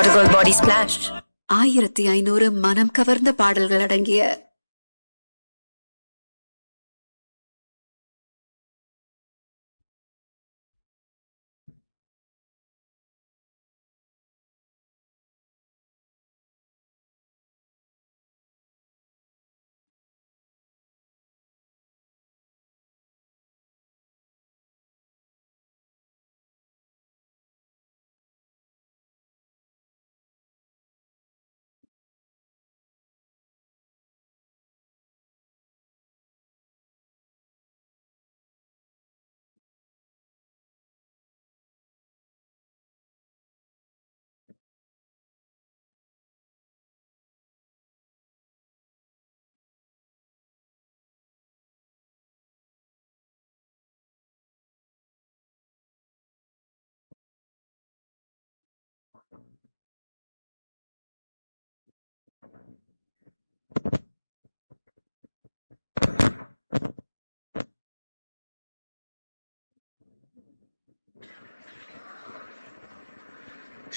Water girl body splashed. 1500 மனம் கவர்ந்த பாடல்கள் அடங்கிய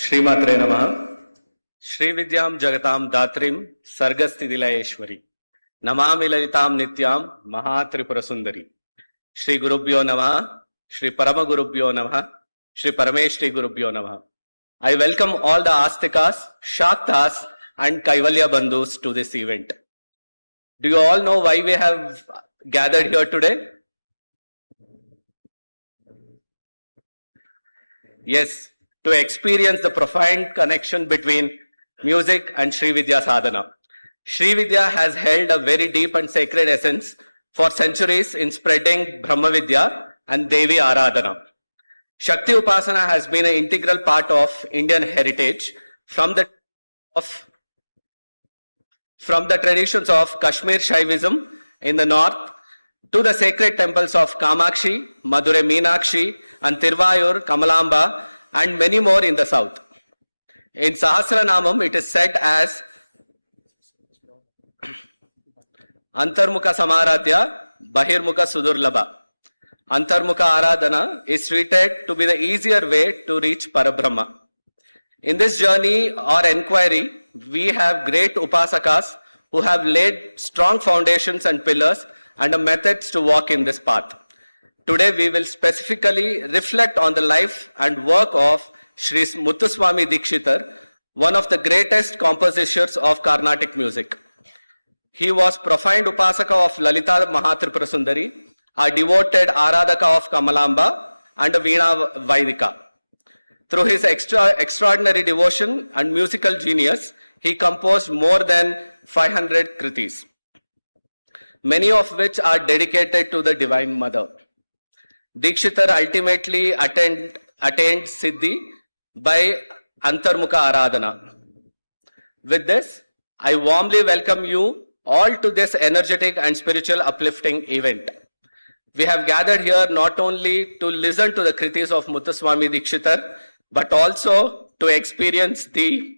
श्रीमात्रे नमः। श्री विद्याम जगताम दात्रीम सर्गस्थितिलयेश्वरी नमामि ललितां नित्यां महात्रिपुर सुंदरी। श्री गुरुभ्यो नमः। श्री परम गुरुभ्यो नमः। श्री परमेश्वरी गुरुभ्यो नमः। I welcome all the Astikas, Shaktas and Kaivalya Bandhus to this event. Do you all know why we have gathered here today? Yes, to experience the profound connection between music and Sri Vidya sadhana. Sri Vidya has held a very deep and sacred essence for centuries in spreading Brahma Vidya and Devi Aradhana. Shakti Upasana has been an integral part of Indian heritage from the traditions of Kashmir Shaivism in the north to the sacred temples of Kamakshi, Madurai Meenakshi and Tiruvayur, Kamalamba and many more in the south. In Sahasranamam, it is said as Antarmukha Samaradhya, Bahirmukha Sudurlabha. Antarmukha Aradhana is treated to be the easier way to reach Parabrahma. In this journey or enquiry, we have great Upasakas who have laid strong foundations and pillars and methods to walk in this path. Today, we will specifically reflect on the life and work of Sri Muthuswami Dikshitar, one of the greatest composers of Carnatic music. He was profound Upasaka of Lalita Mahatripura Sundari, a devoted Aradhaka of Kamalamba, and a Veena Vaidika. Through his extraordinary devotion and musical genius, he composed more than 500 kritis, many of which are dedicated to the Divine Mother. Dikshitar ultimately attained Siddhi by Antarmukha Aradhana. With this, I warmly welcome you all to this energetic and spiritual uplifting event. We have gathered here not only to listen to the kritis of Muthuswami Dikshitar, but also to experience the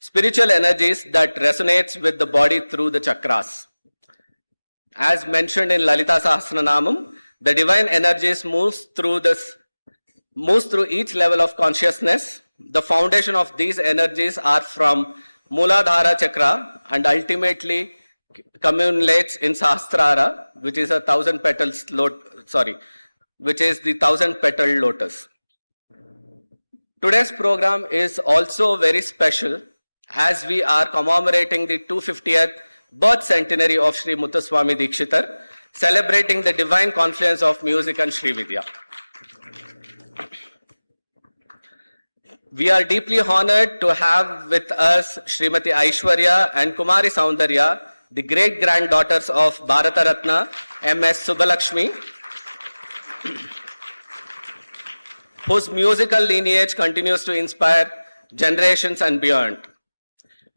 spiritual energies that resonates with the body through the chakras. As mentioned in Lalita Sahasranamam, the divine energies moves through each level of consciousness. The foundation of these energies are from Muladhara Chakra and ultimately accumulates in Sahasrara, which is the 1,000 petal lotus. Today's program is also very special as we are commemorating the 250th birth centenary of Sri Muthuswami Dikshitar, celebrating the divine confluence of music and Sri Vidya. We are deeply honored to have with us Srimati Aishwarya and Kumari Saundarya, the great-granddaughters of Bharata Ratna M.S. Subbalakshmi, whose musical lineage continues to inspire generations and beyond.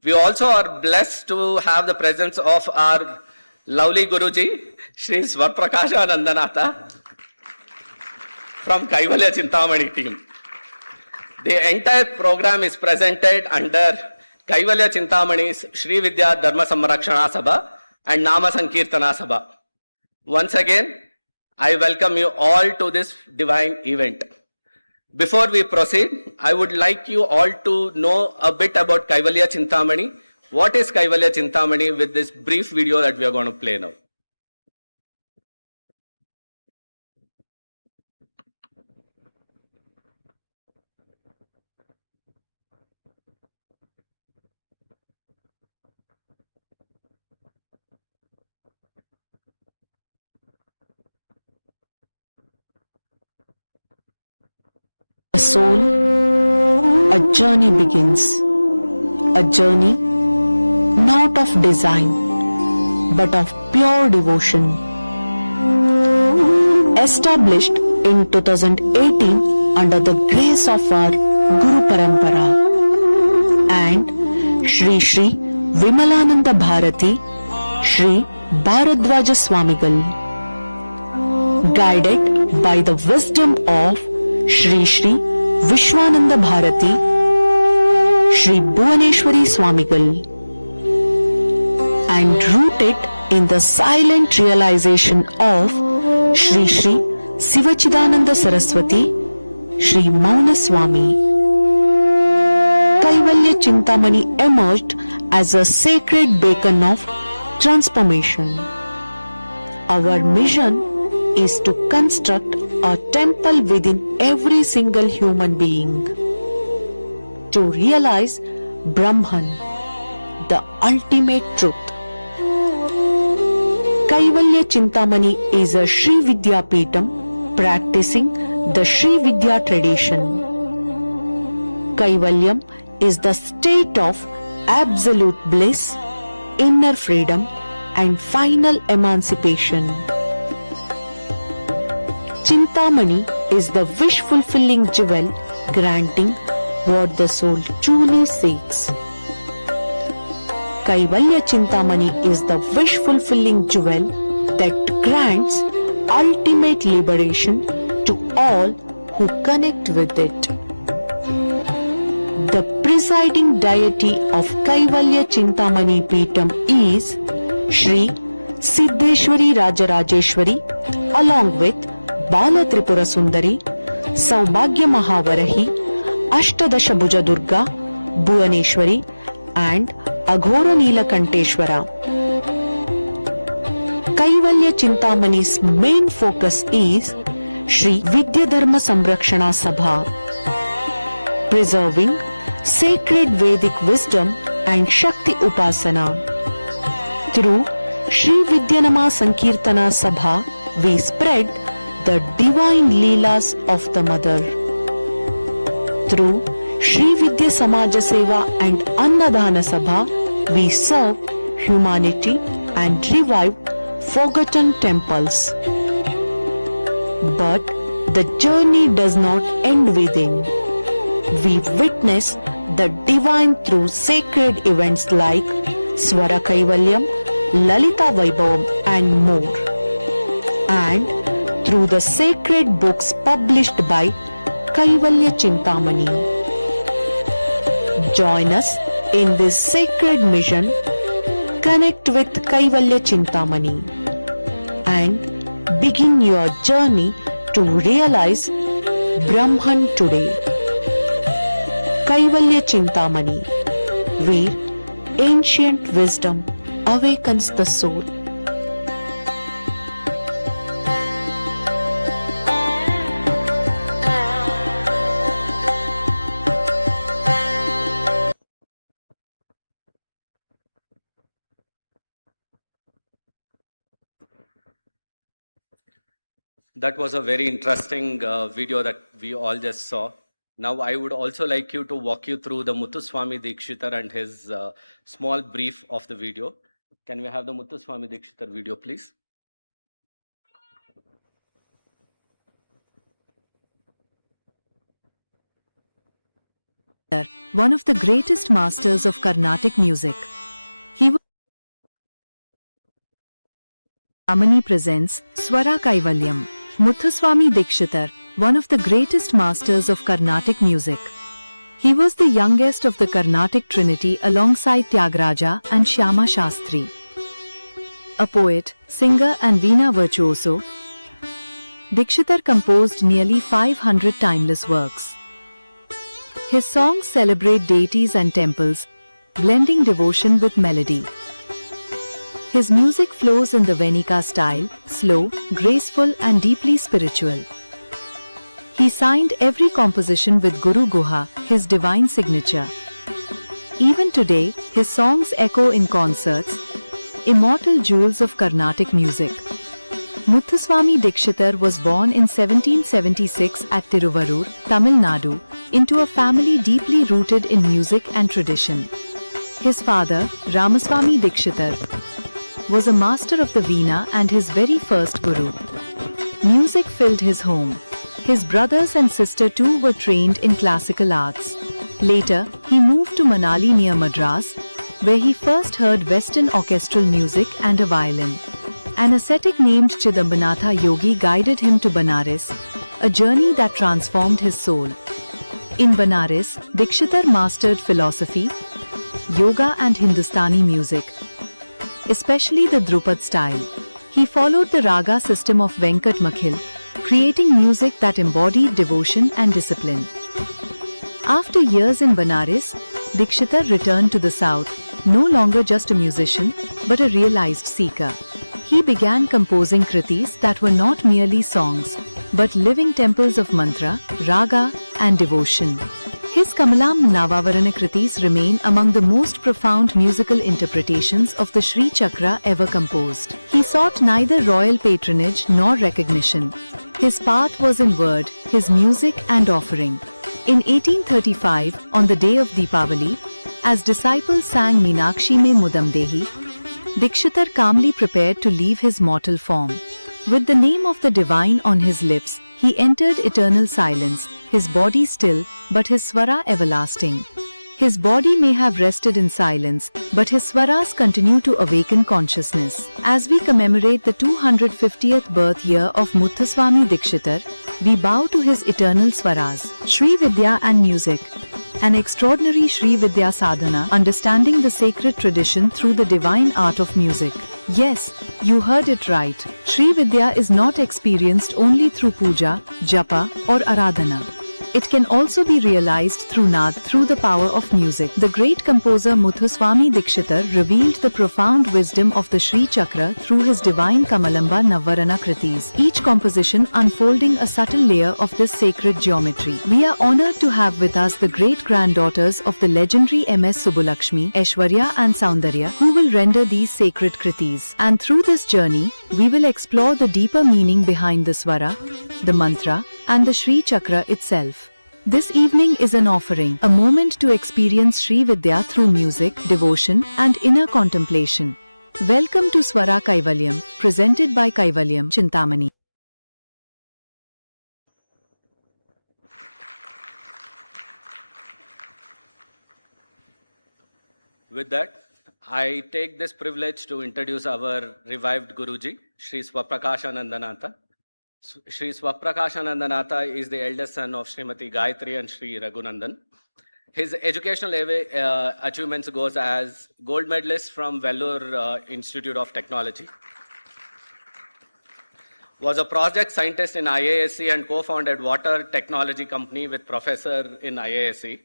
We also are blessed to have the presence of our lovely Guruji, Sri Swarprakasha Nandanatha from Kaivalyam Chintamani team. The entire program is presented under Kaivalya Chintamani's Sri Vidya Dharma Samrakshana Sabha and Nama Sankirtana Sabha. Once again, I welcome you all to this divine event. Before we proceed, I would like you all to know a bit about Kaivalya Chintamani. What is Kaivalya Chintamani with this brief video that we are going to play now. A soul, a journey begins. A journey not of design, but of pure devotion. Established in 2018 under the grace of our Guru Parampara and Sri Sri Vimalananda Bharati, Sri Bharadwaja Swamigal. Guided by the wisdom of Sri Sri Vishwananda Bharati, Sri Bhuvaneshwari Swamigal, and rooted in the silent realization of Sri Sri Sivachidananda Saraswati, Sri Muthuswami. Kaivalya Chintamani emerged as a sacred beacon of transformation. Our mission is to construct a temple within every single human being to realize Brahman, the ultimate truth. Kaivalya Chintamani is a Sri Vidya Peetham practicing the Sri Vidya tradition. Kaivalyam is the state of absolute bliss, inner freedom, and final emancipation. Chintamani is the wish-fulfilling jewel granting what the soul truly seeks. Kaivalya Chintamani is the wish-fulfilling jewel that grants ultimate liberation to all who connect with it. The presiding deity of Kaivalya Chintamani Peetham is Sri Siddheshwari Rajarajeshwari along with Bala Tripura Sundari, Saubhagya Mahavarahi, Ashtadasha Bhuja Durga, Bhuvaneshwari and Aghora Neelakanteshwara. Kaivalya Chintamani's main focus is Sri Vidya Dharma Samrakshana Sabha, preserving sacred Vedic wisdom and Shakti Upasana. Through Sri Vidyanama Sankirtana Sabha, we spread the divine Leelas of the Mother. Through Sri Vidya Samaja Seva and Annadana Sabha, we serve humanity and revive forgotten temples. But the journey does not end within. We witness the divine through sacred events like Swara Kaivalyam, Lalita Vaibhavam and more. And through the sacred books published by Kaivalya Chintamani. Join us in this sacred mission. Connect with Kaivalya Chintamani and begin your journey to realize Brahman today. Kaivalya Chintamani, where ancient wisdom awakens the soul. That was a very interesting video that we all just saw. Now, I would also like you to walk you through the Muthuswami Dikshitar and his small brief of the video. Can we have the Muthuswami Dikshitar video, please? One of the greatest masters of Carnatic music. He was Amani presents Swara Kaivalyam. Muthuswami Dikshitar, one of the greatest masters of Carnatic music. He was the youngest of the Carnatic trinity alongside Tyagaraja and Shyama Shastri. A poet, singer and veena virtuoso, Dikshitar composed nearly 500 timeless works. His songs celebrate deities and temples, blending devotion with melody. His music flows in the Venika style, slow, graceful and deeply spiritual. He signed every composition with Guru Guha, his divine signature. Even today, his songs echo in concerts, immortal jewels of Carnatic music. Muthuswami Dikshitar was born in 1776 at Tiruvarur, Tamil Nadu, into a family deeply rooted in music and tradition. His father, Ramaswamy Dikshitar, was a master of the veena and his very first guru. Music filled his home. His brothers and sister too were trained in classical arts. Later, he moved to Manali near Madras, where he first heard Western orchestral music and a violin. An ascetic named Chidambanatha Yogi guided him to Banaras, a journey that transformed his soul. In Banaras, Dikshitar mastered philosophy, yoga and Hindustani music, especially the Drupad style. He followed the raga system of Venkat Makhil, creating music that embodied devotion and discipline. After years in Banaras, Dikshitar returned to the south, no longer just a musician, but a realized seeker. He began composing kritis that were not merely songs, but living temples of mantra, raga, and devotion. His Kaivalyam Avaranam kritis remain among the most profound musical interpretations of the Sri Chakra ever composed. He sought neither royal patronage nor recognition. His path was in word, his music and offering. In 1835, on the day of Deepavali, as disciples sang Meenakshi Mein Mudam Dehi, Dikshitar calmly prepared to leave his mortal form. With the name of the divine on his lips, he entered eternal silence, his body still, but his swara everlasting. His body may have rested in silence, but his swaras continue to awaken consciousness. As we commemorate the 250th birth year of Muthuswami Dikshitar, we bow to his eternal swaras. Sri Vidya and music. An extraordinary Sri Vidya sadhana, understanding the sacred tradition through the divine art of music. Yes, you heard it right. Sri Vidya is not experienced only through puja, japa, or aradhana. It can also be realized through nad, through the power of music. The great composer Muthuswami Dikshitar revealed the profound wisdom of the Sri Chakra through his divine Kamalamba Navvarana kritis, each composition unfolding a subtle layer of this sacred geometry. We are honored to have with us the great-granddaughters of the legendary MS Subbulakshmi, Aishwarya and Soundarya, who will render these sacred kritis. And through this journey, we will explore the deeper meaning behind the swara, the mantra, and the Sri Chakra itself. This evening is an offering, a moment to experience Sri Vidya through music, devotion, and inner contemplation. Welcome to Swara Kaivalyam, presented by Kaivalyam Chintamani. With that, I take this privilege to introduce our revived Guruji, Sri Swaprakashanandanatha. Sri Swaprakashanandanatha is the eldest son of Srimati Gayatri and Sri Raghunandan. His educational achievements goes as gold medalist from Vellore Institute of Technology. Was a project scientist in IASC and co-founded water technology company with professor in IASC.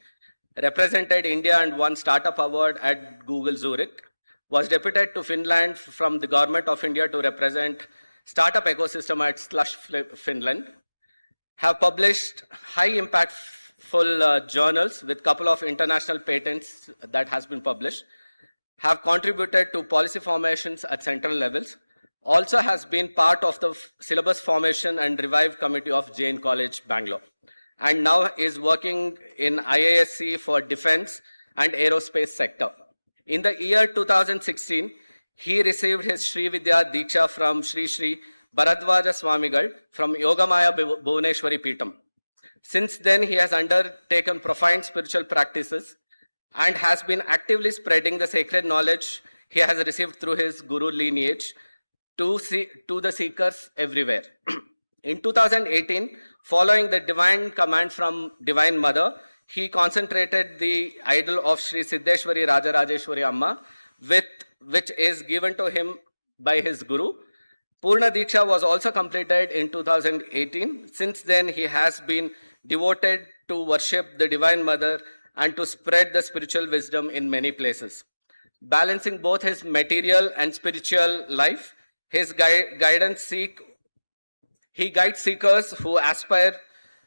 Represented India and won Startup Award at Google Zurich. Was deputed to Finland from the Government of India to represent startup ecosystem at Slush, Finland. Have published high impactful journals with couple of international patents that has been published. Have contributed to policy formations at central levels. Also has been part of the syllabus formation and revive committee of Jain College, Bangalore. And now is working in IASC for defense and aerospace sector. In the year 2016, he received his Sri Vidya Diksha from Sri Sri Bharadwaja Swamigal from Yogamaya Bhuvaneshwari Peetam. Since then, he has undertaken profound spiritual practices and has been actively spreading the sacred knowledge he has received through his guru lineage to the seekers everywhere. In 2018, following the divine command from Divine Mother, he concentrated the idol of Sri Siddheshwari Rajarajeshwari Amma, which is given to him by his guru, Purna Diksha was also completed in 2018. Since then, he has been devoted to worship the Divine Mother and to spread the spiritual wisdom in many places. Balancing both his material and spiritual life, his he guides seekers who aspire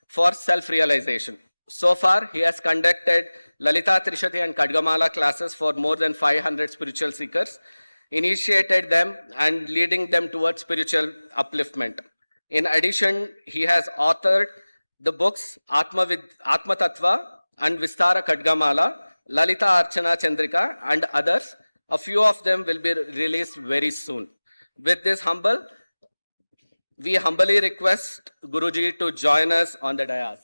for self-realization. So far, he has conducted Lalita Trishati and Kadgamala classes for more than 500 spiritual seekers, initiated them and leading them towards spiritual upliftment. In addition, he has authored the books Atma Tattva and Vistara Kadgamala, Lalita Archana Chandrika, and others. A few of them will be released very soon. With this we humbly request Guruji to join us on the dais.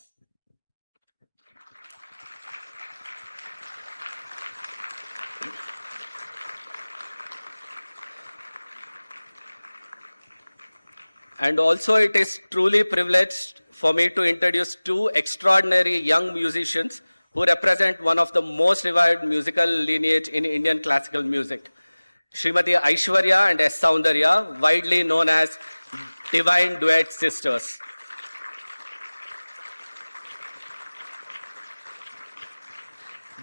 And also it is truly privileged for me to introduce two extraordinary young musicians who represent one of the most revived musical lineage in Indian classical music. Srimati Aishwarya and S. Soundarya, widely known as Divine Duet Sisters.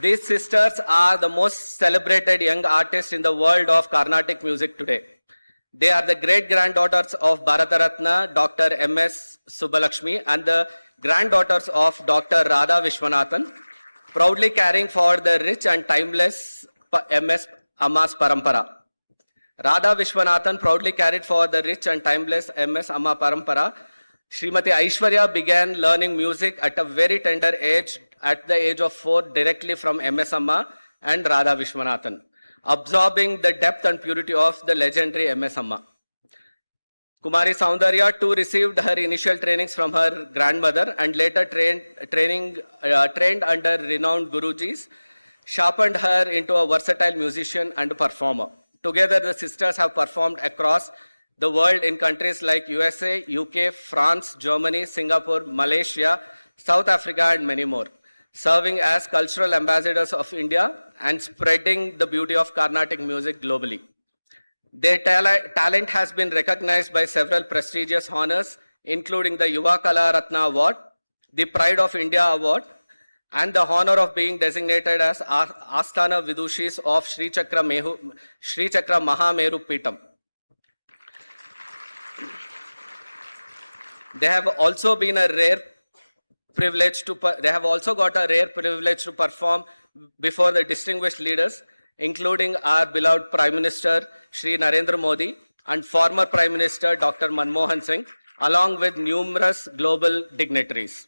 These sisters are the most celebrated young artists in the world of Carnatic music today. They are the great-granddaughters of Bharata Ratna, Dr. M.S. Subbalakshmi, and the granddaughters of Dr. Radha Vishwanathan, proudly carrying forward the rich and timeless M.S. Amma's Parampara. Radha Vishwanathan proudly carried forward the rich and timeless M.S. Amma Parampara. Srimati Aishwarya began learning music at a very tender age, at the age of 4, directly from M.S. Amma and Radha Vishwanathan, absorbing the depth and purity of the legendary M.S. Amma. Kumari Soundarya too received her initial trainings from her grandmother and later trained under renowned Gurujis, sharpened her into a versatile musician and performer. Together, the sisters have performed across the world in countries like USA, UK, France, Germany, Singapore, Malaysia, South Africa, and many more, serving as cultural ambassadors of India and spreading the beauty of Carnatic music globally. Their talent has been recognized by several prestigious honors, including the Yuva Kala Ratna Award, the Pride of India Award, and the honor of being designated as Asthana Vidushis of Sri Chakra Mahameru Pitam. They have also got a rare privilege to perform before the distinguished leaders, including our beloved Prime Minister Sri Narendra Modi and former Prime Minister Dr. Manmohan Singh, along with numerous global dignitaries.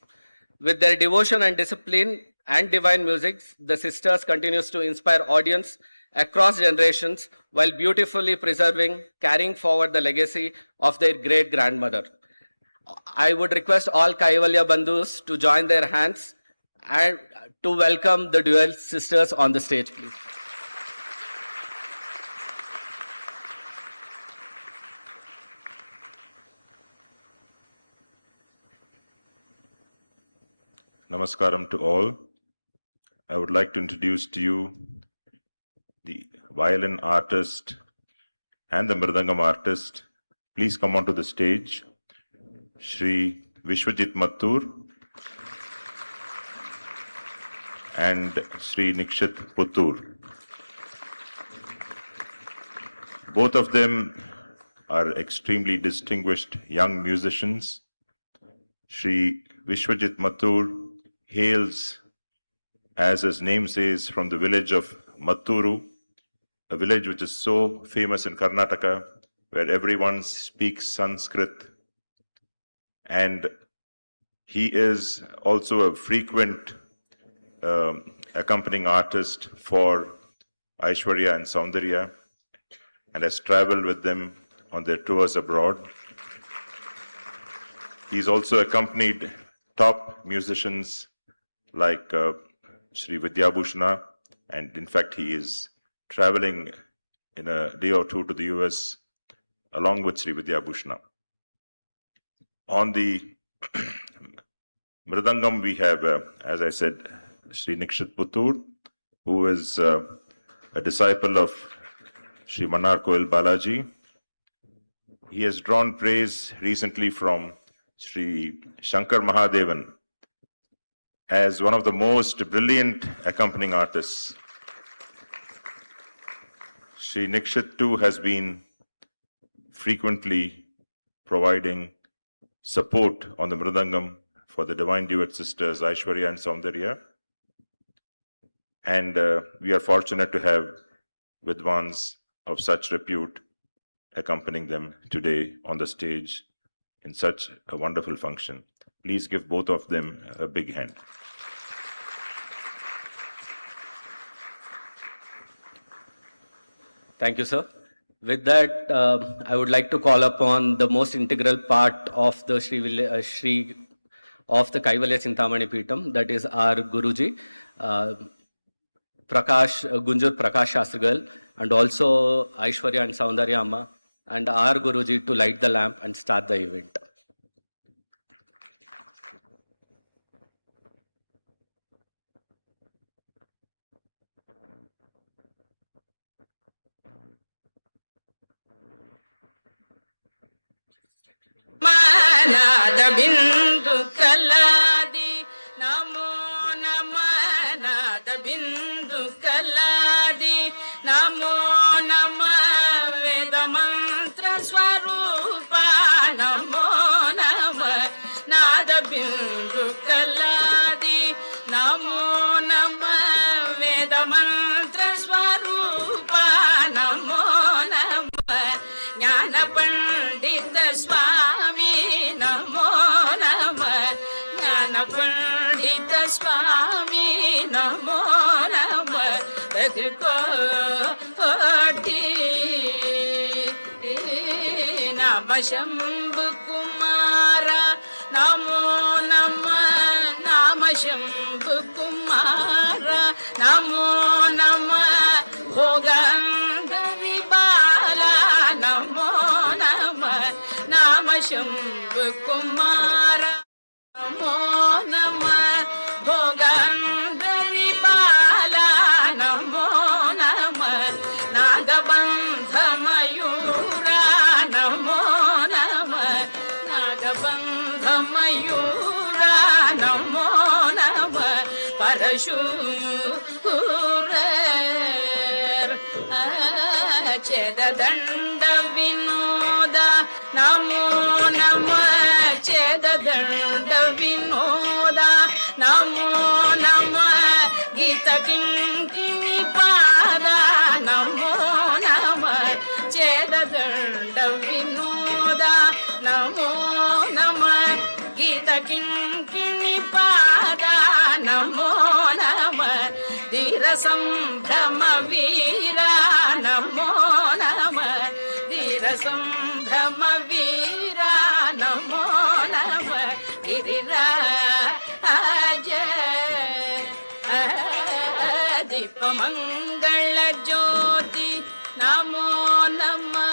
With their devotion and discipline and divine music, the sisters continues to inspire audience across generations while beautifully carrying forward the legacy of their great-grandmother. I would request all Kaivalya Bandhus to join their hands and to welcome the dual sisters on the stage, please. Namaskaram to all. I would like to introduce to you the violin artist and the mridangam artist. Please come onto the stage. Shri Vishwajit Mattur and Sri Nikshit Puttur. Both of them are extremely distinguished young musicians. Shri Vishwajit Mattur hails, as his name says, from the village of Matturu, a village which is so famous in Karnataka, where everyone speaks Sanskrit. And he is also a frequent accompanying artist for Aishwarya and Soundarya, and has traveled with them on their tours abroad. He's also accompanied top musicians like Sri Vidya, and in fact he is traveling in a day or two to the US along with Sri Vidya. On the mridangam we have, as I said, Sri Nikshit Puttur, who is a disciple of Sri Manar Koil Balaji, He has drawn praise recently from Sri Shankar Mahadevan as one of the most brilliant accompanying artists. Sri Nikshit too has been frequently providing support on the Mridangam for the Divine Duet sisters Aishwarya and Saundarya. And we are fortunate to have Vidwans of such repute accompanying them today on the stage in such a wonderful function. Please give both of them a big hand. Thank you, sir. With that, I would like to call upon the most integral part of the of the Kaivalya Chintamani Peetam, that is our Guruji, Gunjur Prakash Shastrigal, and also Aishwarya and Saundarya Amma, and our Guruji to light the lamp and start the event. Manada bindu kaladi namo namanada bindu kaladi namo nama veda mantra swarupa namo nama nada bindu kaladi namo nama veda mantra swarupa namo nama jnana pandita swami namo nama jnana pandita swami namo nama Bhagavati nama Shambhu Kumara namo nama nama Shambhu Kumara namo nama Bhogandari Bala namo nama nama Shambhu Kumara namo nama Bhogandari Bala namo nama Nagabandha Mayura namo nama Nagabandha Mayura namo nama Parashura Chedadanda Vinoda namo nama Chedadanda Vinoda namo nama Gita Kinkini Pada namo nama Chedadanda Vinoda namo nama Gita Kinkini Pada namo nama Dhira Sambhrama Veera namo nama Dhira Sambhrama Veera namo nama Giriraja Deepamangala Jyoti namo nama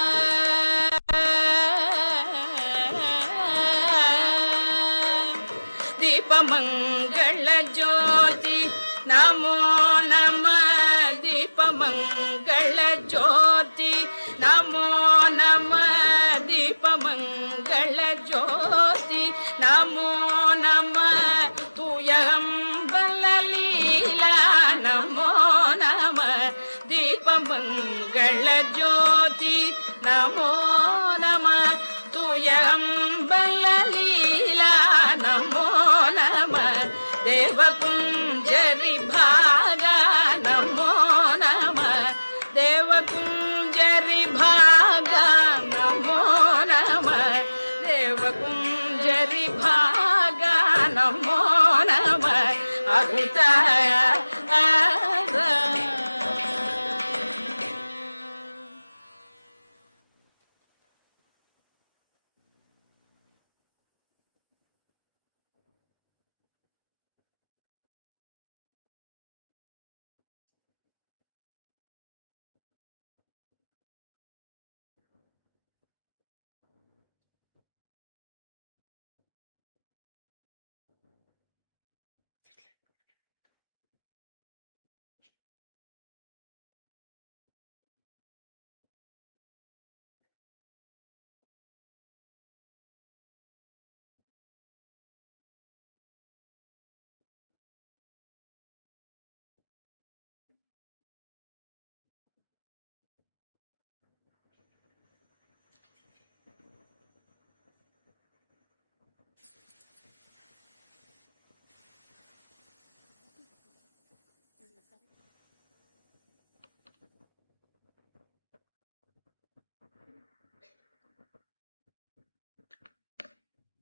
Deepamangala Jyoti namo nama Deepamangala Jyoti namo nama Deepamangala Jyoti namo nama Tuyambala Leela namo nama Deepamangala Jyoti namo nama Tuyambala Leela namo nama Devakunjari Bhaga namo nama Devakunjari Bhaga namo nama Devakunjari Bhaga namo nama Arutaya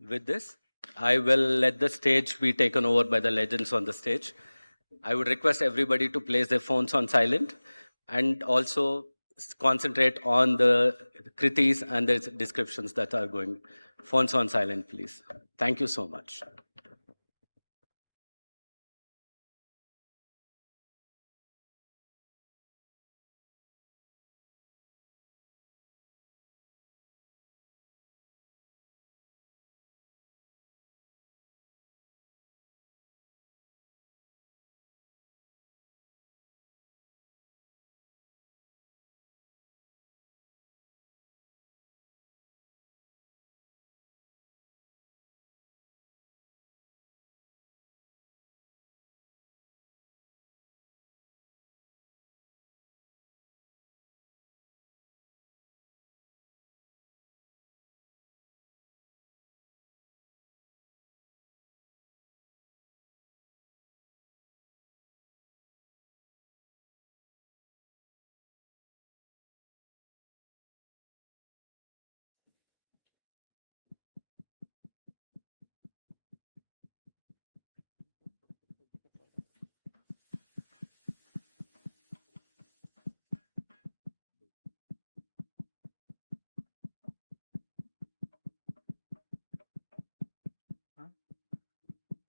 With this, I will let the stage be taken over by the legends on the stage. I would request everybody to place their phones on silent and also concentrate on the kritis and the descriptions that are going. Phones on silent, please. Thank you so much.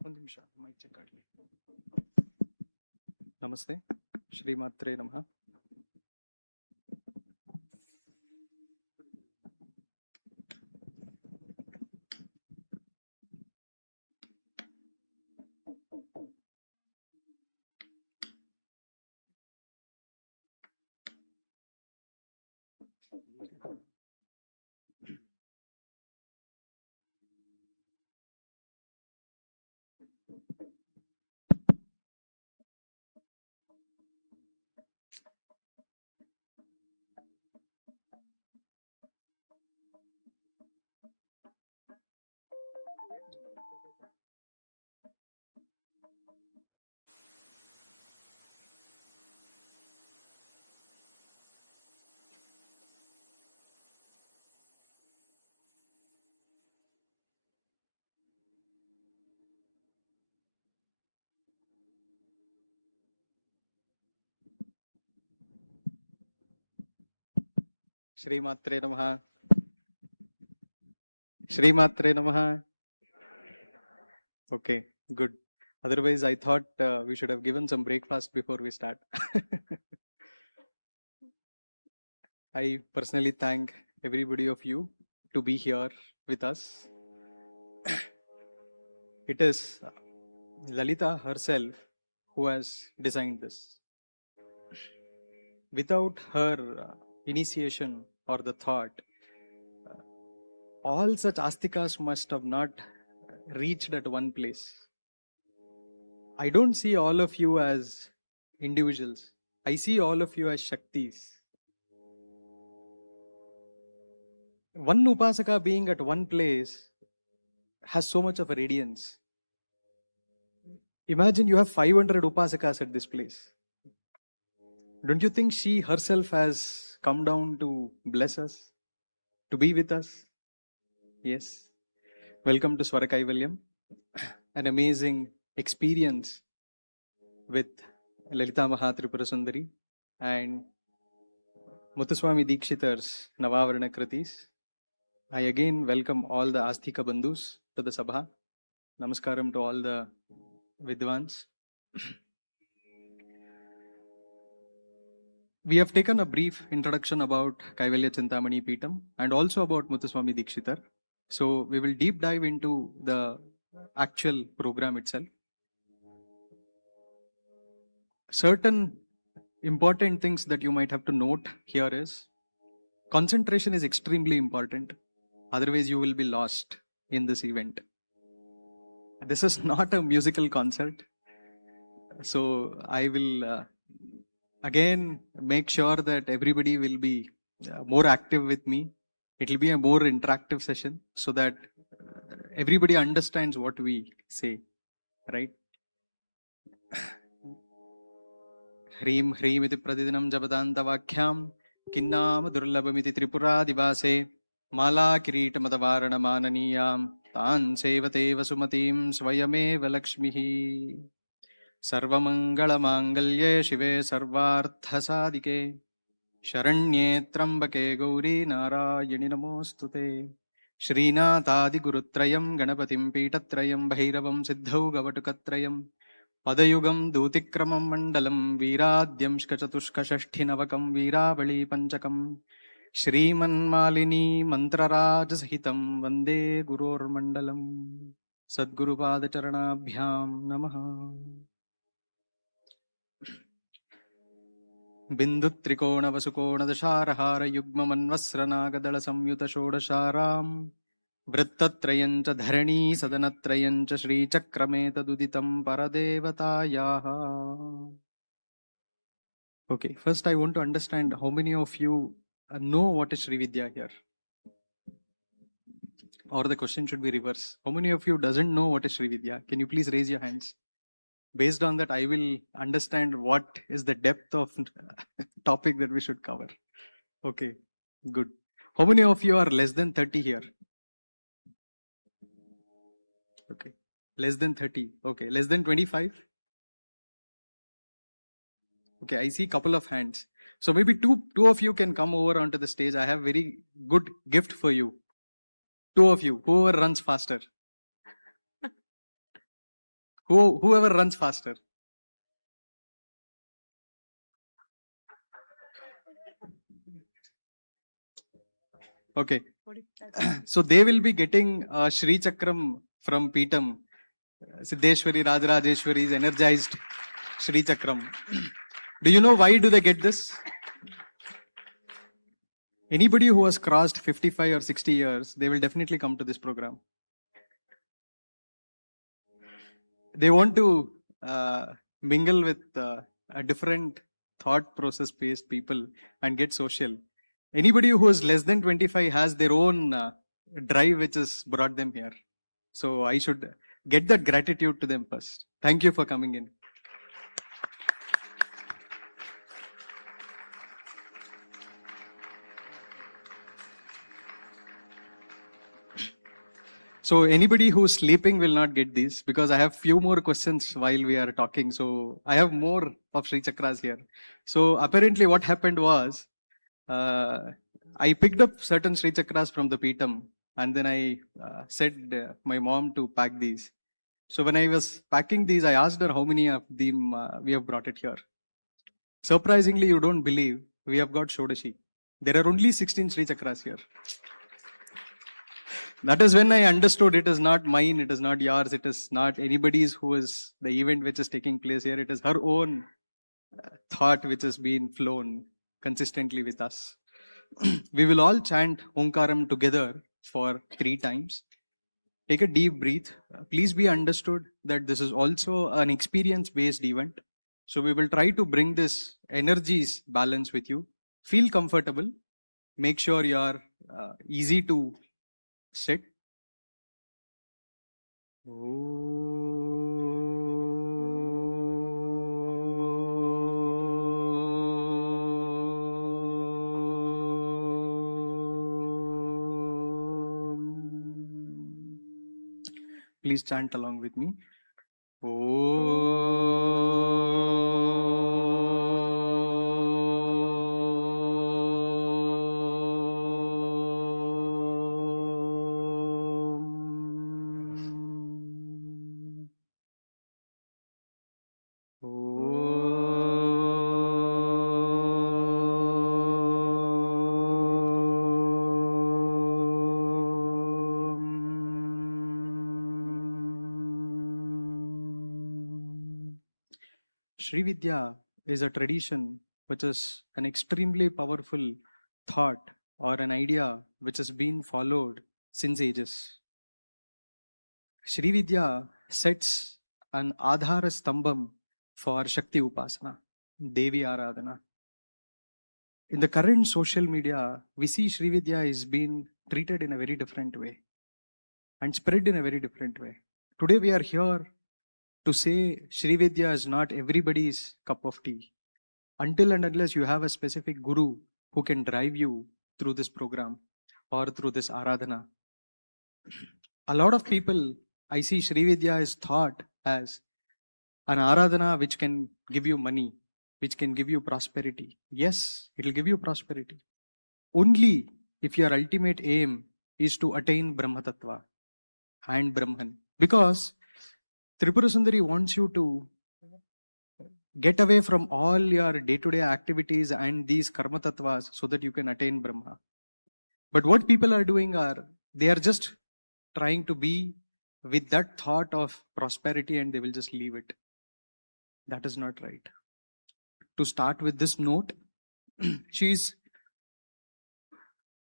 ಒಂದು ನಿಮಿಷ mic check ಆಗಲಿ. ನಮಸ್ತೆ, ಶ್ರೀಮಾತ್ರೆ ನಮಃ. ಶ್ರೀಮಾತ್ರೆ ನಮಃ. ಶ್ರೀಮಾತ್ರೆ ನಮಃ. Okay, good. Otherwise, I thought we should have given some breakfast before we start. I personally thank everybody of you to be here with us. It is Lalita herself who has designed this. Without her initiation or the thought, all such astikas must have not reached at one place. I don't see all of you as individuals. I see all of you as Shaktis. One Upasaka being at one place has so much of a radiance. Imagine you have 500 Upasakas at this place. Don't you think she herself has come down to bless us, to be with us? Yes. Welcome to SAWARA Kaivalyam, an amazing experience with Lalita Mahatripura Sundari and Muthuswami Dikshitar's Avaranam Kritis. I again welcome all the Astika Bandhus to the Sabha. Namaskaram to all the Vidwans. We have taken a brief introduction about Kaivalya Chintamani Peetam and also about Muthuswami Dikshitar. So we will deep dive into the actual program itself. Certain important things that you might have to note here is concentration is extremely important. Otherwise, you will be lost in this event. This is not a musical concert. So I will again make sure that everybody will be more active with me. It will be a more interactive session so that everybody understands what we say, right? Hrim Hrim iti pradidinam jabadanta vakhyam kinnam durlabhamiti tripura divase mala kirita madavaranam ananiyam तान् सेवते वसुमतीं स्वयमेव लक्ष्मीः सर्वमङ्गलमाङ्गल्ये शिवे सर्वार्थसाधिके शरण्ये त्र्यम्बके गौरी नारायणि नमोऽस्तु ते श्रीनाथादिगुरुत्रयं गणपतिं पीठत्रयं भैरवं सिद्धौ गवटुकत्रयं पदयुगं दूतिक्रमं मण्डलं वीराद्यं चतुष्कषष्ठिनवकं वीरावळी पञ्चकं श्रीमन्मालिनी मन्त्रराजसहितं वन्दे गुरोर्मण्डलं सद्गुरुपादचरणाभ्यां नमः बिन्दुत्रिकोणवसुकोणदशारहारयुग्ममन्वस्रनागदलसंयुतषोडशारां वृत्तत्रयं च धरणी सदनत्रयं च श्रीचक्रमेतदुदितं परदेवतायाः. Okay, first I want to understand how many of you know what is Sri Vidya here? Or the question should be reverse. How many of you doesn't know what is Sri Vidya? Can you please raise your hands? Based on that, I will understand what is the depth of topic that we should cover. Okay, good. How many of you are less than 30 here? Okay, less than 30. Okay, less than 25? Okay, I see couple of hands. So maybe two of you can come over onto the stage. I have very good gift for you. Two of you, whoever runs faster. Whoever runs faster. Okay. So they will be getting Shri Chakram from Peetam. Siddheshwari, Rajarajeshwari's energized Shri Chakram. Do you know why do they get this? Anybody who has crossed 55 or 60 years, they will definitely come to this program. They want to mingle with a different thought process based people and get social. Anybody who is less than 25 has their own drive which has brought them here. So I should get that gratitude to them first. Thank you for coming in. So anybody who's sleeping will not get these because I have few more questions while we are talking. So I have more of Sri Chakras here. So apparently what happened was I picked up certain Sri Chakras from the Peetam and then I said my mom to pack these. So when I was packing these, I asked her how many of them we have brought it here. Surprisingly, you don't believe we have got Shodashi. There are only 16 Sri Chakras here. That is when I understood it is not mine, it is not yours, it is not anybody's who is the event which is taking place here. It is her own thought which has been flown consistently with us. We will all chant Omkaram together for 3 times. Take a deep breath. Please be understood that this is also an experience-based event. So we will try to bring this energies balance with you. Feel comfortable. Make sure you are easy to sit. Please chant along with me. Sri Vidya is a tradition which is an extremely powerful thought or an idea which has been followed since ages. Sri Vidya sets an Adhara Stambham for Shakti Upasana, Devi Aradhana. In the current social media, we see Sri Vidya is being treated in a very different way and spread in a very different way. Today we are here to say Sri Vidya is not everybody's cup of tea. Until and unless you have a specific guru who can drive you through this program or through this Aradhana. A lot of people, I see Sri Vidya is thought as an aradhana which can give you money, which can give you prosperity. Yes, it will give you prosperity. Only if your ultimate aim is to attain Brahma Tattva and Brahman. Because Tripura Sundari wants you to get away from all your day-to-day activities and these karma tattvas so that you can attain Brahma. But what people are doing are, they are just trying to be with that thought of prosperity and they will just leave it. That is not right. To start with this note,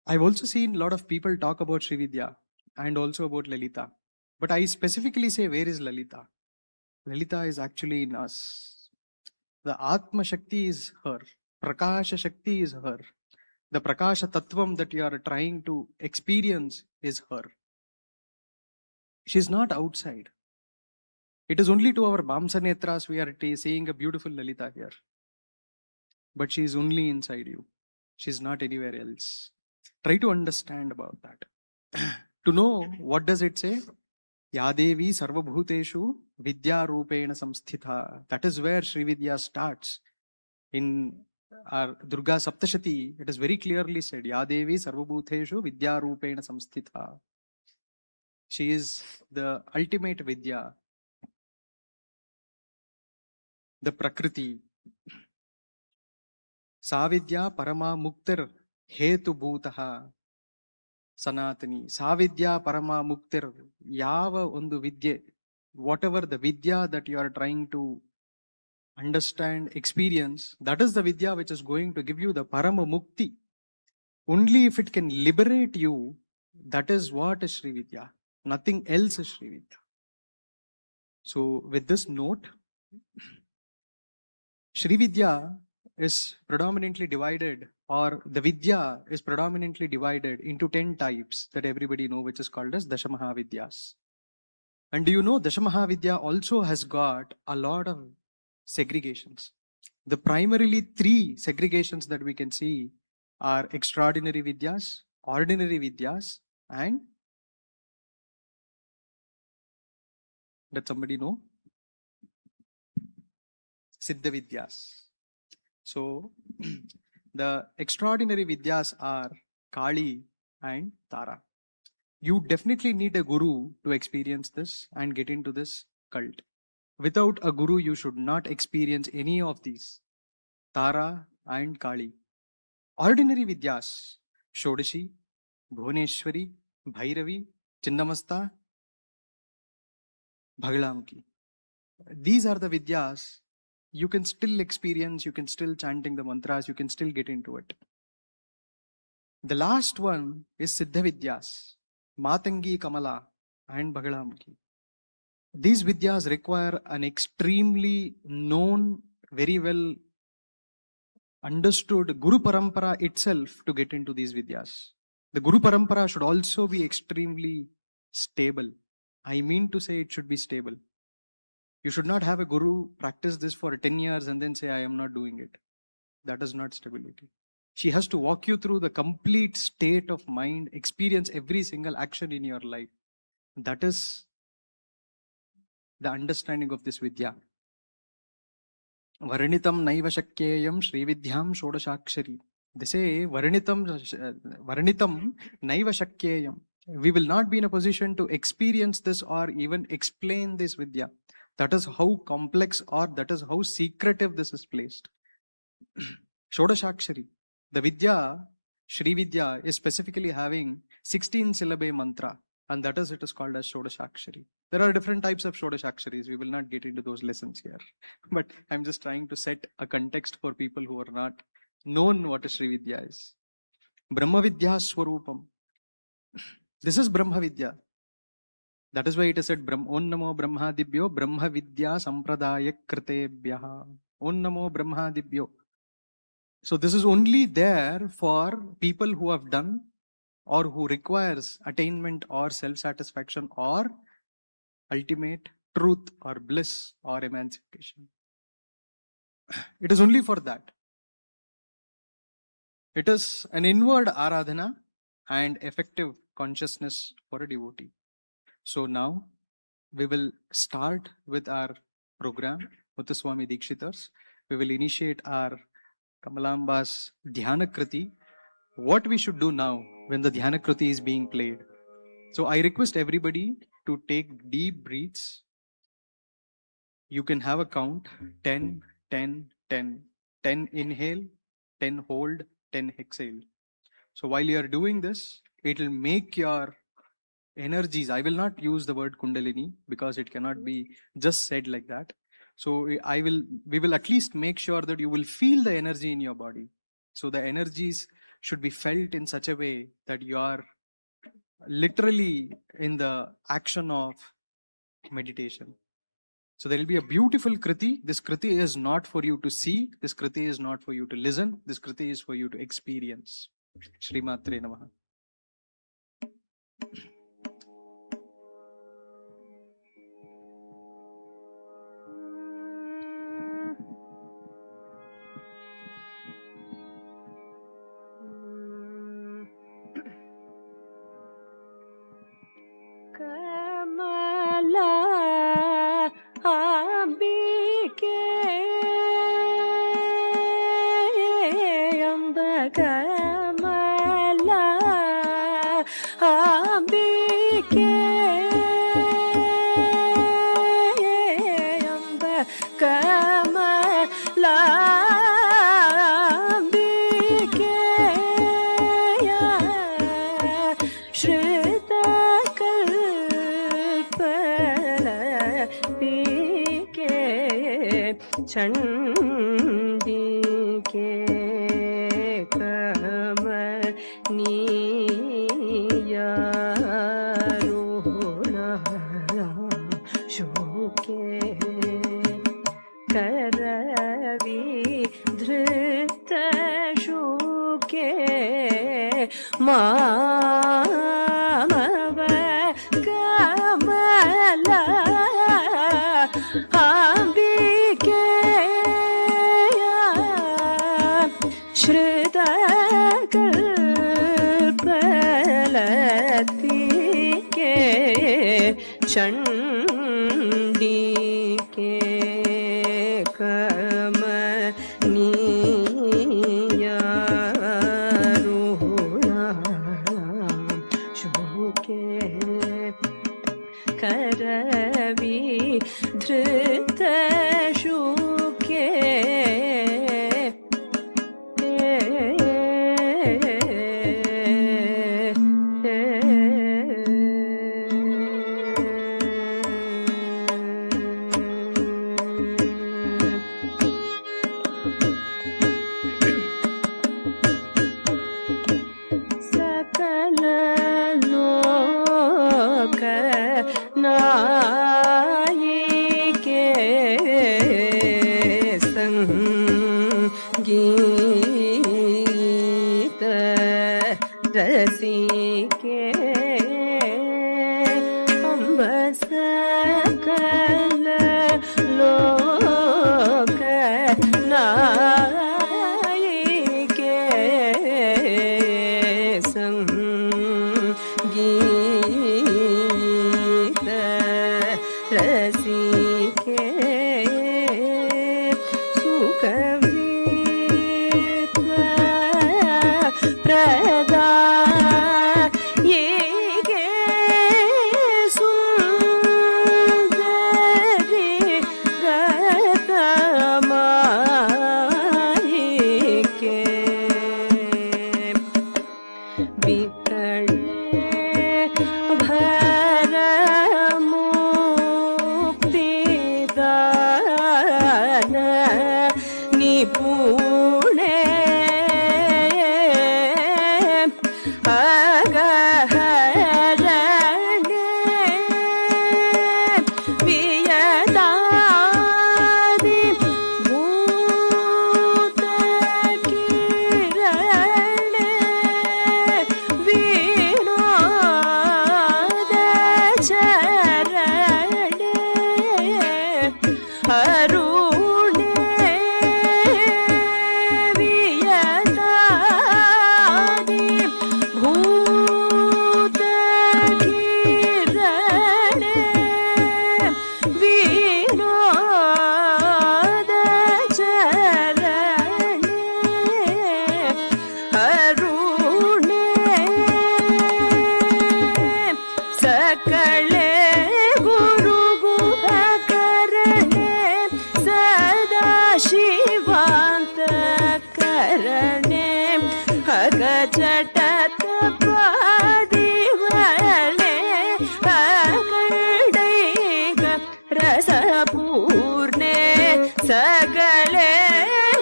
I've also seen a lot of people talk about Sri Vidya and also about Lalita. But I specifically say, where is Lalita? Lalita is actually in us. The Atma Shakti is her. Prakasha Shakti is her. The Prakasha Tattvam that you are trying to experience is her. She's not outside. It is only to our Bamsa Netras we are seeing a beautiful Lalita here. But she is only inside you. She's not anywhere else. Try to understand about that. To know, what does it say? Yadevi sarvabhuteshu vidya rupena samsthita. That is where Sri Vidya starts. In our Durga Saptashati, it is very clearly said, Yadevi sarvabhuteshu vidya rupena samsthita. She is the ultimate Vidya, the Prakriti. Savidya parama muktir hetu bhutaha sanatani. Savidya parama muktir. Yava undu vidya. Whatever the Vidya that you are trying to understand, experience, that is the Vidya which is going to give you the parama mukti. Only if it can liberate you, that is what is Sri Vidya. Nothing else is Sri Vidya. So with this note, Sri Vidya is predominantly divided, or the Vidya is predominantly divided into 10 types that everybody know, which is called as Dashamaha Vidyas. And do you know Dashamaha Vidya also has got a lot of segregations. The primarily 3 segregations that we can see are extraordinary Vidyas, ordinary Vidyas, and does somebody know? Siddha Vidyas. So the extraordinary Vidyas are Kali and Tara. You definitely need a guru to experience this and get into this cult. Without a guru, you should not experience any of these. Tara and Kali. Ordinary Vidyas, Shodashi, Bhuvneshwari, Bhairavi, Chinnamasta, Bhagalamki. These are the Vidyas you can still experience, you can still chanting the mantras, you can still get into it. The last one is Siddha Vidyas, Matangi, Kamala, and Bhagalamki. These Vidyas require an extremely known, very well understood Guru Parampara itself to get into these Vidyas. The Guru Parampara should also be extremely stable. I mean to say it should be stable. You should not have a guru practice this for 10 years and then say, I am not doing it. That is not stability. She has to walk you through the complete state of mind, experience every single action in your life. That is the understanding of this Vidya. Varanitam naiva shakyeyam Sri Vidyam shodashakshari. They say Varanitam naiva shakyeyam. We will not be in a position to experience this or even explain this Vidya. That is how complex or that is how secretive this is placed. Shodashakshari. The Vidya, Sri Vidya, is specifically having 16 syllable mantra, and that is, it is called as Shodashakshari. There are different types of Shodashaksharis. We will not get into those lessons here. But I'm just trying to set a context for people who are not known what a Sri Vidya is. Brahma Vidya Swarupam. This is Brahma Vidya. That is why it is said, Om Namo Brahmadibhyo Brahma Vidya Sampradaya Kritebhyaha. Om Namo Brahmadibhyo. So this is only there for people who have done or who requires attainment or self-satisfaction or ultimate truth or bliss or emancipation. It is only for that. It is an inward aradhana and effective consciousness for a devotee. So now we will start with our program, Muthuswami Dikshitars. We will initiate our Kamalamba's Dhyanakriti. What we should do now when the Dhyanakriti is being played. So I request everybody to take deep breaths. You can have a count 10, 10, 10. 10 inhale, 10 hold, 10 exhale. So while you are doing this, it will make your energies. I will not use the word Kundalini because it cannot be just said like that. So we will at least make sure that you will feel the energy in your body. So the energies should be felt in such a way that you are literally in the action of meditation. So there will be a beautiful kriti. This kriti is not for you to see. This kriti is not for you to listen. This kriti is for you to experience. Shri Matre Namaha. Kamala Ambike Amba Kamala Ambike Amba Kamala Chandike Kamaniya Rohna Shuke Karavi Dhrita Shuke Mamava Kamala Ambike Shrita Kalpalatike Chandike Kamaniya Rohna Shuke Karavi Dhrita Shuke Sakala Loka Nayike Sangeeta Rasike Amba Sakala Loka Nayike Sangeeta Rasike Sukhavitva Pradana करणे अगचट तपादिवले अकर्दैक रसपूर्णे सगले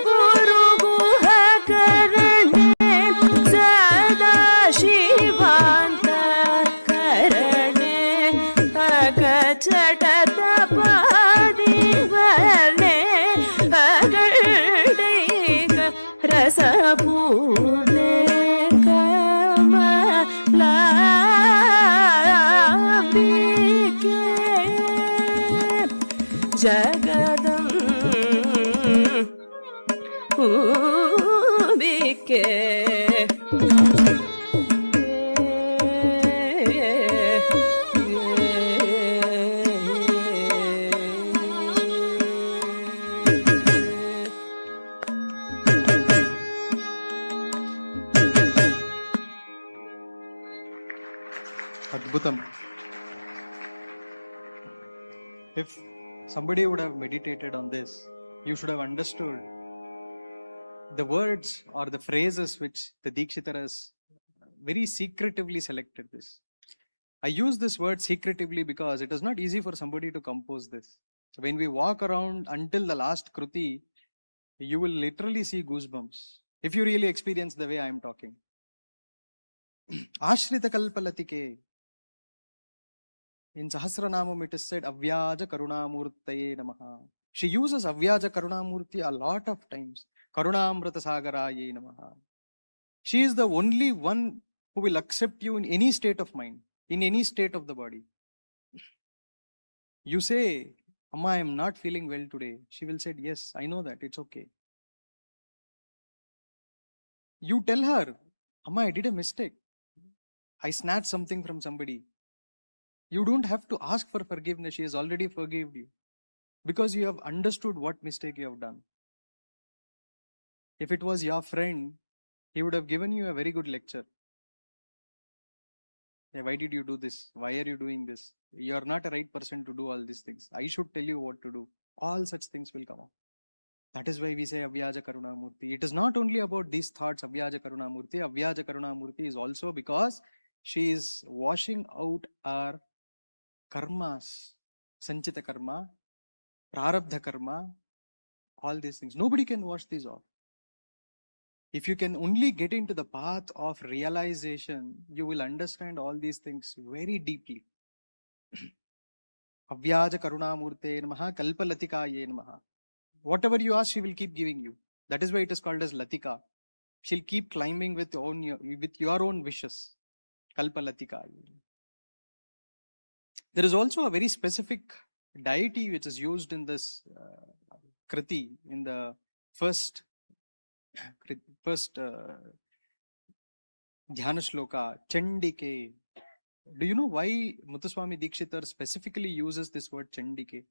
गुरुगुहकरणे सदा शिवान्त करणे अगचट तपादिवले अकर्दैक रसपूर्णे कमलाम्बिके जगदम्बिके Adbhutam. If somebody would have meditated on this, you should have understood the words or the phrases which the Dikshitar has very secretively selected this. I use this word secretively because it is not easy for somebody to compose this. When we walk around until the last Kruti, you will literally see goosebumps if you really experience the way I am talking. Ashrita Kalpalatike. In Sahasranamam, it is said, Avyaja Karunamurtaye Namaha. She uses Avyaja Karunamurti a lot of times. Karunamrata Sagaraye Namaha. She is the only one who will accept you in any state of mind, in any state of the body. You say, Amma, I am not feeling well today. She will say, yes, I know that, it's okay. You tell her, Amma, I did a mistake. I snatched something from somebody. You don't have to ask for forgiveness. She has already forgiven you because you have understood what mistake you have done. If it was your friend, he would have given you a very good lecture. Hey, why did you do this? Why are you doing this? You are not a right person to do all these things. I should tell you what to do. All such things will come up. That is why we say Avyaja Karunamurti. It is not only about these thoughts, Avyaja Karunamurti. Avyaja Karunamurti is also because she is washing out our karmas, sanchita karma, prarabdha karma, all these things. Nobody can wash these off. If you can only get into the path of realization, you will understand all these things very deeply. Avyaja Karunamurte Namaha, Kalpalatikaye Namaha. Whatever you ask, she will keep giving you. That is why it is called as Latika. She'll keep climbing with your own wishes. Kalpalatikaye. There is also a very specific deity which is used in this Kriti, in the first Dhyana Shloka, Chandike. Do you know why Muthuswami Dikshitar specifically uses this word Chandike?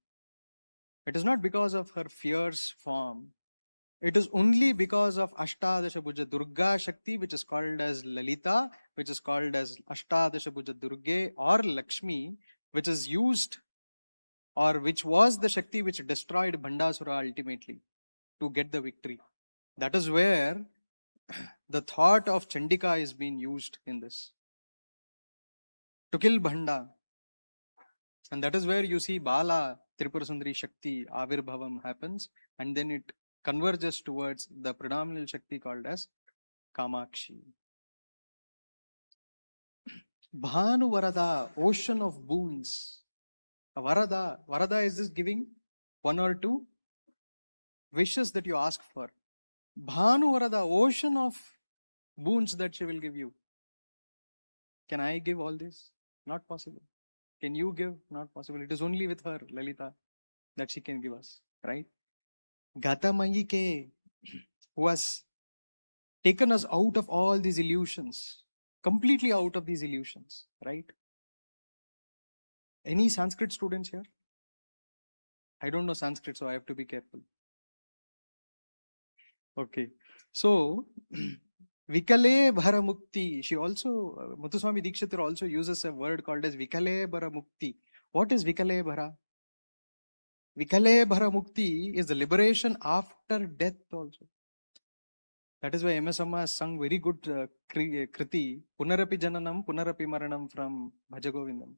It is not because of her fierce form. It is only because of Ashtadasha Bhuja Durga Shakti, which is called as Lalita, which is called as Ashtadasha Bhuja Durge or Lakshmi, which is used or which was the Shakti which destroyed Bhandasura ultimately to get the victory. That is where the thought of Chandika is being used in this. To kill Bhanda. And that is where you see Bala, Tripura Sundari Shakti, Avirbhavam happens, and then it converges towards the predominant Shakti called as Kamakshi. Bhanu Varada, ocean of boons. Varada is this giving one or two wishes that you ask for. Bhanu Varada, ocean of boons that she will give you. Can I give all this? Not possible. Can you give? Not possible. It is only with her, Lalita, that she can give us, right? Gatamayike, who has taken us out of all these illusions, completely out of these illusions, right? Any Sanskrit students here? I don't know Sanskrit, so I have to be careful. Okay. So, Vikale Bharamukti. She also, Muthuswami Dikshitar also uses a word called as Vikale Bharamukti. What is Vikale Bhara? Vikale Bharamukti is the liberation after death also. That is why MS Amma has sung very good kriti, Punarapi Jananam, Punarapi Maranam from Bhajagovindam.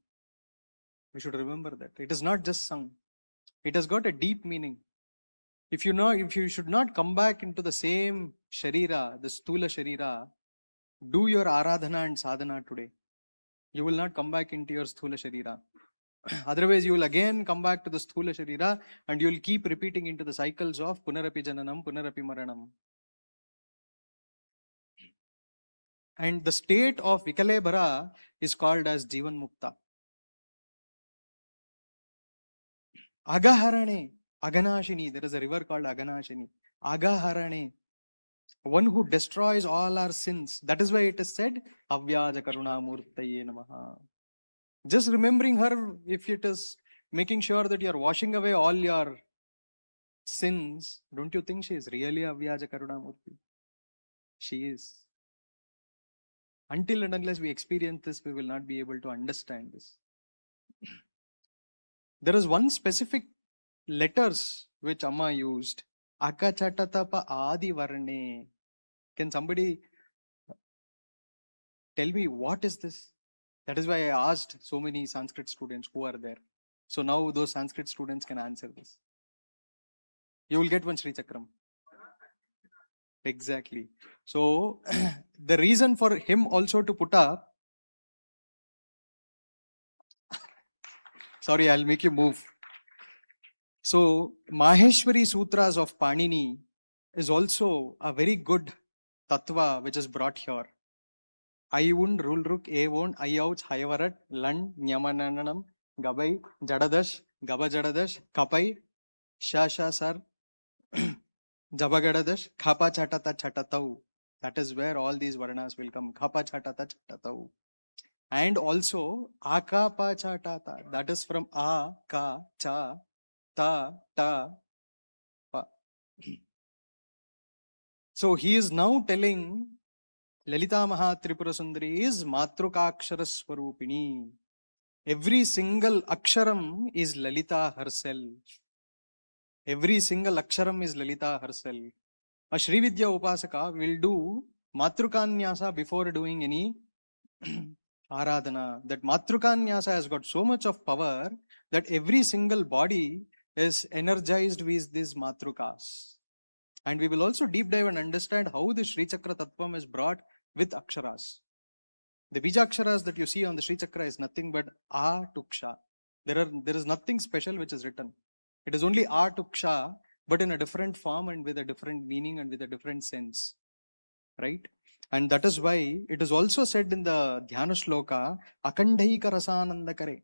We should remember that. It is not just sung. It has got a deep meaning. If you should not come back into the same Sharira, the Stula Sharira, do your Aradhana and Sadhana today. You will not come back into your Sthula Sharira. Otherwise, you will again come back to the Sthula Sharira and you will keep repeating into the cycles of Punarapi Jananam, Punarapi Maranam. And the state of Vikalebhara is called as Jivan Mukta. Agaharane, Aganashini, there is a river called Aganashini. Agaharane, one who destroys all our sins. That is why it is said, Avyaja Karuna Murtaye Namaha. Just remembering her, if it is making sure that you are washing away all your sins, don't you think she is really Avyaja Karuna Murti? She is. Until and unless we experience this, we will not be able to understand this. There is one specific letters which Amma used. Akachatatapa Adi Varne. Can somebody tell me what is this? That is why I asked so many Sanskrit students who are there. So now those Sanskrit students can answer this. You will get one Sri Chakram. Exactly. So the reason for him also to put up, sorry, I'll make you move. So Maheshwari Sutras of Panini is also a very good tattva which is brought here. Ayun, Rulruk, Evon, Ayouch, Hayavarat, Land, Nyamananam, Gabai, Jadadash, Gaba Jadadash, Kapai, Shasha Sar, Jabagadadash, Khapa Chatata Chatatau. That is where all these Varnas will come. Khapa Chatata Chatatau. And also Akapa Chatata. That is from A, Ka, Cha, Ta, Ta, Pa. So he is now telling Lalita Maha Tripura Sundari is Matrukakshara Swarupini. Every single aksharam is Lalita herself. Every single aksharam is Lalita herself. A Sri Vidya Upasaka will do Matrukanyasa before doing any Aradhana. That Matrukanyasa has got so much of power that every single body is energized with these Matrukas. And we will also deep dive and understand how the Sri Chakra Tattvam is brought with Aksharas. The Bijaksharas that you see on the Sri Chakra is nothing but A to Ksha. There is nothing special which is written. It is only A to Ksha, but in a different form and with a different meaning and with a different sense. Right? And that is why it is also said in the Dhyana Shloka, Akandhaika Rasanandakare.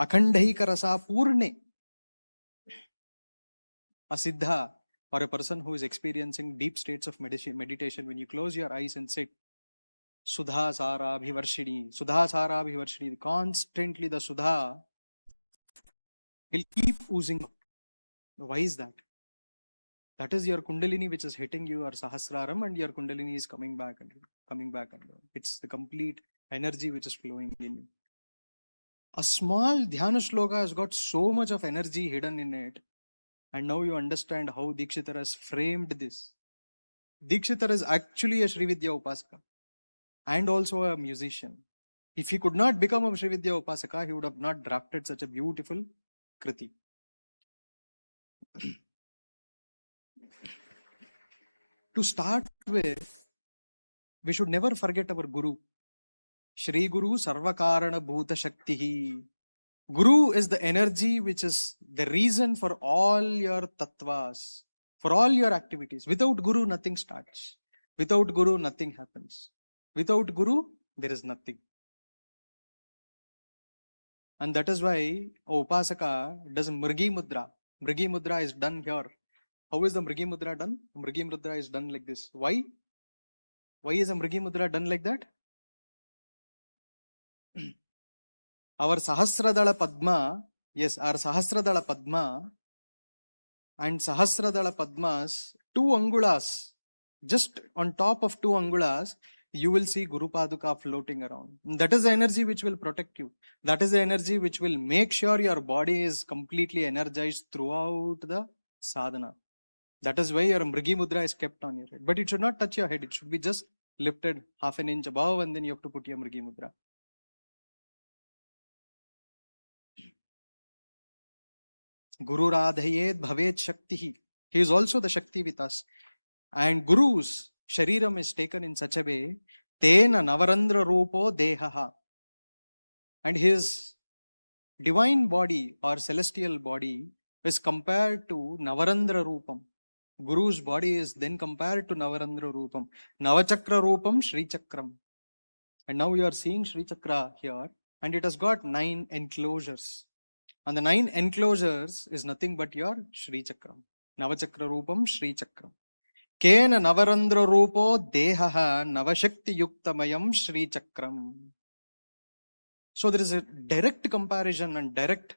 Akandhaika Rasa Purne. A Siddha, or a person who is experiencing deep states of meditation, when you close your eyes and sit, Sudha Sara Bhivarshini, constantly the Sudha will keep oozing out. Why is that? That is your Kundalini which is hitting your Sahasraram, and your Kundalini is coming back and coming back. And it's the complete energy which is flowing in you. A small Dhyana Shloka has got so much of energy hidden in it. And now you understand how Dikshitar has framed this. Dikshitar is actually a Sri Vidya Upasaka and also a musician. If he could not become a Sri Vidya Upasaka, he would have not drafted such a beautiful kriti. To start with, we should never forget our Guru. Shri Guru Sarvakarana Bhuta Shaktihi. Guru is the energy which is the reason for all your tattvas, for all your activities. Without Guru, nothing starts. Without Guru, nothing happens. Without Guru, there is nothing. And that is why Upasaka does Mrigi Mudra. Mrigi Mudra is done here. How is the Mrigi Mudra done? Mrigi Mudra is done like this. Why? Why is a Mrigi Mudra done like that? Our Sahasradala Padma, yes, our Sahasradala Padma and Sahasradala Padmas, 2 angulas, just on top of 2 angulas, you will see Guru Paduka floating around. That is the energy which will protect you. That is the energy which will make sure your body is completely energized throughout the sadhana. That is why your Mrigi Mudra is kept on your head. But it should not touch your head. It should be just lifted half an inch above, and then you have to put your Mrigi Mudra. Guru Radhayed Bhavet Shakti. He is also the Shakti with us. And Guru's Shariram is taken in such a way, Tena Navarandra Rupo Dehaha. And his divine body or celestial body is compared to Navarandra Rupam. Guru's body is then compared to Navarandra Rupam. Navachakra Rupam Sri Chakram. And now you are seeing Sri Chakra here, and it has got 9 enclosures. And the 9 enclosures is nothing but your Sri Chakram. Navachakra Rupam Sri Chakram. Kena Navarandra Rupo Dehaha Navashakti Yuktamayam Sri Chakram. So there is a direct comparison and direct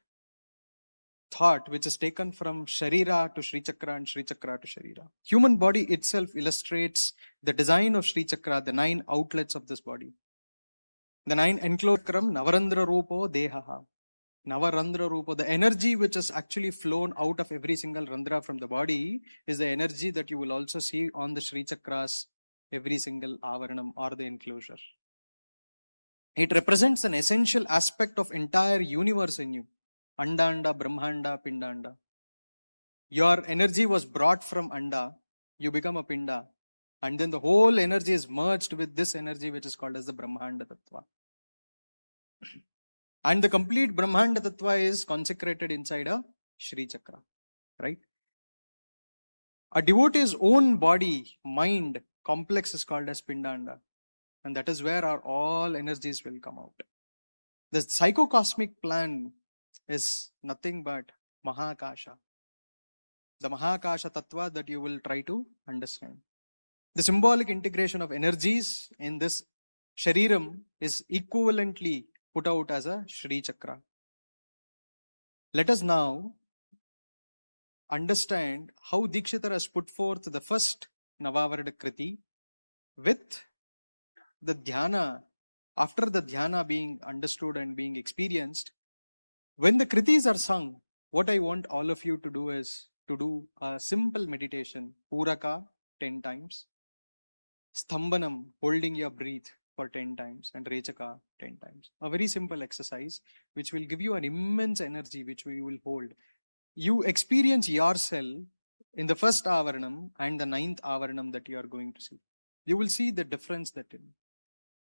thought which is taken from Sharira to Sri Chakra and Sri Chakra to Sharira. Human body itself illustrates the design of Sri Chakra, the 9 outlets of this body. The 9 enclosures, Navarandra Rupo Dehaha. Navarandra Rupa, the energy which is actually flown out of every single Randra from the body is the energy that you will also see on the Sri Chakras, every single Avaranam or the enclosure. It represents an essential aspect of entire universe in you. Andanda, Brahmanda, Pindanda. Your energy was brought from Anda, you become a Pinda. And then the whole energy is merged with this energy which is called as the Brahmanda Tattva. And the complete Brahmanda Tattva is consecrated inside a Sri Chakra, right? A devotee's own body, mind, complex is called as Pindanda. And that is where our all energies will come out. The psychocosmic plan is nothing but Mahakasha. The Mahakasha Tattva that you will try to understand. The symbolic integration of energies in this Shariram is equivalently put out as a Sri Chakra. Let us now understand how Dikshitar has put forth the first Navavarada Kriti with the Dhyana. After the Dhyana being understood and being experienced, when the Kritis are sung, what I want all of you to do is to do a simple meditation, Puraka 10 times, Sthambanam, holding your breath for 10 times, and Rechaka 10 times. A very simple exercise which will give you an immense energy which we will hold. You experience yourself in the first Avaranam and the 9th Avaranam that you are going to see. You will see the difference that in.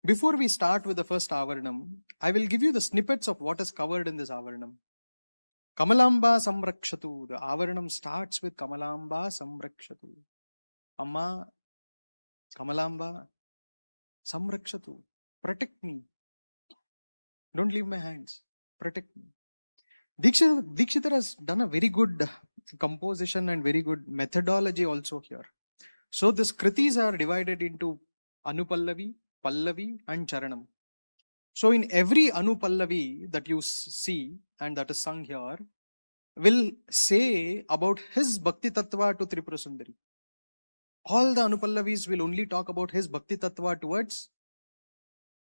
Before we start with the first Avaranam, I will give you the snippets of what is covered in this Avaranam. Kamalamba Samrakshatu. The Avaranam starts with Kamalamba Samrakshatu. Amma, Kamalamba Samrakshatu. Protect me. Don't leave my hands. Protect me. Dikshitar has done a very good composition and very good methodology also here. So these kritis are divided into Anupallavi, Pallavi and Charanam. So in every Anupallavi that you see and that is sung here, will say about his Bhakti Tattva to Tripura Sundari. All the Anupallavis will only talk about his Bhakti Tattva towards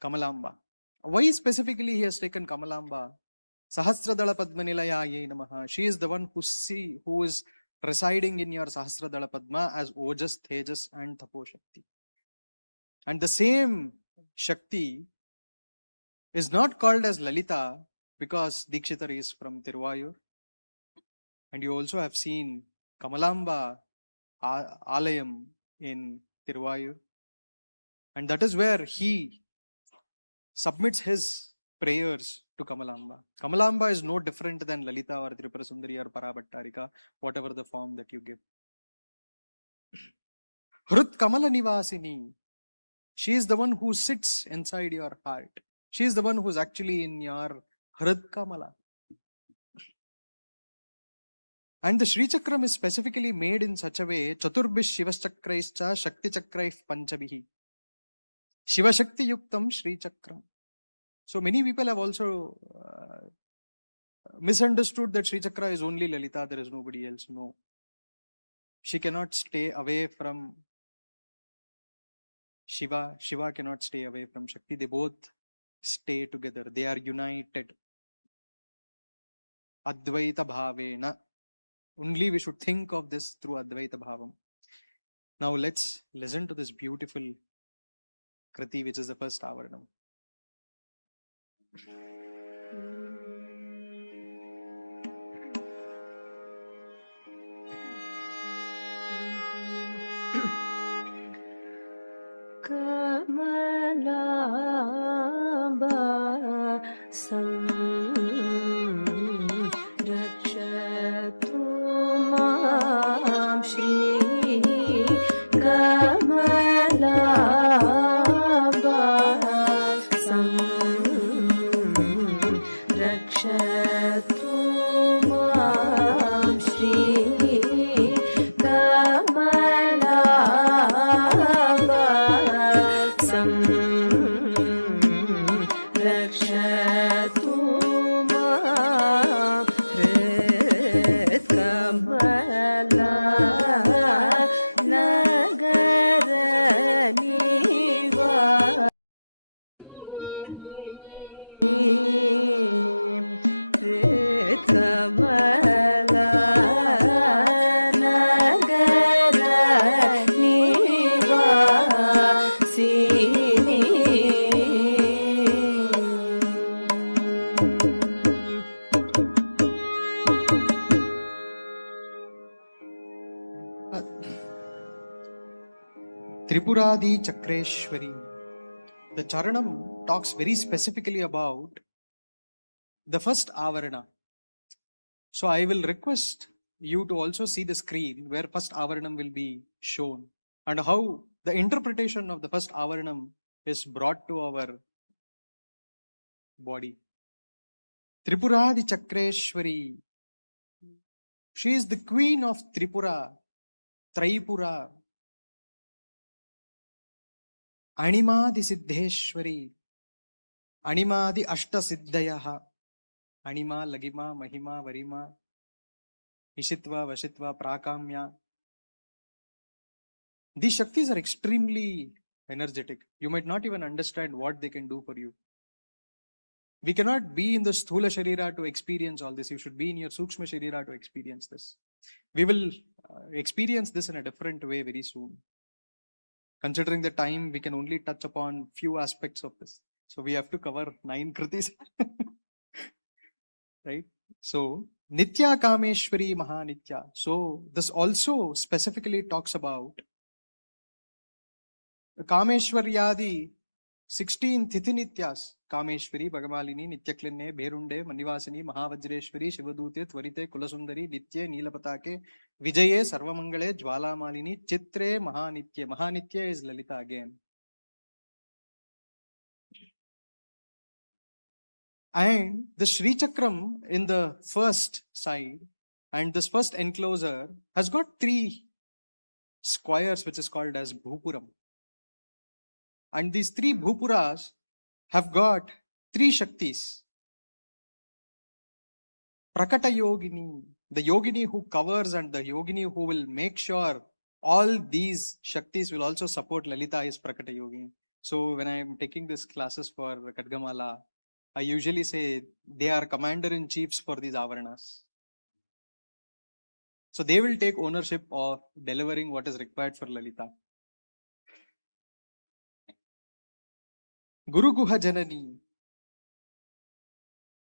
Kamalamba. Why specifically he has taken Kamalamba? Sahasradala Padmanilaya Ye Namaha. She is the one who is residing in your Sahasradala Padma as Ojas, Tejas and Tapo Shakti. And the same Shakti is not called as Lalita because Dikshitar is from Tiruvayur. And you also have seen Kamalamba Alayam in Tiruvayur. And that is where he submits his prayers to Kamalamba. Kamalamba is no different than Lalita or Tripura Sundari or Parabhattarika, whatever the form that you give. Hrut Kamala Nivasini. She is the one who sits inside your heart. She is the one who is actually in your Hrid Kamala. And the Sri Chakram is specifically made in such a way, Chaturbhish Shivas Chakraischa Shakti Chakraif Panchabihi. Shiva Shakti Yuktam Sri Chakram. So many people have also misunderstood that Sri Chakra is only Lalita, there is nobody else. No. She cannot stay away from Shiva. Shiva cannot stay away from Shakti. They both stay together. They are united. Advaita Bhavena. Only we should think of this through Advaita Bhavam. Now let's listen to this beautiful Kriti, which is the first Avaranam. रक्षतु मां श्री कमलाबासं रक्षतु मां श्री कमलाबासं रक्षतु मां हृत्कमला Tripuradi Chakreshwari. The Charanam talks very specifically about the first Avarana. So I will request you to also see the screen where first Avaranam will be shown and how the interpretation of the first Avaranam is brought to our body. Tripuradi Chakreshwari. She is the queen of Tripura, Traipura. Animadi Siddheshwari, Animadi Ashta Siddhayaha, Anima, Lagima, Mahima, Varima, Ishitva, Vashitva, Prakamya. These Shaktis are extremely energetic. You might not even understand what they can do for you. We cannot be in the Sthula Sharira to experience all this. You should be in your Sukshma Sharira to experience this. We will experience this in a different way very soon. Considering the time, we can only touch upon few aspects of this. So we have to cover 9 kritis. Right? So, Nitya Kameshwari Mahanitya. So, this also specifically talks about Kameshwaryadi 16 Tithinityas. Kameshwari, Bhagamalini, Nityaklinne, Bherunde, Manivasini, Mahavajreshwari, Shivadute, Tvarite, Kulasundari, Nitye, Nilapatake, Vijaye, Sarvamangale, Jwala Malini, Chitre, Mahanitya. Mahanitya is Lalita again. And the Sri Chakram in the first side and this first enclosure has got 3 squares which is called as Bhupuram. And these 3 Bhupuras have got 3 Shaktis. Prakata Yogini, the Yogini who covers and the Yogini who will make sure all these Shaktis will also support Lalita is Prakata Yogini. So when I am taking these classes for Kadgamala, I usually say they are commander-in-chiefs for these Avaranas. So they will take ownership of delivering what is required for Lalita. Guru Guha Janani.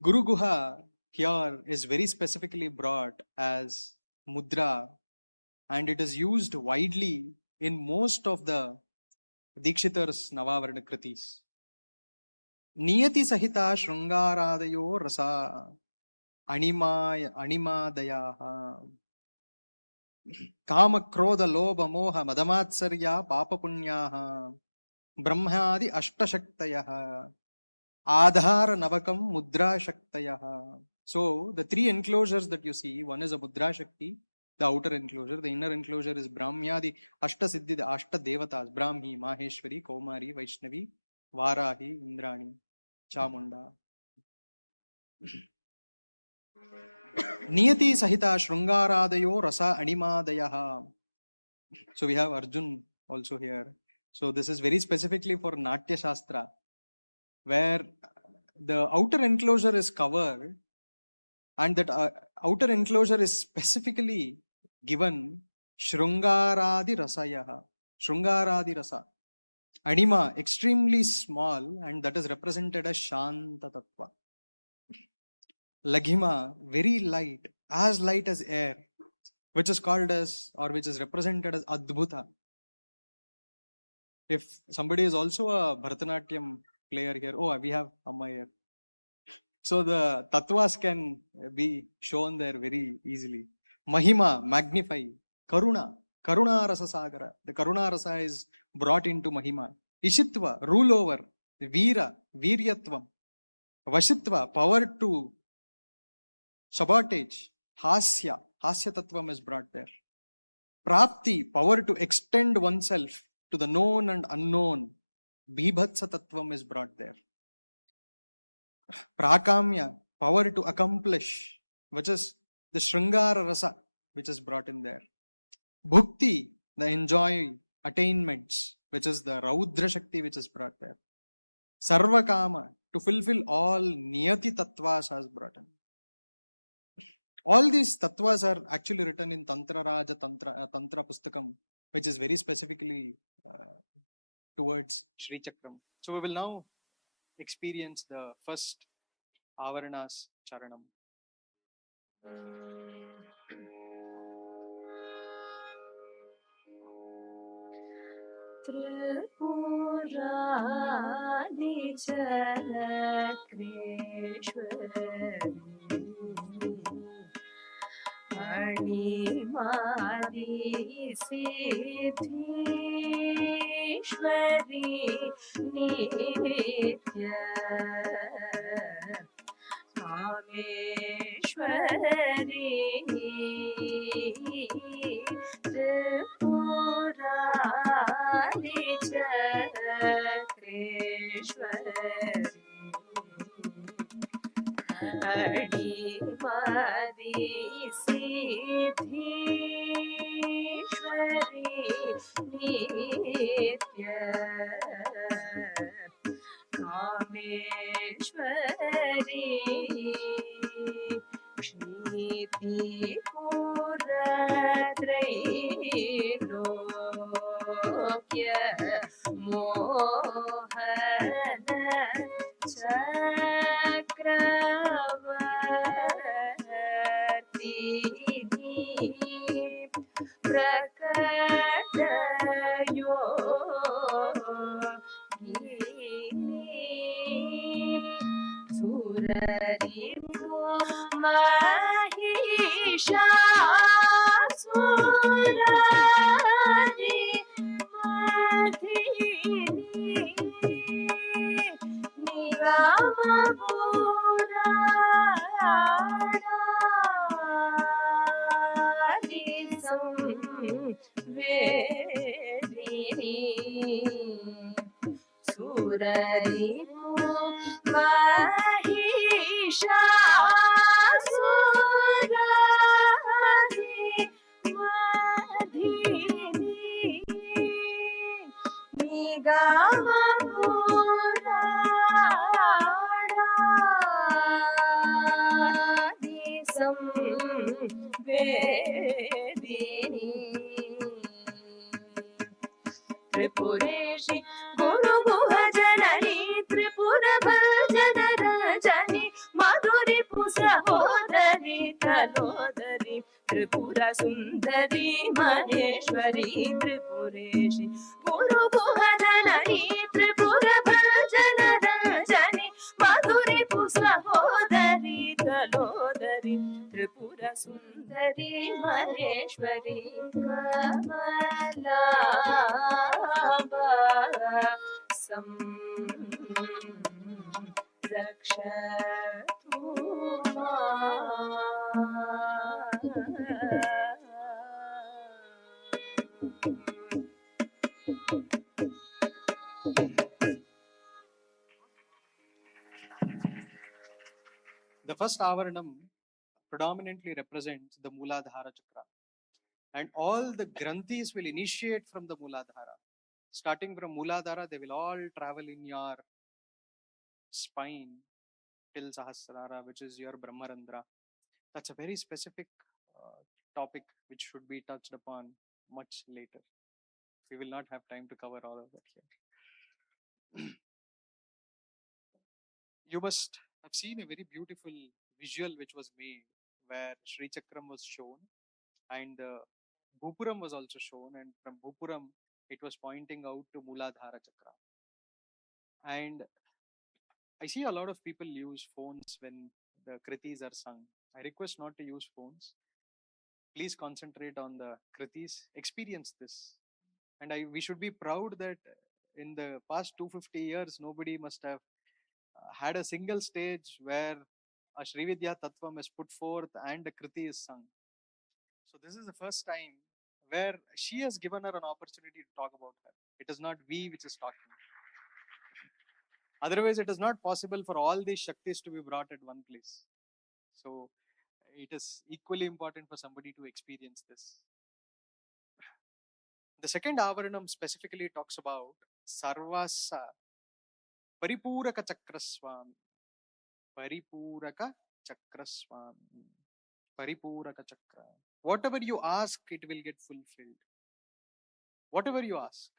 Guru Guha here is very specifically brought as mudra and it is used widely in most of the Dikshitar's Navavarana Kritis. Niyati Sahita Shrungaradayo Rasa Animadayaha Kama Krodha Lobha Moha Madamatsarya Papa Punyaha Brahmadi Ashtashaktayaha Adhara Navakam Mudra Shaktayaha. So the 3 enclosures that you see, one is a Mudra Shakti, the outer enclosure. The inner enclosure is Brahmyadi Ashta Siddhi, the Ashta Devatas, Brahmi, Maheshwari, Kaumari, Vaishnavi, Varahi, Indrani, Chamunda. Niyati Sahita Shrungaradayo Rasa Animadayaha. So we have Arjun also here. So this is very specifically for Natya Shastra, where the outer enclosure is covered And that outer enclosure is specifically given Shrungaradi Rasayaha. Shrungaradi Rasa. Anima, extremely small, and that is represented as Shanta Tattva. Laghima, very light as air, which is called as, or which is represented as Adbhuta. If somebody is also a Bharatanatyam player here, oh, we have Amma here. So the tattvas can be shown there very easily. Mahima, magnify. Karuna, Karuna Rasa Sagara. The Karuna Rasa is brought into Mahima. Ishitva, rule over. Veera, Viryatvam. Vashitva, power to sabotage. Hasya, Hasya Tattvam is brought there. Prapti, power to extend oneself to the known and unknown. Bibhatsa Tattvam is brought there. Prakamya, power to accomplish, which is the Sringara Rasa, which is brought in there. Bhukti, the enjoy attainments, which is the Raudra Shakti, which is brought there. Sarvakama, to fulfill all Niyati Tattvas, has brought in. All these tattvas are actually written in Tantra Raja Tantra Pustakam, which is very specifically towards Sri Chakram. So we will now experience the first Avarana's Charanam. Tripurani Chakreshwari Animadi Siddhishwari Nitya Kameshwari Tripurani Chakreshwari Adimadi Siddhishwari Nitya Kameshwari Shriti Puratrailokya Mohana Chakravartini Prakatayo Surarimu Mahishasurari Madhini Nivamapurādisam Vedini Surarimu Mahishasurari Madhini Nigamapurādisam Vedini Tripureshi Guru Guha Janani Tripura Bhajana Rajani Madhuri Pusahodari Kalodari Tripura Sundari Maheshwari Tripureshi Guru Guha Janani Tripura Bhajana Rajani Madhuri Pusahodari Kalodari Tripura Sundari Maheshwari Kaivalyam Rakshatu The first Avaranam predominantly represents the Mooladhara Chakra. And all the Granthis will initiate from the Mooladhara. Starting from Mooladhara, they will all travel in your spine till Sahasrara, which is your Brahmarandra. That's a very specific topic which should be touched upon much later. We will not have time to cover all of that here. You must have seen a very beautiful visual which was made where Sri Chakram was shown and Bhupuram was also shown, and from Bhupuram it was pointing out to Mooladhara Chakra. And I see a lot of people use phones when the kritis are sung. I request not to use phones. Please concentrate on the kritis, experience this. And we should be proud that in the past 250 years, nobody must have had a single stage where a Sri Vidya Tattvam is put forth and the kriti is sung. So this is the first time where she has given her an opportunity to talk about her. It is not we which is talking. Otherwise, it is not possible for all these Shaktis to be brought at one place. So it is equally important for somebody to experience this. The second Avaranam specifically talks about Sarvasa Paripuraka Chakraswami. Paripuraka Chakraswami. Paripuraka Chakra. Whatever you ask, it will get fulfilled. Whatever you ask.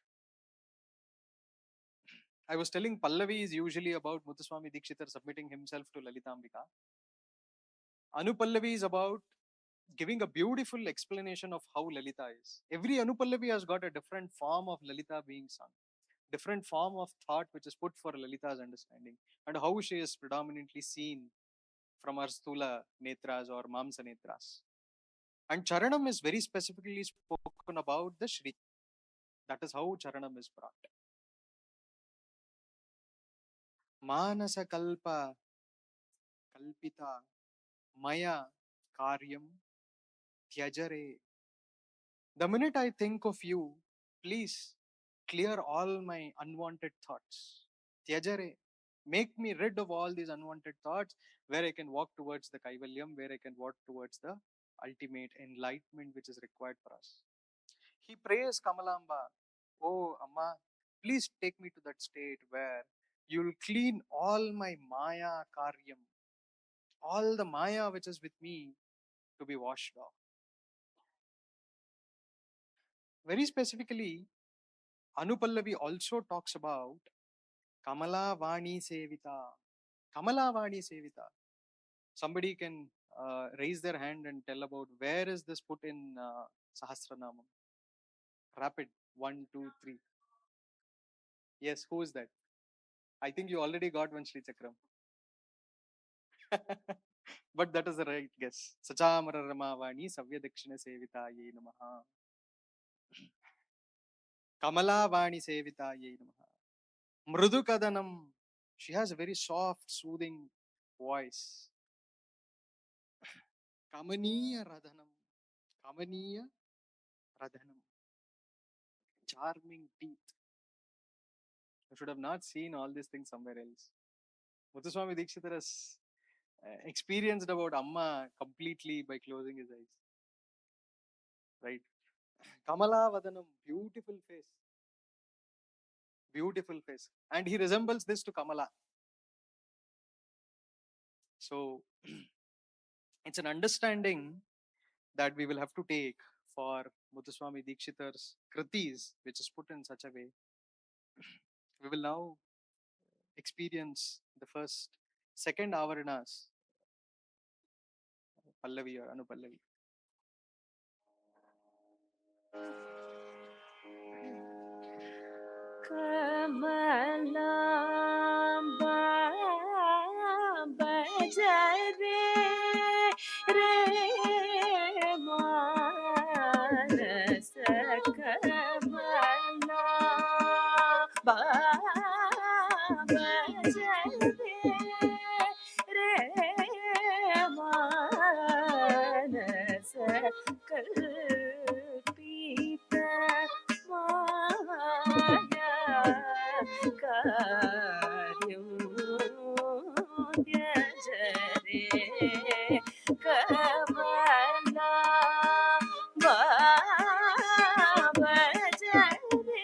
I was telling Pallavi is usually about Muthuswami Dikshitar submitting himself to Lalitambika. Anupallavi is about giving a beautiful explanation of how Lalita is. Every Anupallavi has got a different form of Lalita being sung, different form of thought which is put for Lalita's understanding, and how she is predominantly seen from her Stula Netras or Mamsa Netras. And Charanam is very specifically spoken about the Shri. That is how Charanam is brought. Manasa Kalpa Kalpita Maya Karyam Tyajare. The minute I think of you, please clear all my unwanted thoughts. Tyajare. Make me rid of all these unwanted thoughts where I can walk towards the Kaivalyam, where I can walk towards the ultimate enlightenment which is required for us. He prays Kamalamba, oh Amma, please take me to that state where you'll clean all my Maya Karyam, all the Maya which is with me to be washed off. Very specifically, Anupallavi also talks about Kamala Vani Sevita. Kamala Vani Sevita. Somebody can raise their hand and tell about where is this put in Sahasranamam. Rapid. 1, 2, 3. Yes, who is that? I think you already got one Sri Chakram. But that is the right guess. Sachamara Ramavani Savya Dakshina Sevita Ye Namaha. Kamala Vani Sevita Ye Namaha. Mrudu Kadanam. She has a very soft, soothing voice. Kamaniya Radhanam. Kamaniya Radhanam. Charming teeth. You should have not seen all these things somewhere else. Muthuswami Dikshitar has experienced about Amma completely by closing his eyes. Right? Kamala Vadanam, beautiful face. Beautiful face. And he resembles this to Kamala. So, it's an understanding that we will have to take for Muthuswami Dikshitar's kritis, which is put in such a way. We will now experience the second Avarana's Pallavi or Anupallavi. Kamalamba bajare re manas kamalamba bajare re manas kalpita Karyam Tyajare Kavala Bajare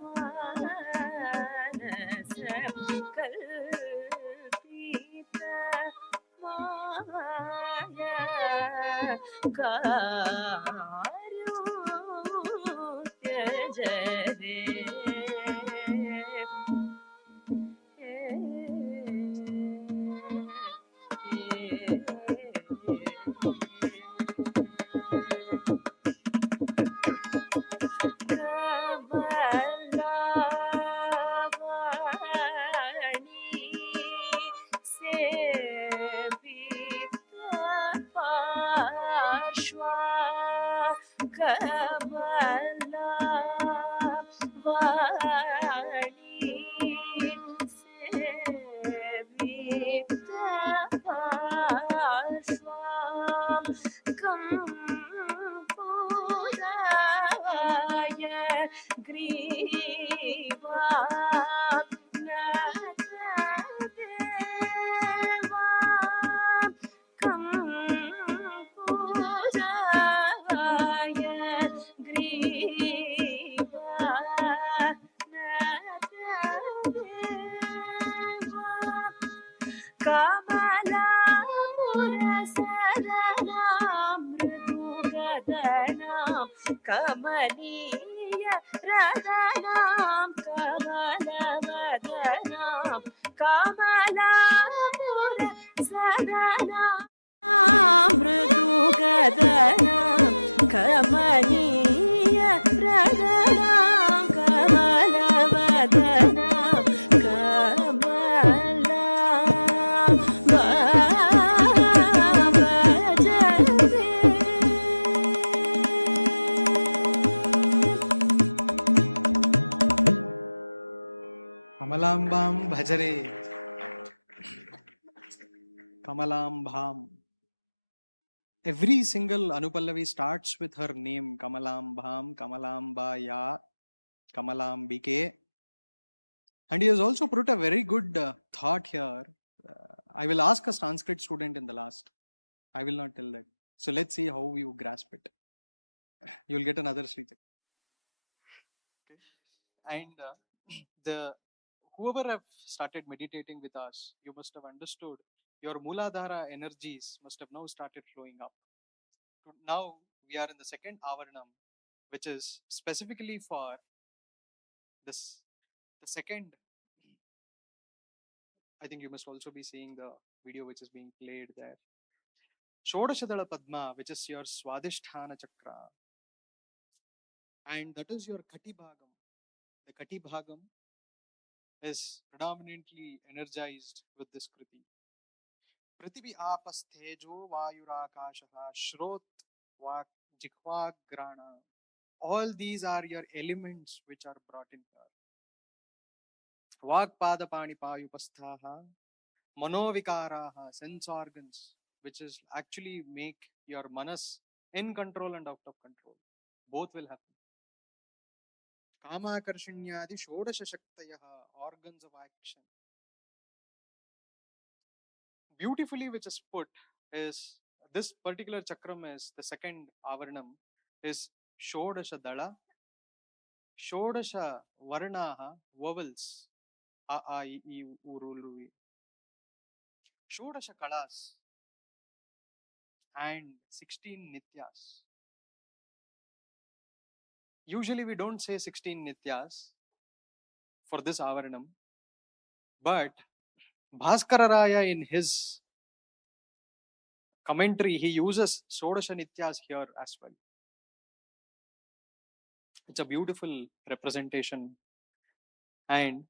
Manasa Kalpita कार्यं त्यज रे कमलावाणी सेवित पार्श्वा कमलावाणी सेवित पार्श्वा कंपूराय ग्रीवा देवा कंपूराय ग्रीवा देवा कमलापुरसरनां मृदुगदनां कमनीय रदनां कमलवदनां कमलापुरसरनां मृदुगदनां कमनीय रदनां कमलवदनां कमला Kamalambam bhajare. Kamalambam. Every single Anupallavi starts with her name Kamalambam, Kamalambaya, Kamalambike. And he has also put a very good thought here. I will ask a Sanskrit student in the last. I will not tell that. So let's see how you grasp it. You will get another Sri Chakra. Okay. And the whoever have started meditating with us, you must have understood your Mooladhara energies must have now started flowing up. Now we are in the second Avaranam, which is specifically for this. The second, I think you must also be seeing the video which is being played there. Shodashadala Padma, which is your Swadhisthana Chakra. And that is your Kati Bhagam. The Kati Bhagam is predominantly energized with this Kriti. Prithivi apastejo vayurakashaha shrot vak jikhva grana. All these are your elements which are brought in here. Vak pada pani payupasthaha manovikaraha, sense organs, which is actually make your manas in control and out of control. Both will happen. Kamakarshanyadi shodasha shaktayaha, organs of action. Beautifully which is put is this particular chakram is the second avaranam is shodasha dala, shodasha varnaha, vowels, a, I, u, ru, lu, vi. Shodasha kalas and 16 nityas. Usually we don't say 16 nityas for this avaranam, but Bhaskararaya in his commentary he uses Shodasha nityas here as well. It's a beautiful representation. And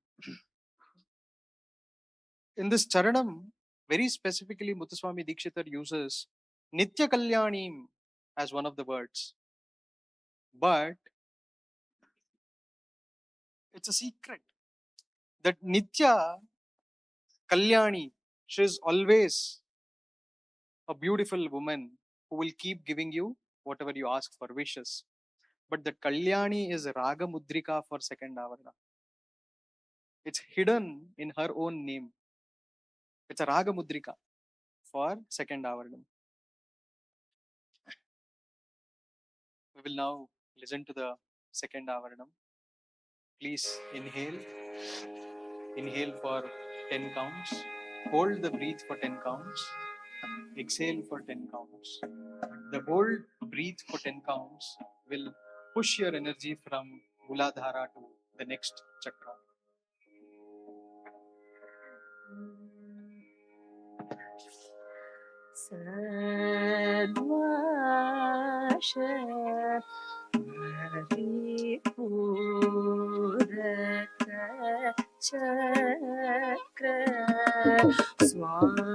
in this charanam, very specifically Muthuswami Dikshitar uses Nitya Kalyanim as one of the words. But it's a secret that Nitya Kalyani, she is always a beautiful woman who will keep giving you whatever you ask for, wishes. But the Kalyani is Raga Mudrika for second Avarana. It's hidden in her own name. It's a Raga Mudrika for second Avaranam. We will now listen to the second Avaranam. Please inhale. Inhale for 10 counts. Hold the breath for 10 counts. Exhale for 10 counts. The hold breathe for 10 counts will push your energy from Muladhara to the next chakra. Sadvash Paripuraka Chakra Swami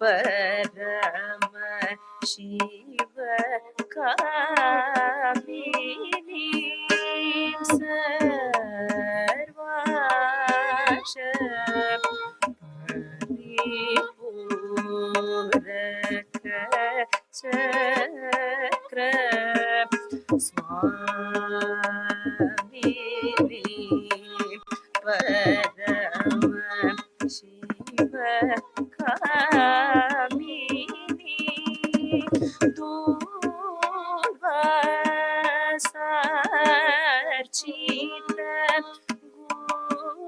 Parama Shiva Kamini Sarvasha Paripuraka Chakra Swami Parama Shiva Kamini Durvasarchita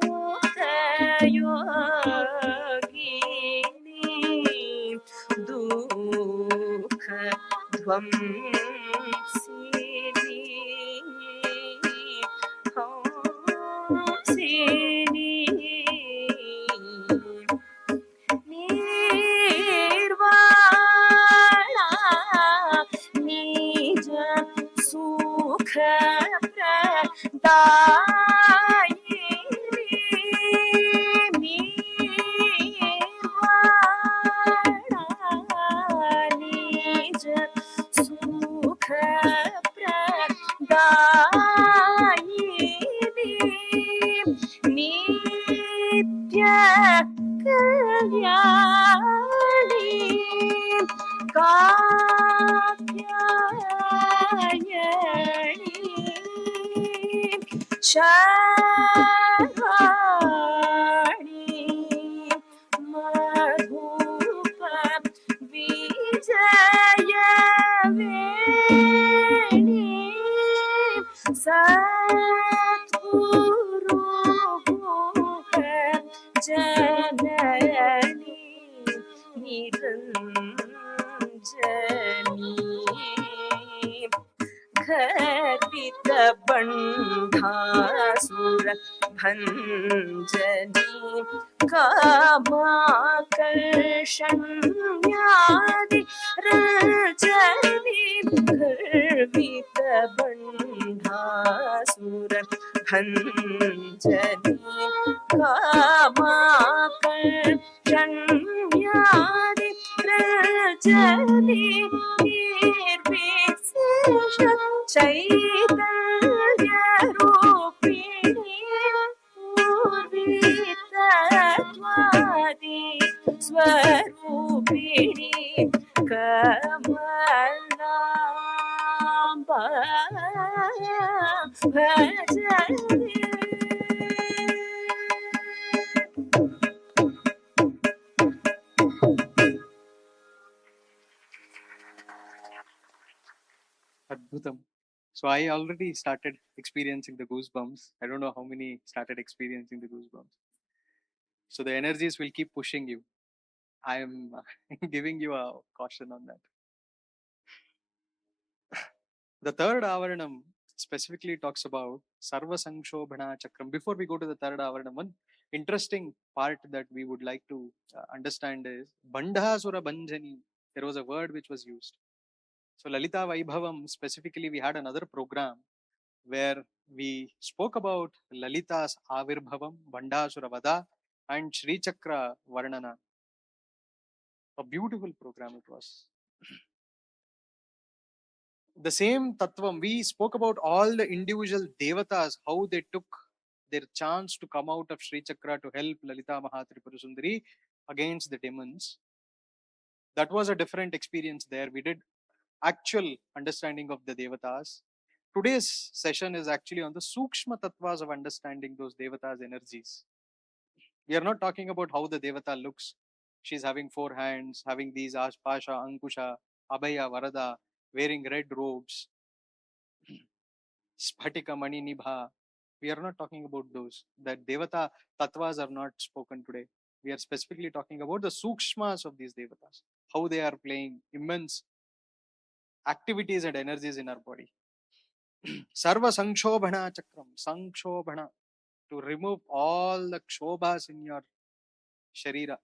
Guptayogini Dukha Dvamsini Hamsini Nirvana Nija Sukha Pradayini Nirvana Nija Sukha Pradayini Nitya Kalyani Katyayani Sharvani Madhupa Vijayaveni Satguru Janani Niranjani Kharpita Bandhasura Bhanjani Kamakarshanyadi Rajani Kharpita Bandhasura Bhanjani Kamakarshanyadi Rajani Nirvisesha Chaitanya Rupini Purvitatvadi Swarupini Kamalamba Bhajani Adbhutam. So I already started experiencing the goosebumps. I don't know how many started experiencing the goosebumps. So the energies will keep pushing you. I am giving you a caution on that. The third Avaranam specifically talks about Sarva Sanshobhana Chakram. Before we go to the third Avaranam, one interesting part that we would like to understand is Bandhasura Banjani. There was a word which was used. So Lalita Vaibhavam, specifically, we had another program where we spoke about Lalita's Avirbhavam, Bandhasura Vada, and Sri Chakra Varnana. A beautiful program it was. The same Tattvam, we spoke about all the individual Devatas, how they took their chance to come out of Sri Chakra to help Lalita Mahatripura Sundari against the demons. That was a different experience there. We did actual understanding of the Devatas. Today's session is actually on the Sukshma Tattvas of understanding those Devatas' energies. We are not talking about how the Devata looks. She's having 4 hands, having these Pasha, Ankusha, Abhaya, Varada, wearing red robes, Spatika, Mani, Nibha. We are not talking about those. That Devata Tattvas are not spoken today. We are specifically talking about the sukshmas of these devatas, how they are playing immense activities and energies in our body. Sarva Sankshobhana Chakram, Sankshobhana, to remove all the kshobhas in your sharira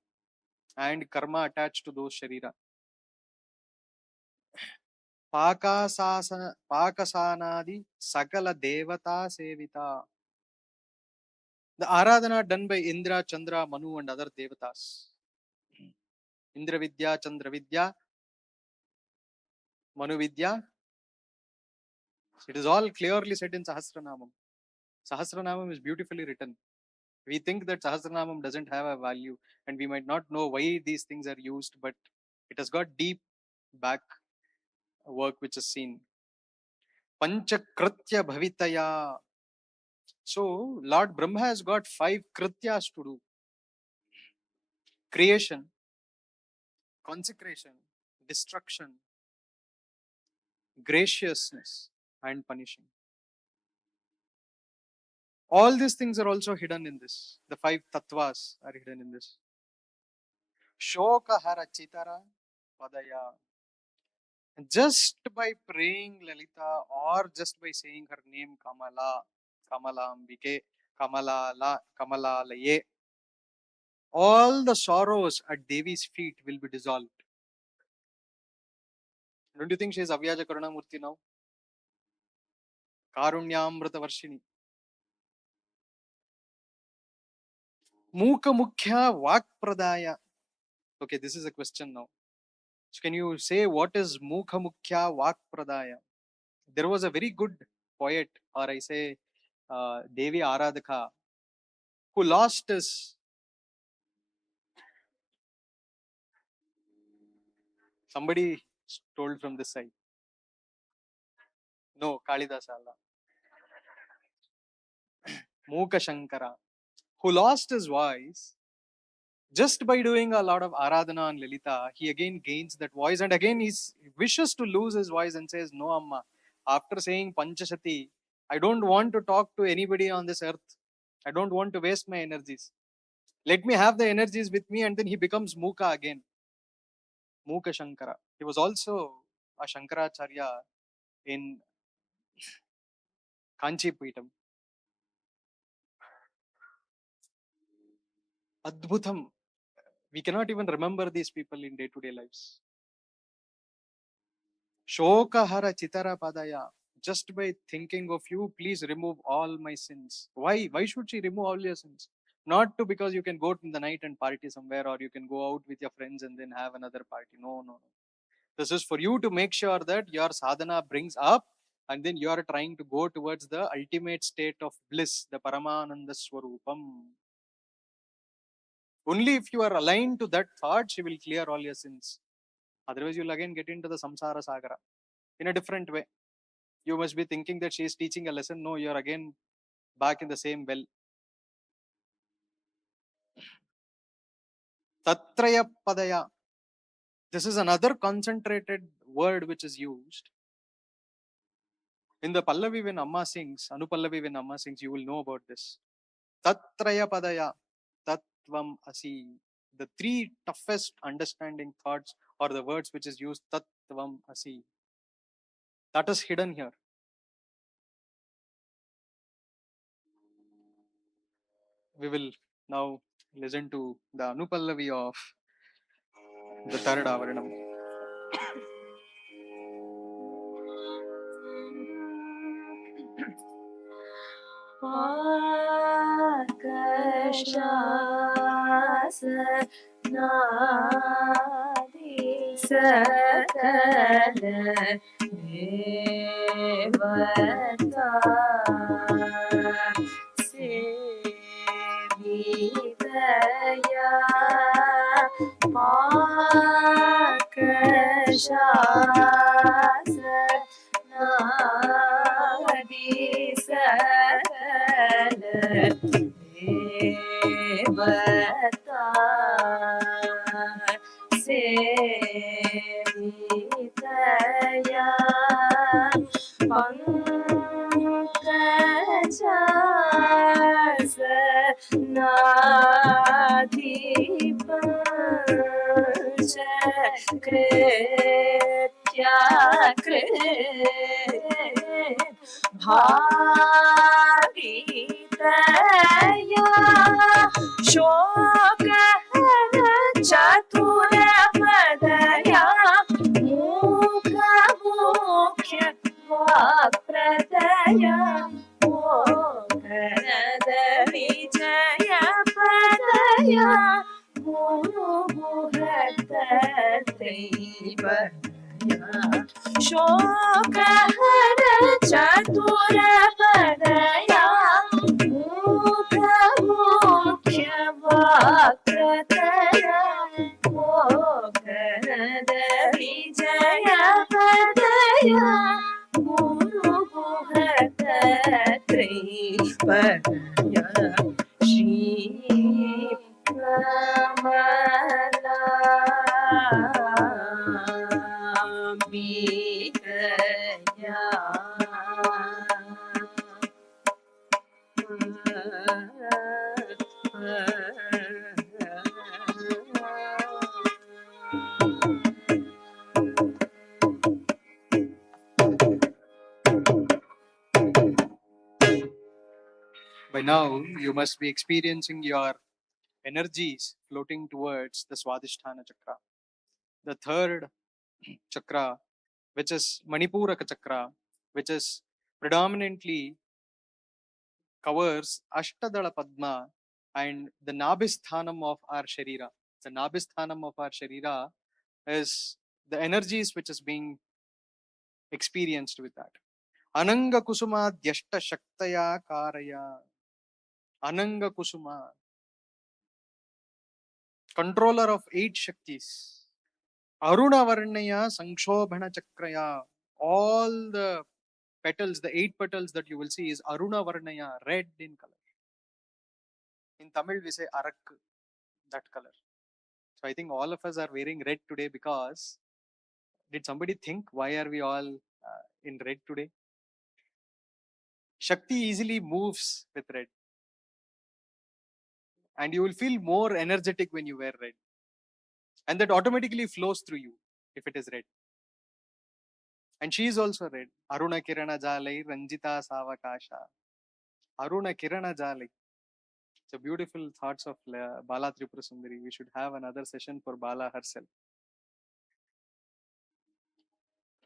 and karma attached to those sharira. Pakasanadi Sakala Devata Sevita. The Aradhana done by Indra, Chandra, Manu, and other devatas. Indra Vidya, Chandra Vidya, Manu Vidya. It is all clearly said in Sahasranamam. Sahasranamam is beautifully written. We think that Sahasranamam doesn't have a value, and we might not know why these things are used, but it has got deep back work which is seen. Panchakritya Bhavitaya. So, Lord Brahma has got 5 krityas to do: creation, consecration, destruction, graciousness, and punishing. All these things are also hidden in this. The 5 tattvas are hidden in this. Shoka hara chitara padaya. Just by praying Lalita or just by saying her name Kamala, Kamalambike, Kamalala, Kamalalaye, all the sorrows at Devi's feet will be dissolved. Don't you think she is Avyaja Karunamurti now? Karunyamrita Varshini. Mukha Mukhya Vak Pradaya. Okay, this is a question now. So can you say what is Mukha Mukhya Vak Pradaya? There was a very good poet, or I say Devi Aradhaka, who lost his. Somebody told from this side. No, Kalidasa Allah. Mukha Shankara, who lost his voice. Just by doing a lot of Aradhana and Lalita, he again gains that voice, and again he wishes to lose his voice and says, no Amma, after saying Panchashati, I don't want to talk to anybody on this earth. I don't want to waste my energies. Let me have the energies with me, and then he becomes Mukha again. Mukha Shankara. He was also a Shankaracharya in Kanchipuram. Adbhutam. We cannot even remember these people in day-to-day lives. Shokahara Chitara Padaya. Just by thinking of you, please remove all my sins. Why? Why should she remove all your sins? Not to because you can go in the night and party somewhere, or you can go out with your friends and then have another party. No, no, no. This is for you to make sure that your sadhana brings up, and then you are trying to go towards the ultimate state of bliss, the Paramananda Swarupam. Only if you are aligned to that thought, she will clear all your sins. Otherwise, you'll again get into the samsara sagara in a different way. You must be thinking that she is teaching a lesson. No, you're again back in the same well. Tatraya Padaya. This is another concentrated word which is used. In the Pallavi when Amma sings, Anupallavi when Amma sings, you will know about this. Tatraya Padaya, Tattvam Asi. The 3 toughest understanding thoughts or the words which is used, Tattvam Asi. That is hidden here. We will now listen to the Anupallavi of the 3rd Avaranam. Akashasa Nadi Sakala Devata Sri Vidya Akashasa Nadi Sakala Devata Sevitaya Pankajasa Nadi कृत्या कृत् भावितया शोकहर चतुरपदया मूकमुख्य वाक्प्रदया मोहनद विजय पदया मुहुर्तत्रैवया शोकहर चतुरपदया मूकमुख्य वाक्प्रदया मोहनद विजय पदया मुहुर्तत्रैवया श्रीकमलाम्बिकया By now, you must be experiencing your energies floating towards the Swadhisthana chakra, the third chakra, which is Manipuraka chakra, which is predominantly covers Ashtadala Padma and the Nabhisthanam of our Sharira. The Nabhisthanam of our Sharira is the energies which is being experienced with that. Ananga Kusuma Dyashta Shaktaya Karaya. Ananga Kusuma, controller of 8 Shaktis. Aruna Varnaya Sanshobhana Chakraya. All the petals, the 8 petals that you will see is Aruna Varnaya, red in color. In Tamil, we say Arak, that color. So I think all of us are wearing red today because did somebody think why are we all in red today? Shakti easily moves with red. And you will feel more energetic when you wear red. And that automatically flows through you if it is red. And she is also red. Aruna Kirana Jalai Ranjita Savakasha. Aruna Kirana Jalai. So beautiful thoughts of Bala Tripura Sundari. We should have another session for Bala herself.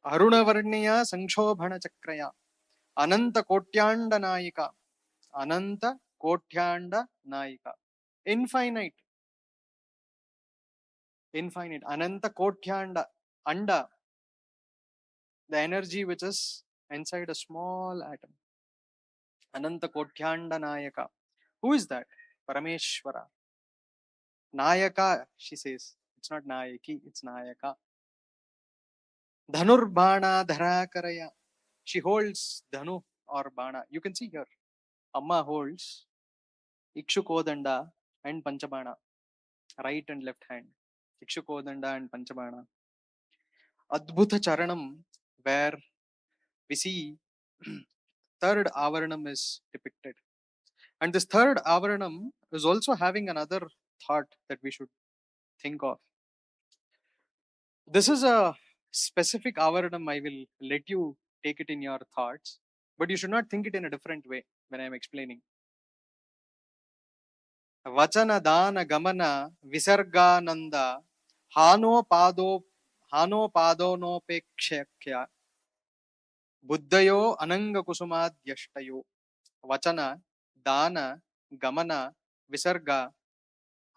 Aruna Varnaya Sanshobhana Chakraya. Ananta Kotyanda Nayika. Ananta Kotyanda Nayika. Infinite. Infinite. Ananta Kotyanda. Anda. The energy which is inside a small atom. Ananta Kotyanda Nayaka. Who is that? Parameshwara. Nayaka, she says. It's not Nayaki, it's Nayaka. Dhanur Bana Dharakaraya. She holds Dhanu or Bana. You can see here. Amma holds Ikshukodanda and Panchabana. Right and left hand. Ikshukodanda and Panchabana. Adbhuta Charanam, where we see third Avaranam is depicted. And this third Avaranam is also having another thought that we should think of. This is a specific Avaranam. I will let you take it in your thoughts, but you should not think it in a different way when I am explaining. Vachana Dana Gamana Visargananda Hano Pado no Pekshakya Buddhayo Ananga Kusumadhyashtayo. Vachana, Dana, Gamana, Visarga,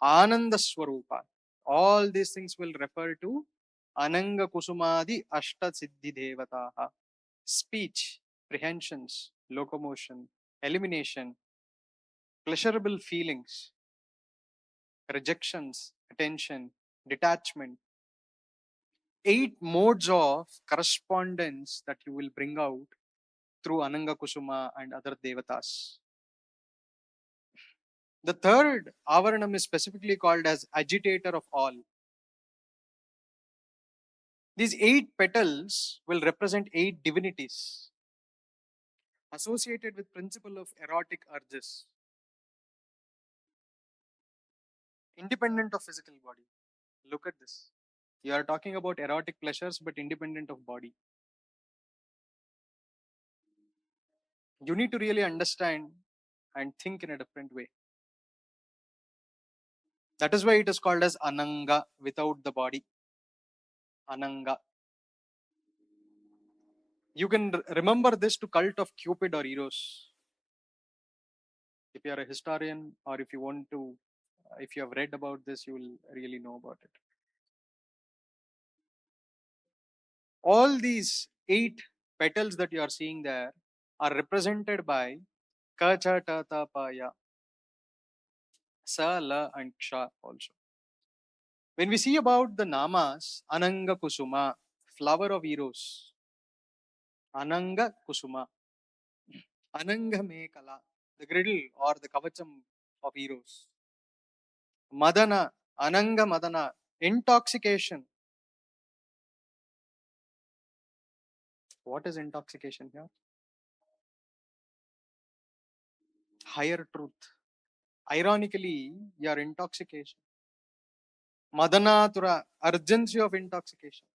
Ananda Swarupa. All these things will refer to Ananga Kusumadi Ashta Siddhi Devataha. Speech, prehensions, locomotion, elimination, pleasurable feelings, rejections, attention, detachment. 8 modes of correspondence that you will bring out through Ananga Kusuma and other devatas. The third Avaranam is specifically called as agitator of all. These 8 petals will represent 8 divinities associated with principle of erotic urges, independent of physical body. Look at this. You are talking about erotic pleasures but independent of body. You need to really understand and think in a different way. That is why it is called as Ananga, without the body. Ananga. You can remember this to cult of Cupid or Eros. If you are a historian, or if you want to, if you have read about this, you will really know about it. All these 8 petals that you are seeing there are represented by Ka, Cha, Ta, Ta, Pa, Ya, Sa, La, and Ksha also. When we see about the namas, Ananga Kusuma, flower of Eros, Ananga Kusuma, Ananga Mekala, the griddle or the kavacham of Eros, Madana, Ananga Madana, intoxication. What is intoxication here? Higher truth. Ironically, your intoxication. Madanatura, urgency of intoxication.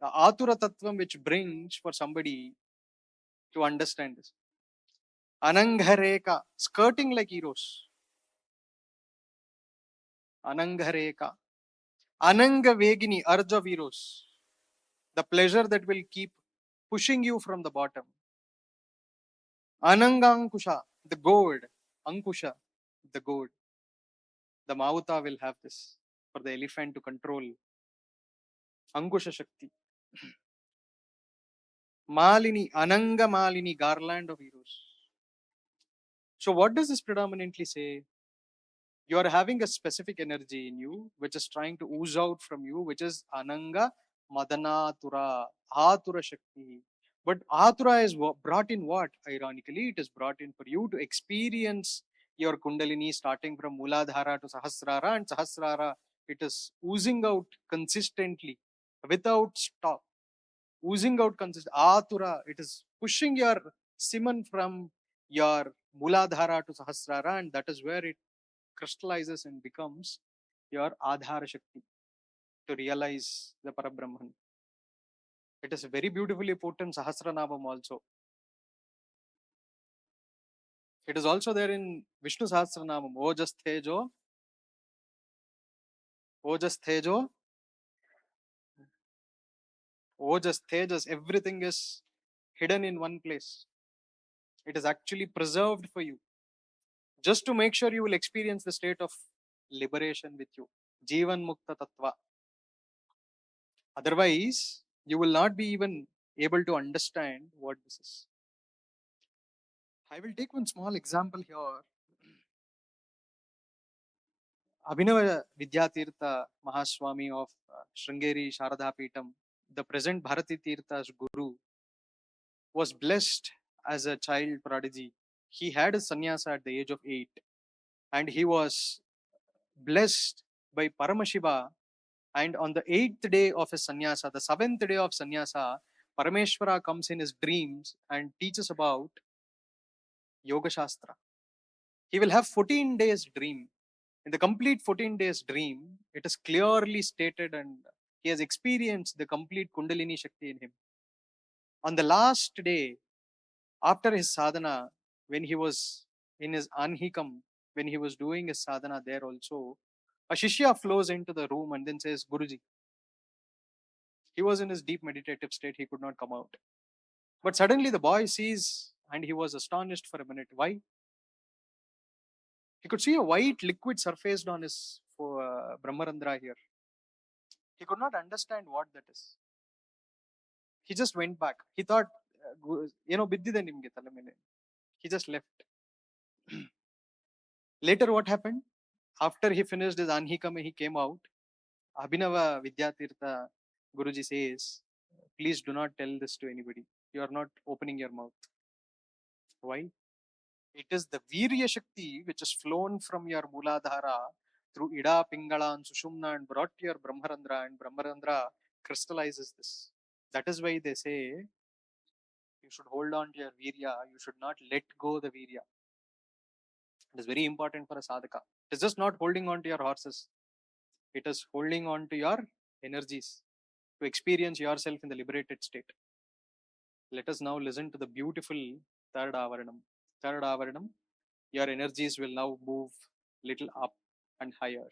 The Atura Tattvam which brings for somebody to understand this. Ananghareka, skirting like Eros. Ananghareka. Ananga Vegini, urge of Eros. The pleasure that will keep pushing you from the bottom. Anangankusha, the gourd. Ankusha, the gourd. The Mauta will have this for the elephant to control. Ankusha Shakti. Malini, Ananga Malini, garland of Eros. So what does this predominantly say? You are having a specific energy in you, which is trying to ooze out from you, which is Ananga Madanatura, Atura Shakti. But Atura is brought in what? Ironically, it is brought in for you to experience your Kundalini starting from Muladhara to Sahasrara, and Sahasrara, it is oozing out consistently without stop. Oozing out consistently. Atura, it is pushing your Siman from your Muladhara to Sahasrara, and that is where it crystallizes and becomes your Adhara Shakti to realize the Parabrahman. It is a very beautifully put in Sahasranamam also. It is also there in Vishnu Sahasranamam. Ojas Tejo, Ojas Tejo, Ojas Tejas. Everything is hidden in one place. It is actually preserved for you, just to make sure you will experience the state of liberation with you. Jivan Mukta Tattva. Otherwise, you will not be even able to understand what this is. I will take one small example here. Abhinava Vidyatirtha Mahaswami of Sringeri Sharada Peetam, the present Bharati Tirtha's guru, was blessed as a child prodigy. He had a sannyasa at the age of 8, and he was blessed by Paramashiva. And on the 8th day of his sannyasa, the 7th day of sannyasa, Parameshwara comes in his dreams and teaches about Yoga Shastra. He will have 14 days dream. In the complete 14 days dream, it is clearly stated, and he has experienced the complete Kundalini Shakti in him. On the last day, after his sadhana, when he was in his anhikam, when he was doing his sadhana there also, a Shishya flows into the room and then says, Guruji. He was in his deep meditative state, he could not come out. But suddenly the boy sees, and he was astonished for a minute. Why? He could see a white liquid surfaced on his Brahmarandra here. He could not understand what that is. He just went back. He thought, biddide nimge tale mele. He just left. Later, what happened? After he finished his Anhikam, he came out. Abhinava Vidyatirtha Guruji says, please do not tell this to anybody. You are not opening your mouth. Why? It is the Virya Shakti which has flown from your Muladhara through Ida, Pingala, and Sushumna and brought to your Brahmarandra, and Brahmarandra crystallizes this. That is why they say you should hold on to your Virya, you should not let go the Virya. It is very important for a sadhaka. It is just not holding on to your horses. It is holding on to your energies to experience yourself in the liberated state. Let us now listen to the beautiful third Avaranam. Third Avaranam, your energies will now move little up and higher.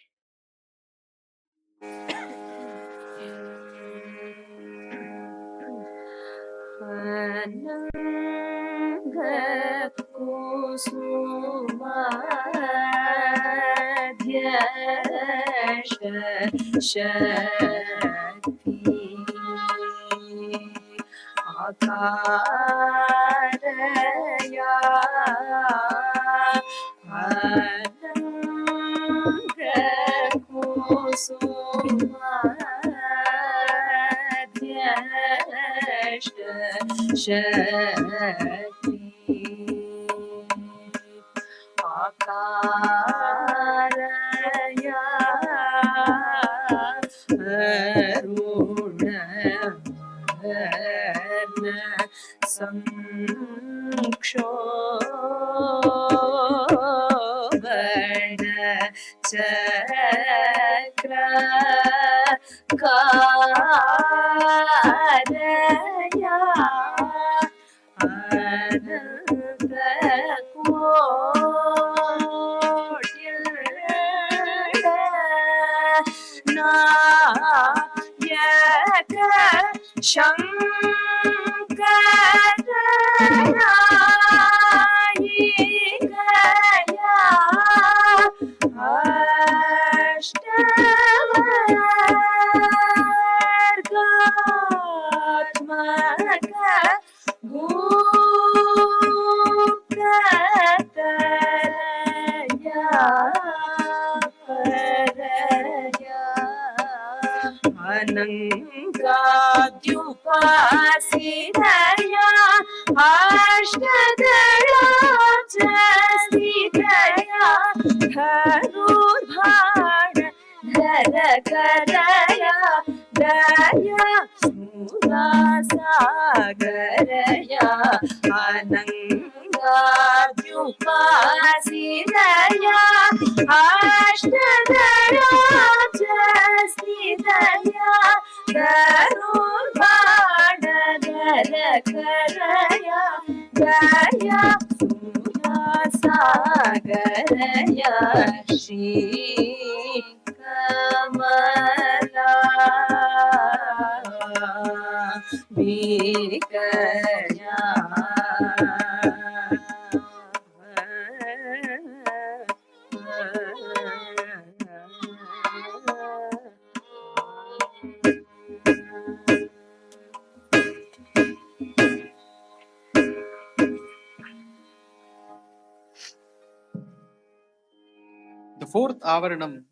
The fourth Avaranam,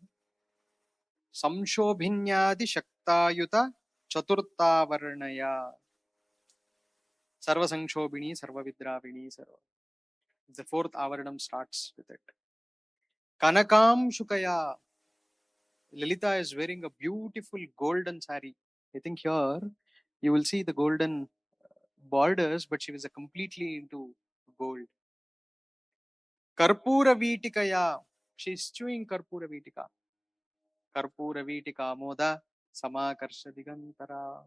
Samshobhinyadi Shaktayuta Chaturtavarnaya. Sarva Sanshobhini, Sarva Vidravini, Sarva. The fourth Avaranam starts with it. Kanakam Shukaya. Lalita is wearing a beautiful golden sari. I think here you will see the golden borders, but she was completely into gold. Karpura Vitikaya. She is chewing Karpura Vitika. Karpura Vitika Moda Samakarsha Digantara.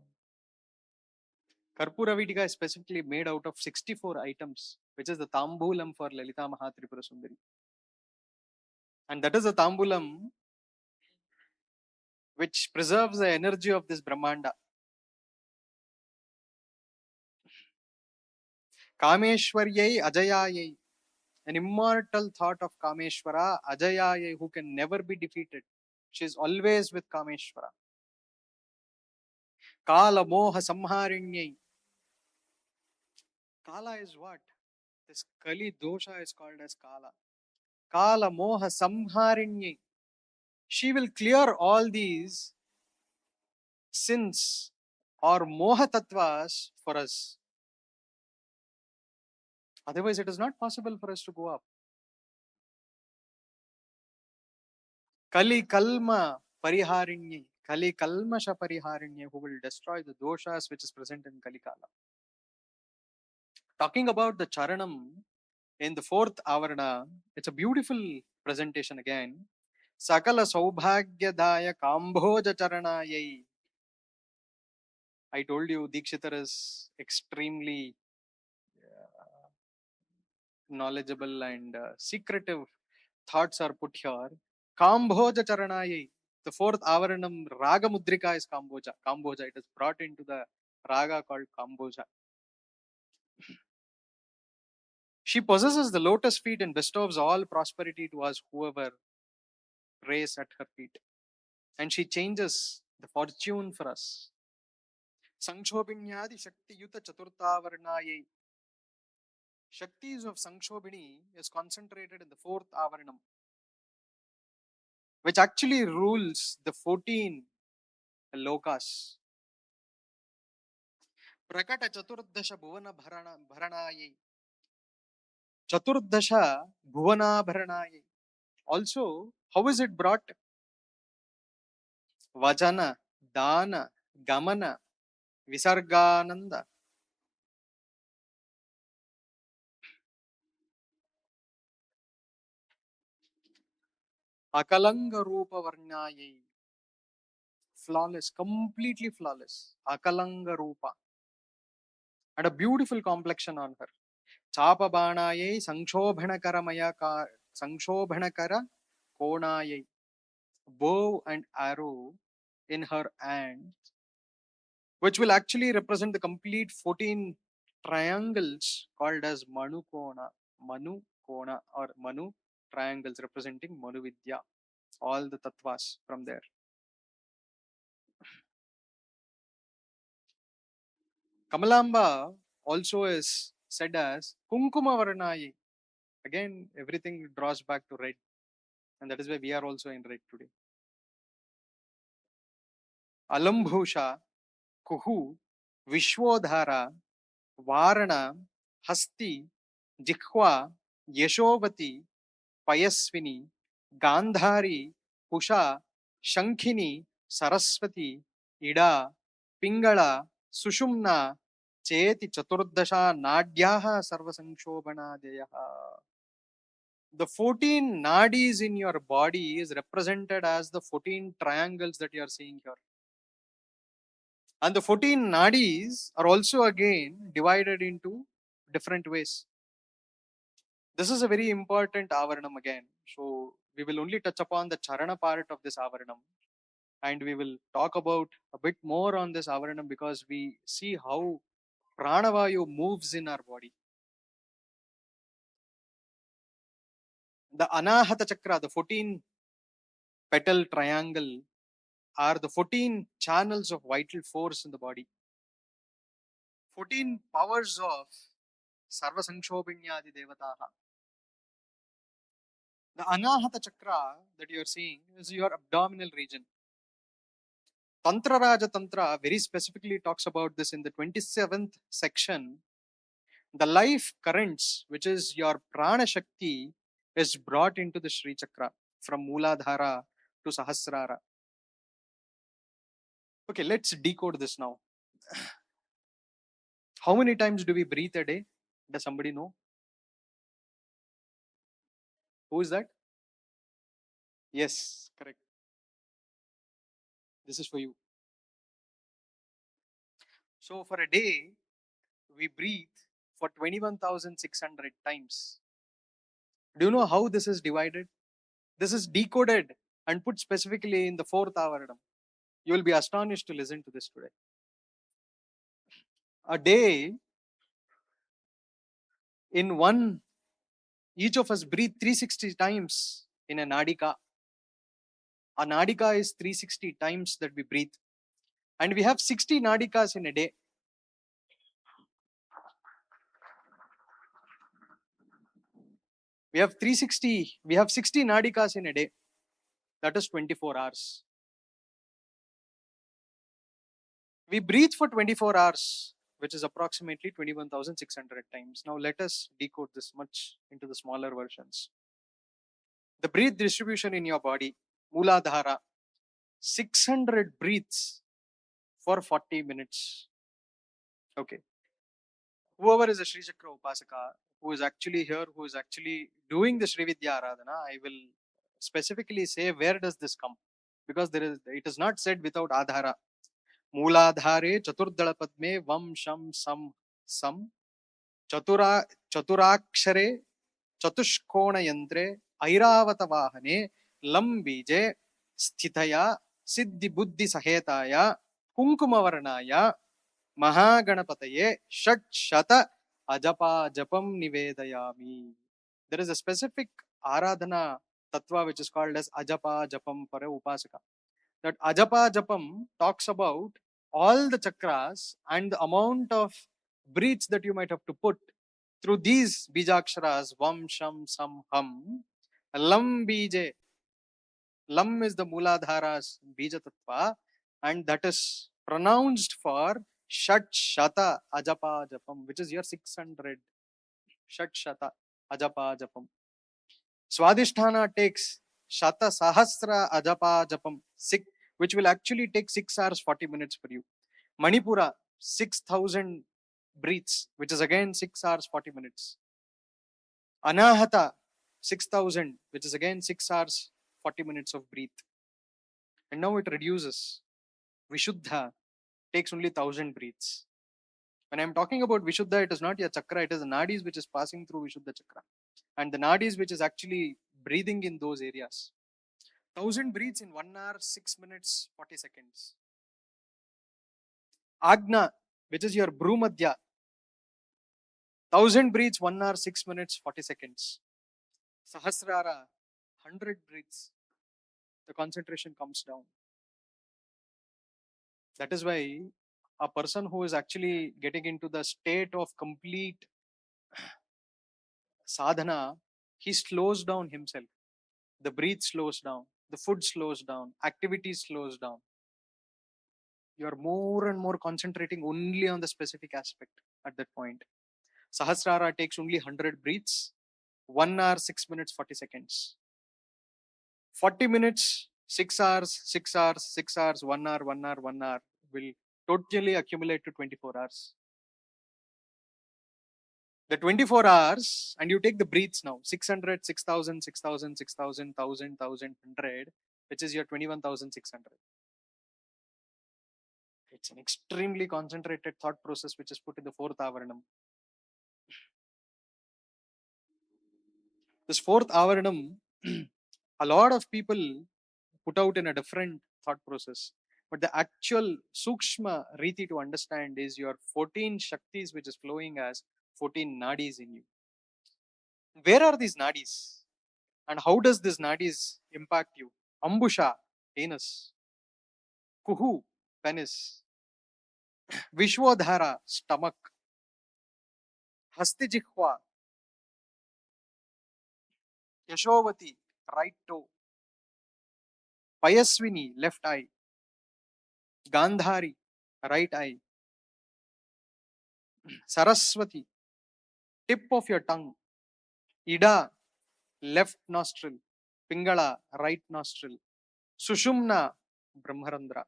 Karpura Vitika is specifically made out of 64 items, which is the Tambulam for Lalita Mahatripura Sundari. And that is a Tambulam which preserves the energy of this Brahmanda. Kameshwaryai Ajayayai. An immortal thought of Kameshwara, Ajayayai, who can never be defeated. She is always with Kameshwara. Kala Moha Samharinyai. Kala is what? This Kali dosha is called as Kala. Kala Moha Samharinyai. She will clear all these sins or Moha Tattvas for us. Otherwise, it is not possible for us to go up. Kali Kalma Pariharinyai. Kali Kalmasha Pariharinyai, who will destroy the doshas which is present in Kali Kala. Talking about the Charanam in the fourth Avarana, it's a beautiful presentation again. Sakala Saubhagyadaya Kambhoja Charanayai. I told you Dikshitar is extremely knowledgeable and secretive thoughts are put here. Kambhoja Charanayai. The fourth Avaranam Raga Mudrika is Kamboja. Kamboja. It is brought into the Raga called Kamboja. She possesses the lotus feet and bestows all prosperity to us whoever prays at her feet. And she changes the fortune for us. Sankshobinyadi Shakti Yuta Chaturthavarnayai. Shaktis of Sankshobini is concentrated in the fourth Avaranam, which actually rules the 14 lokas. Prakata Chaturdasha Bhuvana Bharanayai. Chaturdasha Bhuvana Bharanayai. Also, how is it brought? Vajana, Dana, Gamana, Visargananda. Akalanga Rupa Varnayai. Flawless, completely flawless. Akalanga Rupa. And a beautiful complexion on her. Chapabanaye Sanshobhanakara Konaye. Bow and arrow in her hand, which will actually represent the complete 14 triangles called as Manu Kona or Manu triangles representing Manu Vidya. All the tattvas from there. Kamalamba also is said as Kunkuma Varanayi. Again, everything draws back to red. And that is why we are also in red today. Alambhusha, Kuhu, Vishwodhara, Varana, Hasti, Jikhwa, Yashovati, Payasvini, Gandhari, Pusha, Shankhini, Saraswati, Ida, Pingala, Sushumna, Cheti Chaturdasha, Nadyaha, Sarvasanshobhanajayaha. The 14 nadis in your body is represented as the 14 triangles that you are seeing here. And the 14 nadis are also again divided into different ways. This is a very important Avaranam again. So we will only touch upon the Charana part of this Avaranam. And we will talk about a bit more on this Avaranam because we see how Pranavayu moves in our body. The Anahata Chakra, the 14 petal triangle, are the 14 channels of vital force in the body. 14 powers of Sarva Sanshobhinyadi Devataha. The Anahata Chakra that you are seeing is your abdominal region. Tantra Raja Tantra very specifically talks about this in the 27th section. The life currents, which is your Prana Shakti, is brought into the Sri Chakra from Mooladhara to Sahasrara. Okay, let's decode this now. How many times do we breathe a day? Does somebody know? Who is that? Yes, correct. This is for you. So for a day, we breathe for 21,600 times. Do you know how this is divided? This is decoded and put specifically in the fourth Avaranam. You will be astonished to listen to this today. A day, in one, each of us breathe 360 times in a nadika. A nadika is 360 times that we breathe. And we have 60 nadikas in a day. We have 60 nadikas in a day. That is 24 hours. We breathe for 24 hours, which is approximately 21,600 times. Now let us decode this much into the smaller versions. The breath distribution in your body, Mooladhara, 600 breaths for 40 minutes. Okay. Whoever is a Sri Chakra Upasaka, who is actually here, who is actually doing the Sri Vidya Aradhana, I will specifically say where does this come? Because it is not said without Adhara. मूलाधारे चतुर्दल पद्मे वम शम सम सम चतुराक्षरे चतुष्कोण यंत्रे ऐरावत वाहने लं बीजे स्थितया सिद्धि बुद्धि सहेताया कुंकुमवर्णाया महागणपतये षट्शत अजपा जपम निवेदयामि. There is a specific aradhana tattva which is called as ajapa japam for a upasaka. That ajapa japam talks about all the chakras and the amount of breaths that you might have to put through these bijaksharas, vam, sham, sam, ham. Lam bije. Lam is the Mooladhara's bija tattva, and that is pronounced for Shat Shata Ajapa Japam, which is your 600. Shat Shata Ajapa Japam. Swadhisthana takes Shata Sahasra Ajapa Japam, which will actually take 6 hours 40 minutes for you. Manipura, 6,000 breaths, which is again 6 hours 40 minutes. Anahata, 6,000, which is again 6 hours 40 minutes of breath. And now it reduces. Vishuddha takes only 1,000 breaths. When I'm talking about Vishuddha, it is not your chakra, it is the nadis which is passing through Vishuddha chakra. And the nadis which is actually breathing in those areas. 1,000 breaths in 1 hour, 6 minutes, 40 seconds. Agna, which is your Bhrumadhya. 1,000 breaths, 1 hour, 6 minutes, 40 seconds. Sahasrara, 100 breaths. The concentration comes down. That is why a person who is actually getting into the state of complete sadhana, he slows down himself. The breath slows down, the food slows down, activity slows down. You are more and more concentrating only on the specific aspect at that point. Sahasrara takes only 100 breaths, 1 hour, 6 minutes, 40 seconds. 40 minutes, 6 hours, 6 hours, 6 hours, 1 hour, 1 hour, 1 hour will totally accumulate to 24 hours. The 24 hours, and you take the breaths now, 600, 6,000, 6,000, 6,000, 1,000, 1,000, 100, which is your 21,600. It's an extremely concentrated thought process which is put in the fourth Avaranam. This fourth Avaranam, a lot of people put out in a different thought process. But the actual Sukshma Riti to understand is your 14 Shaktis which is flowing as 14 Nadis in you. Where are these Nadis? And how does this Nadis impact you? Ambusha, anus. Kuhu, penis. Vishwadhara, stomach. Hastijihva, Yashovati, right toe. Payaswini, left eye. Gandhari, right eye. Saraswati, tip of your tongue. Ida, left nostril. Pingala, right nostril. Sushumna, Brahmarandra.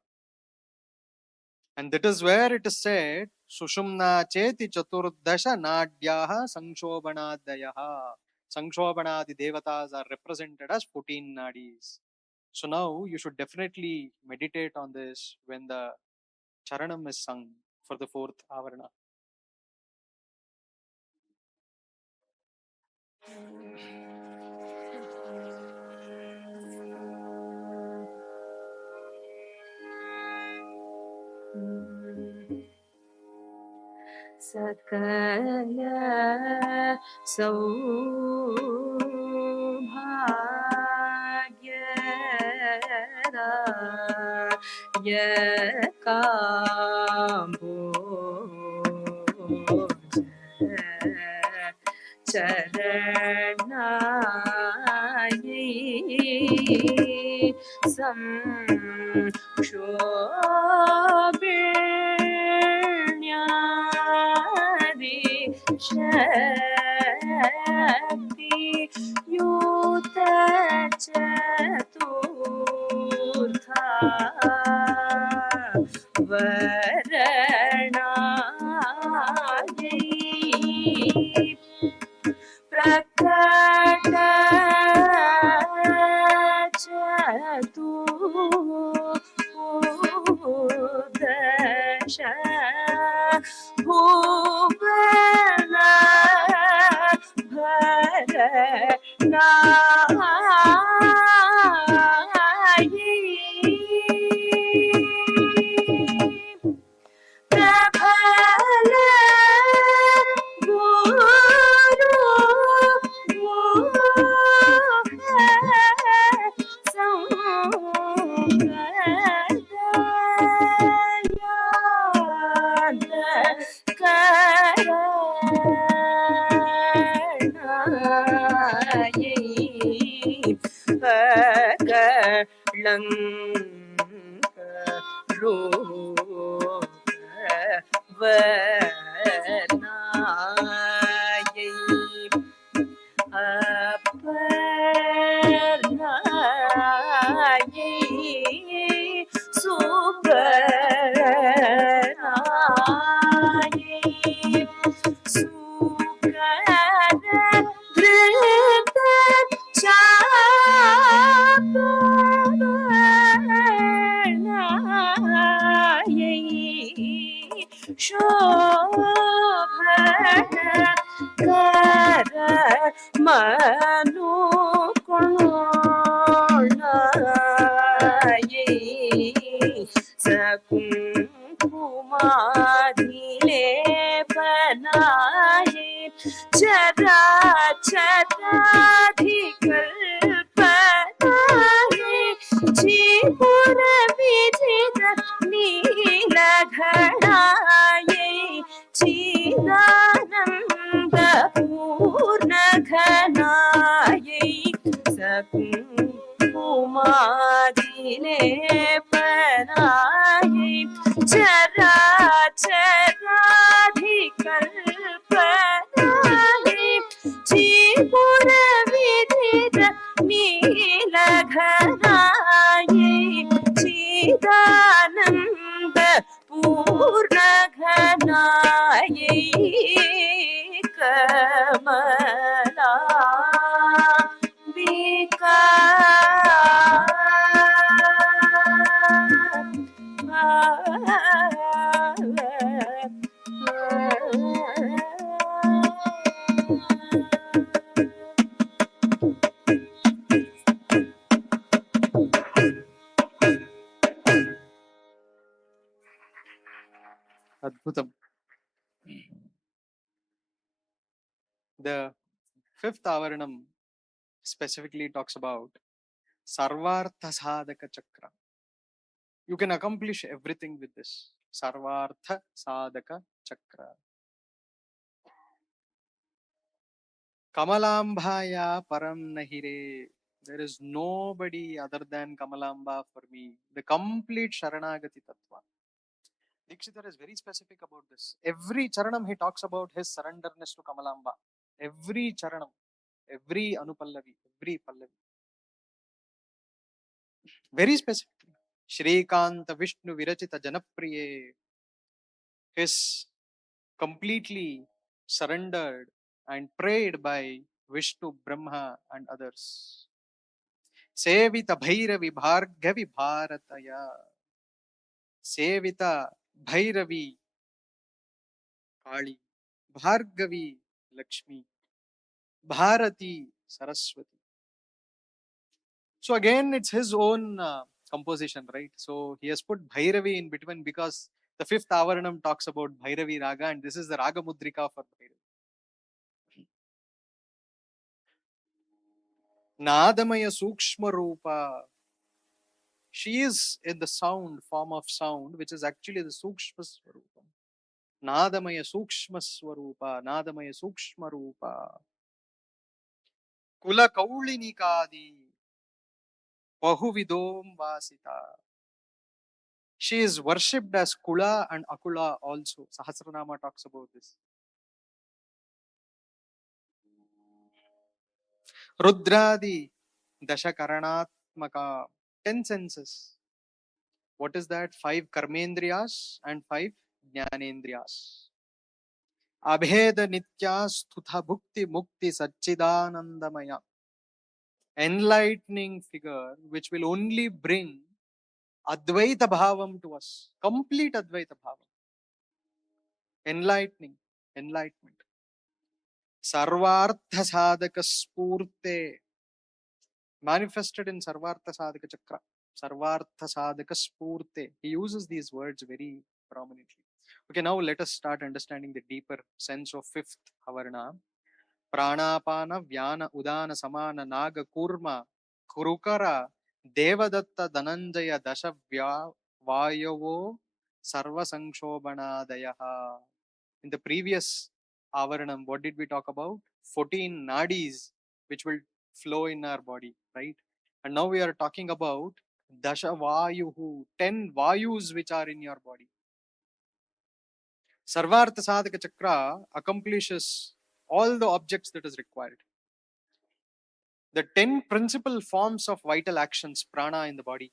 And that is where it is said, Sushumna cheti chaturdasha nadyaha sanshobhanadayaha. Sanshobhanadi devatas are represented as 14 nadis. So now you should definitely meditate on this when the charanam is sung for the fourth avarana. सकल सौभाग्यदायक काम्बोज चरणायै संक्षोभिण्यादि शक्ति युत चतुर्था वरणायै प्रकट चतुर्दश भुवन भरनाई प्रबल गुरु வனாயை அபர்ணாயை சுபர்ணாயை சுகர திருத சாபர்ணாயை शोभन कर मनु सकुमादिले बनाए चरा चराधिकल्पनाए जीपुर विजित नील घड़ाए चिदानंद पूर्ण घनाये सकुमादिले बनाये चरा चराधिकल्पनाये जीपुर विदित नील घनाये चिदानंद पूर्ण घनाये कमला बिका Adbhutam. The fifth Avaranam specifically talks about Sarvartha Sadhaka Chakra. You can accomplish everything with this. Sarvartha Sadhaka Chakra. Kamalambhaya Param Nahire. There is nobody other than Kamalamba for me. The complete Sharanagati Tattva. Dikshitar is very specific about this. Every charanam he talks about his surrenderness to Kamalamba. Every charanam, every anupallavi, every pallavi. Very specific. Shrikanta Vishnu Virachita Janapriye is completely surrendered and prayed by Vishnu, Brahma and others. Sevita Bhairavi Bhargavi Bharataya. Sevita Bhairavi Kali, Bhargavi Lakshmi, Bharati Saraswati. So again, it's his own composition, right? So he has put Bhairavi in between because the fifth Avaranam talks about Bhairavi Raga and this is the Raga Mudrika for Bhairavi. Nadamaya Sukshma Rupa. She is in the sound, form of sound, which is actually the Sukshma Swarupa. Nadamaya Sukshma Swarupa, Nadamaya Sukshma Rupa. Kula Kaulinikadi, Pahuvidom Vasita. She is worshipped as Kula and Akula also. Sahasranama talks about this. Rudradi Dashakaranatmaka. 10 senses. What is that? 5 karmendriyas and 5 jnanendriyas. Abheda Nitya Stutha Bhukti Mukti Satchidanandamaya. Enlightening figure which will only bring Advaita Bhavam to us. Complete Advaita Bhavam. enlightenment. Sarvartha sadhaka spurte, manifested in Sarvartha sadhaka chakra. Sarvartha sadhaka spurte. He uses these words very prominently. Okay, now let us start understanding the deeper sense of fifth avarana. Pranapana Vyana Udana Samana Naga Kurma Kurukara Devadatta Dhananjaya Dasha Vayavo Sarva Sankshobanadayaha. In the previous Avaranam, what did we talk about? 14 nadis which will flow in our body, right? And now we are talking about Dasha Vayuhu, 10 Vayus which are in your body. Sarvartha Sadhaka Chakra accomplishes all the objects that is required. The 10 principal forms of vital actions, prana in the body.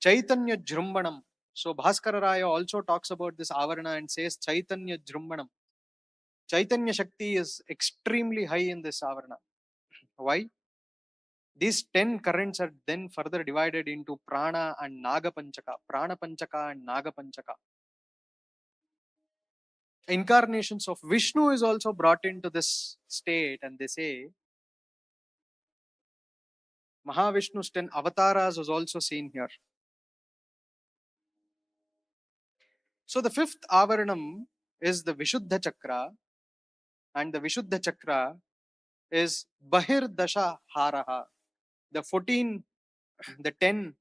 Chaitanya Jrumbanam. So Bhaskara Raya also talks about this avarana and says Chaitanya Jrumbanam. Chaitanya Shakti is extremely high in this avarana. Why? These 10 currents are then further divided into prana and naga panchaka. Prana panchaka and naga panchaka. Incarnations of Vishnu is also brought into this state, and they say Mahavishnu's 10 avatars was also seen here. So the fifth avaranam is the Vishuddha Chakra, and the Vishuddha Chakra is Bahir Dasha Haraha. The 14, the 10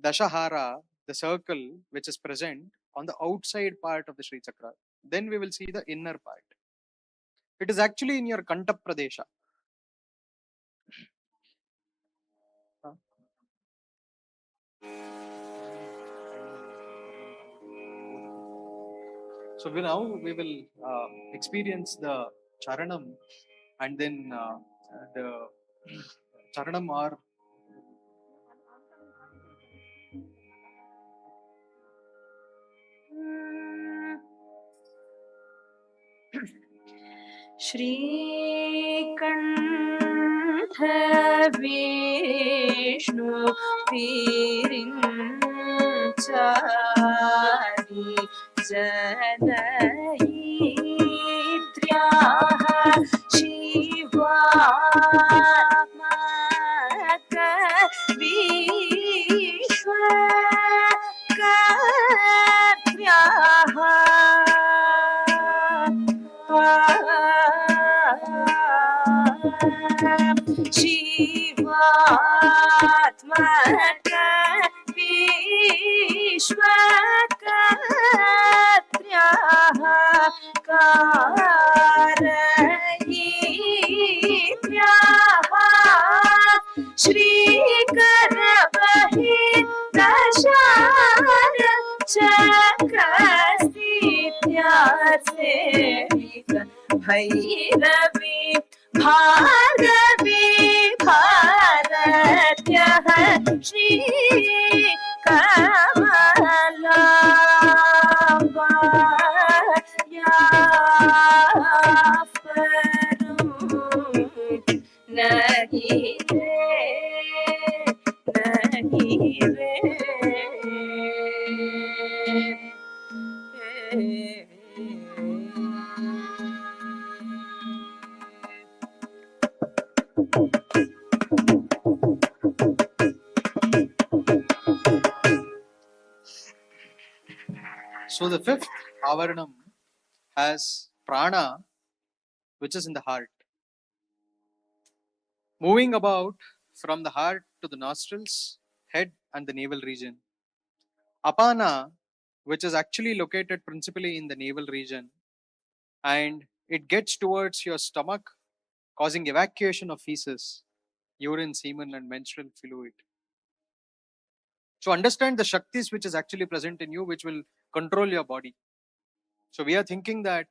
Dashahara, the circle which is present on the outside part of the Sri Chakra. Then we will see the inner part. It is actually in your Kanta Pradesha. So now we will experience the Charanam, and then the Charanam or Shrikanth Vishnu विरिञ्चारि जनयित्र्याः शिवात्मक विश्वकर्त्र्याः शिवात्मक विश्वकर्त्र्याः कारयित्र्याः श्रीकरबहिर्दशार चक्रस्थित्यासेवित Bhairavi Bharvi भारत्यः Shri नहीं रे So the fifth avaranam has prana, which is in the heart. Moving about from the heart to the nostrils, head, and the navel region. Apana, which is actually located principally in the navel region, and it gets towards your stomach, causing evacuation of feces, urine, semen, and menstrual fluid. So understand the Shaktis which is actually present in you, which will control your body. So we are thinking that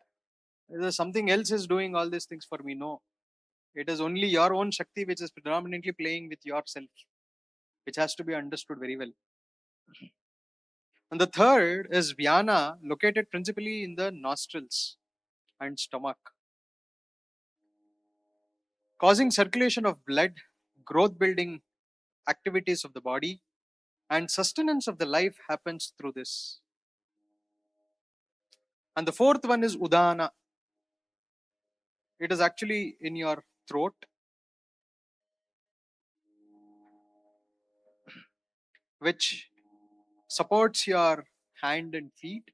there's something else is doing all these things for me. No. It is only your own Shakti which is predominantly playing with yourself, which has to be understood very well. And the third is Vyana, located principally in the nostrils and stomach, causing circulation of blood, growth building activities of the body, and sustenance of the life happens through this. And the fourth one is Udana. It is actually in your throat, which supports your hand and feet,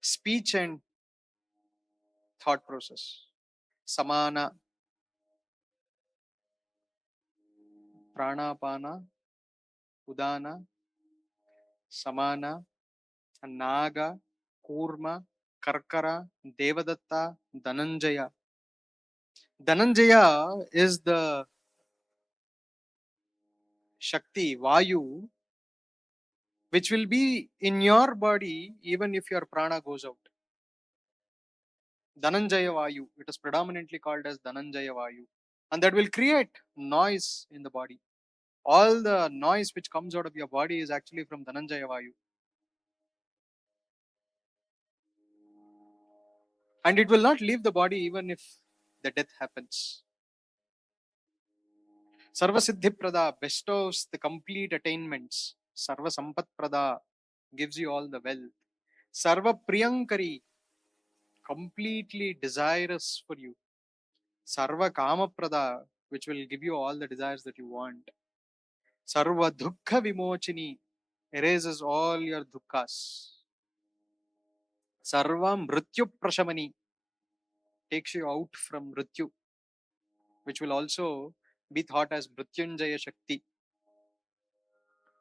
speech and thought process. Samana, Pranapana, Udana, Samana, Naga, Kurma, Karkara, Devadatta, Dhananjaya. Dhananjaya is the Shakti, Vayu, which will be in your body even if your prana goes out. Dhananjaya Vayu, it is predominantly called as Dhananjaya Vayu. And that will create noise in the body. All the noise which comes out of your body is actually from Dhananjaya Vayu. And it will not leave the body even if the death happens. Sarva Siddhi Prada bestows the complete attainments. Sarva Sampat Prada gives you all the wealth. Sarva Priyankari, completely desirous for you. Sarva Kama Prada, which will give you all the desires that you want. Sarva Dukkha Vimochini, erases all your dukkha's. Sarva Mrityu Prashamani, takes you out from Mrityu, which will also be thought as Mrityunjaya Shakti.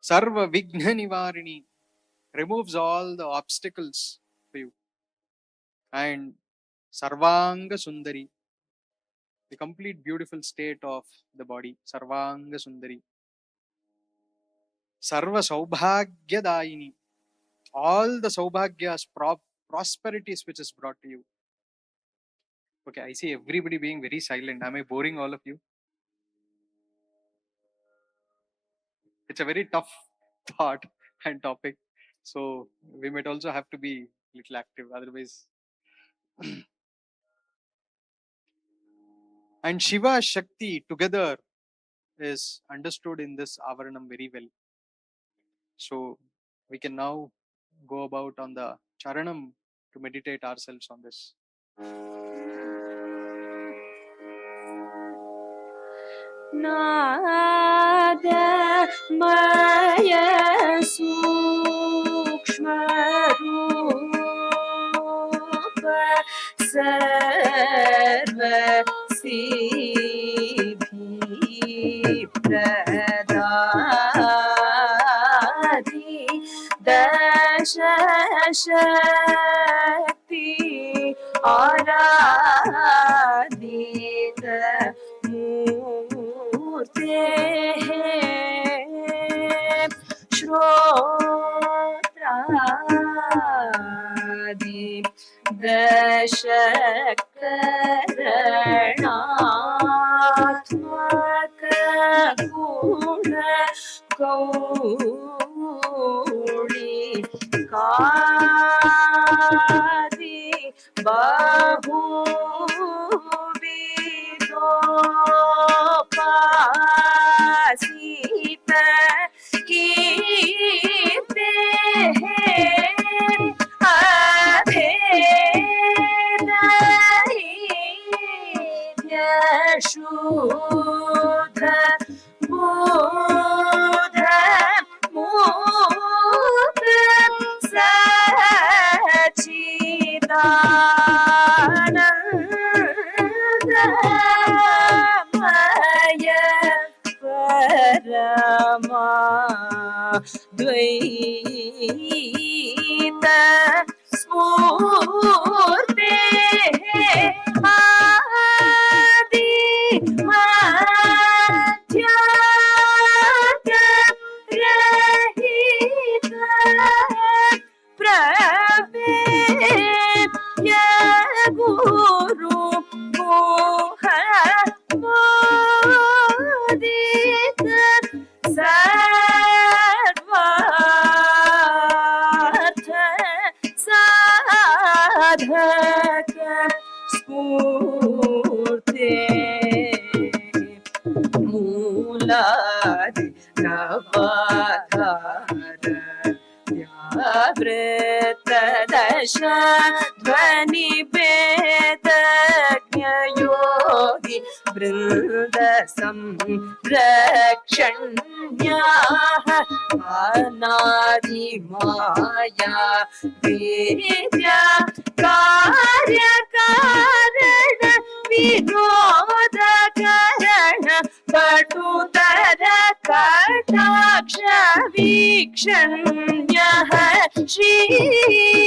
Sarva Vigna Nivarini, removes all the obstacles for you. And Sarvanga Sundari, the complete beautiful state of the body. Sarvanga Sundari. Sarva Saubhagyadaini, all the Saubhagyas, prosperities which is brought to you. Okay, I see everybody being very silent. Am I boring all of you? It's a very tough thought and topic. So we might also have to be a little active. Otherwise, and Shiva Shakti together is understood in this Avaranam very well. So we can now go about on the Charanam to meditate ourselves on this. Nada Maya Sukshma Rupa Sarva Siddhi Pradadi Dasha Shakti Aradita Murte Shrotradi Dashakaranathmaka Guna Gauri Kadi Bahu Vidopasita Kirte Shudha Buddha Mudha Sachidananda Maya Parama Dvaita Smurte Adi Madhyaka Rahita Pravedya Guru Muhammadita Sarvartha Sadhaka Spurte Muladi Navadhara Vyavrita ध्वनि वेदज्ञ योगि वृन्द संरक्षण्याः अनादि माया विद्या कार्यकारण विनोदकरण पटुतर कटाक्ष वीक्षण्यः श्री नहीं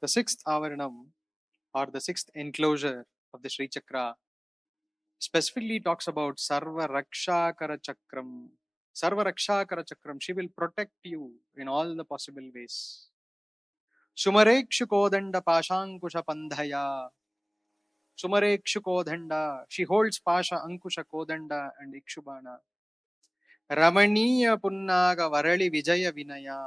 The sixth Avaranam, or the sixth enclosure of the Sri Chakra, specifically talks about Sarva Rakshakara Chakram. Sarva Rakshakara Chakram, she will protect you in all the possible ways. Sumarekshu Kodanda Pashankusha Pandhaya. Sumarekshu Kodanda, she holds Pasha, Ankusha, Kodanda, and Ikshubana. Ramaniya Punnaga Varali Vijaya Vinaya.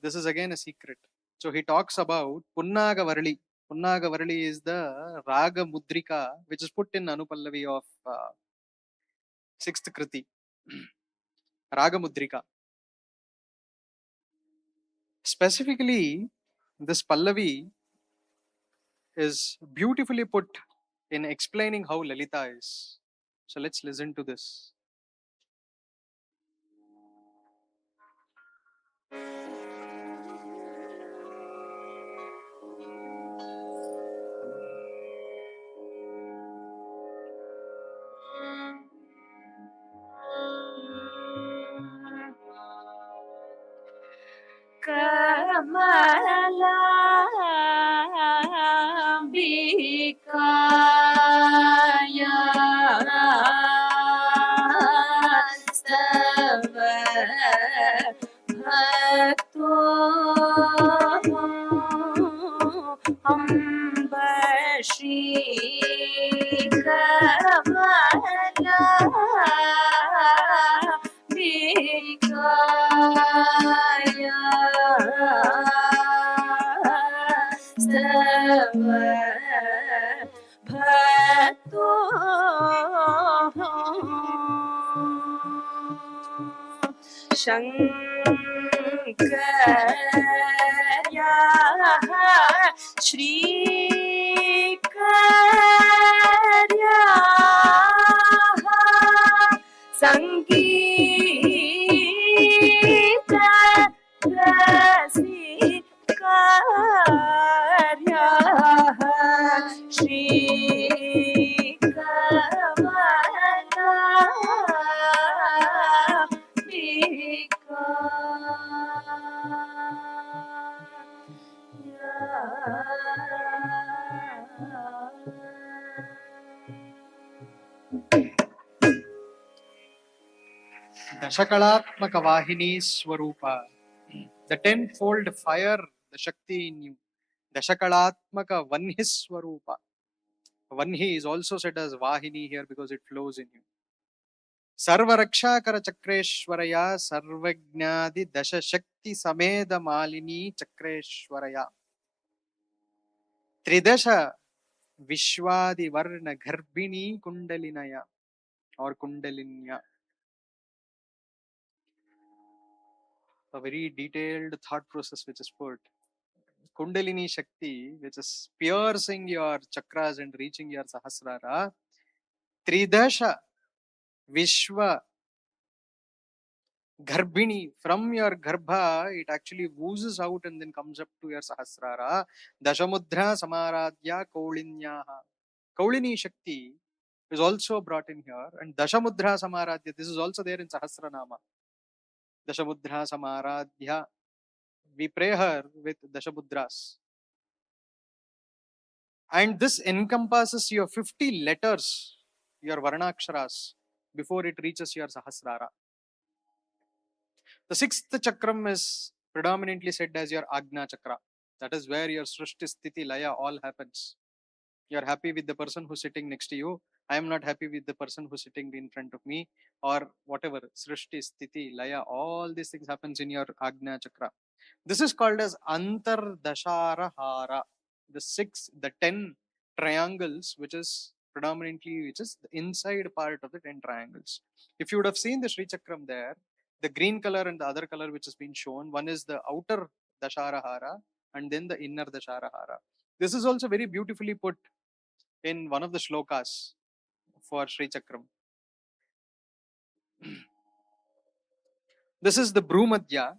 This is again a secret. So he talks about Punnaga Varali. Punnaga Varali is the Raga Mudrika, which is put in Anupallavi of 6th Kriti. Raga Mudrika. Specifically, this Pallavi is beautifully put in explaining how Lalita is. So let's listen to this. कमलाम्बिकाया स्तव भक्तो अम्ब श्री कमलाम्बिकाया स्तव भक्तो शङ्कर्या श्रीकर्या सङ्गीत रसिकर्या Dashakalatmaka Vahini Swarupa. The tenfold fire, the Shakti in you. Dashakalatmaka Vanhi Swarupa. Vanhi is also said as Vahini here because it flows in you. Sarva Rakshakara Chakreshwaraya Sarvajnadi Dasha Shakti Sameda Malini Chakreshwaraya. Tridasha Vishwadi Varna Garbhini Kundalinaya or Kundalinya. A very detailed thought process which is put. Kundalini Shakti, which is piercing your chakras and reaching your Sahasrara. Tridasha Vishwa Garbhini, from your Garbha, it actually oozes out and then comes up to your Sahasrara. Dashamudra Samaradhya Kaulinyaha. Kaulini Shakti is also brought in here. And Dashamudra Samaradhya, this is also there in Sahasranama. Dashamudra Samaradhya. We pray her with Dashamudras. And this encompasses your 50 letters your Varnaksharas before it reaches your Sahasrara. The sixth chakram is predominantly said as your Agna chakra. That is where your Srishti, Sthiti, Laya all happens. You are happy with the person who's sitting next to you. I am not happy with the person who's sitting in front of me, or whatever. Srishti, Sthiti, Laya, all these things happens in your Agna chakra. This is called as Antardashara Hara. The 10 triangles, which is predominantly, the inside part of the 10 triangles. If you would have seen the Sri Chakram there, the green color and the other color which has been shown, one is the outer Dasharahara and then the inner Dasharahara. This is also very beautifully put in one of the shlokas for Sri Chakram. This is the Bhrumadhya,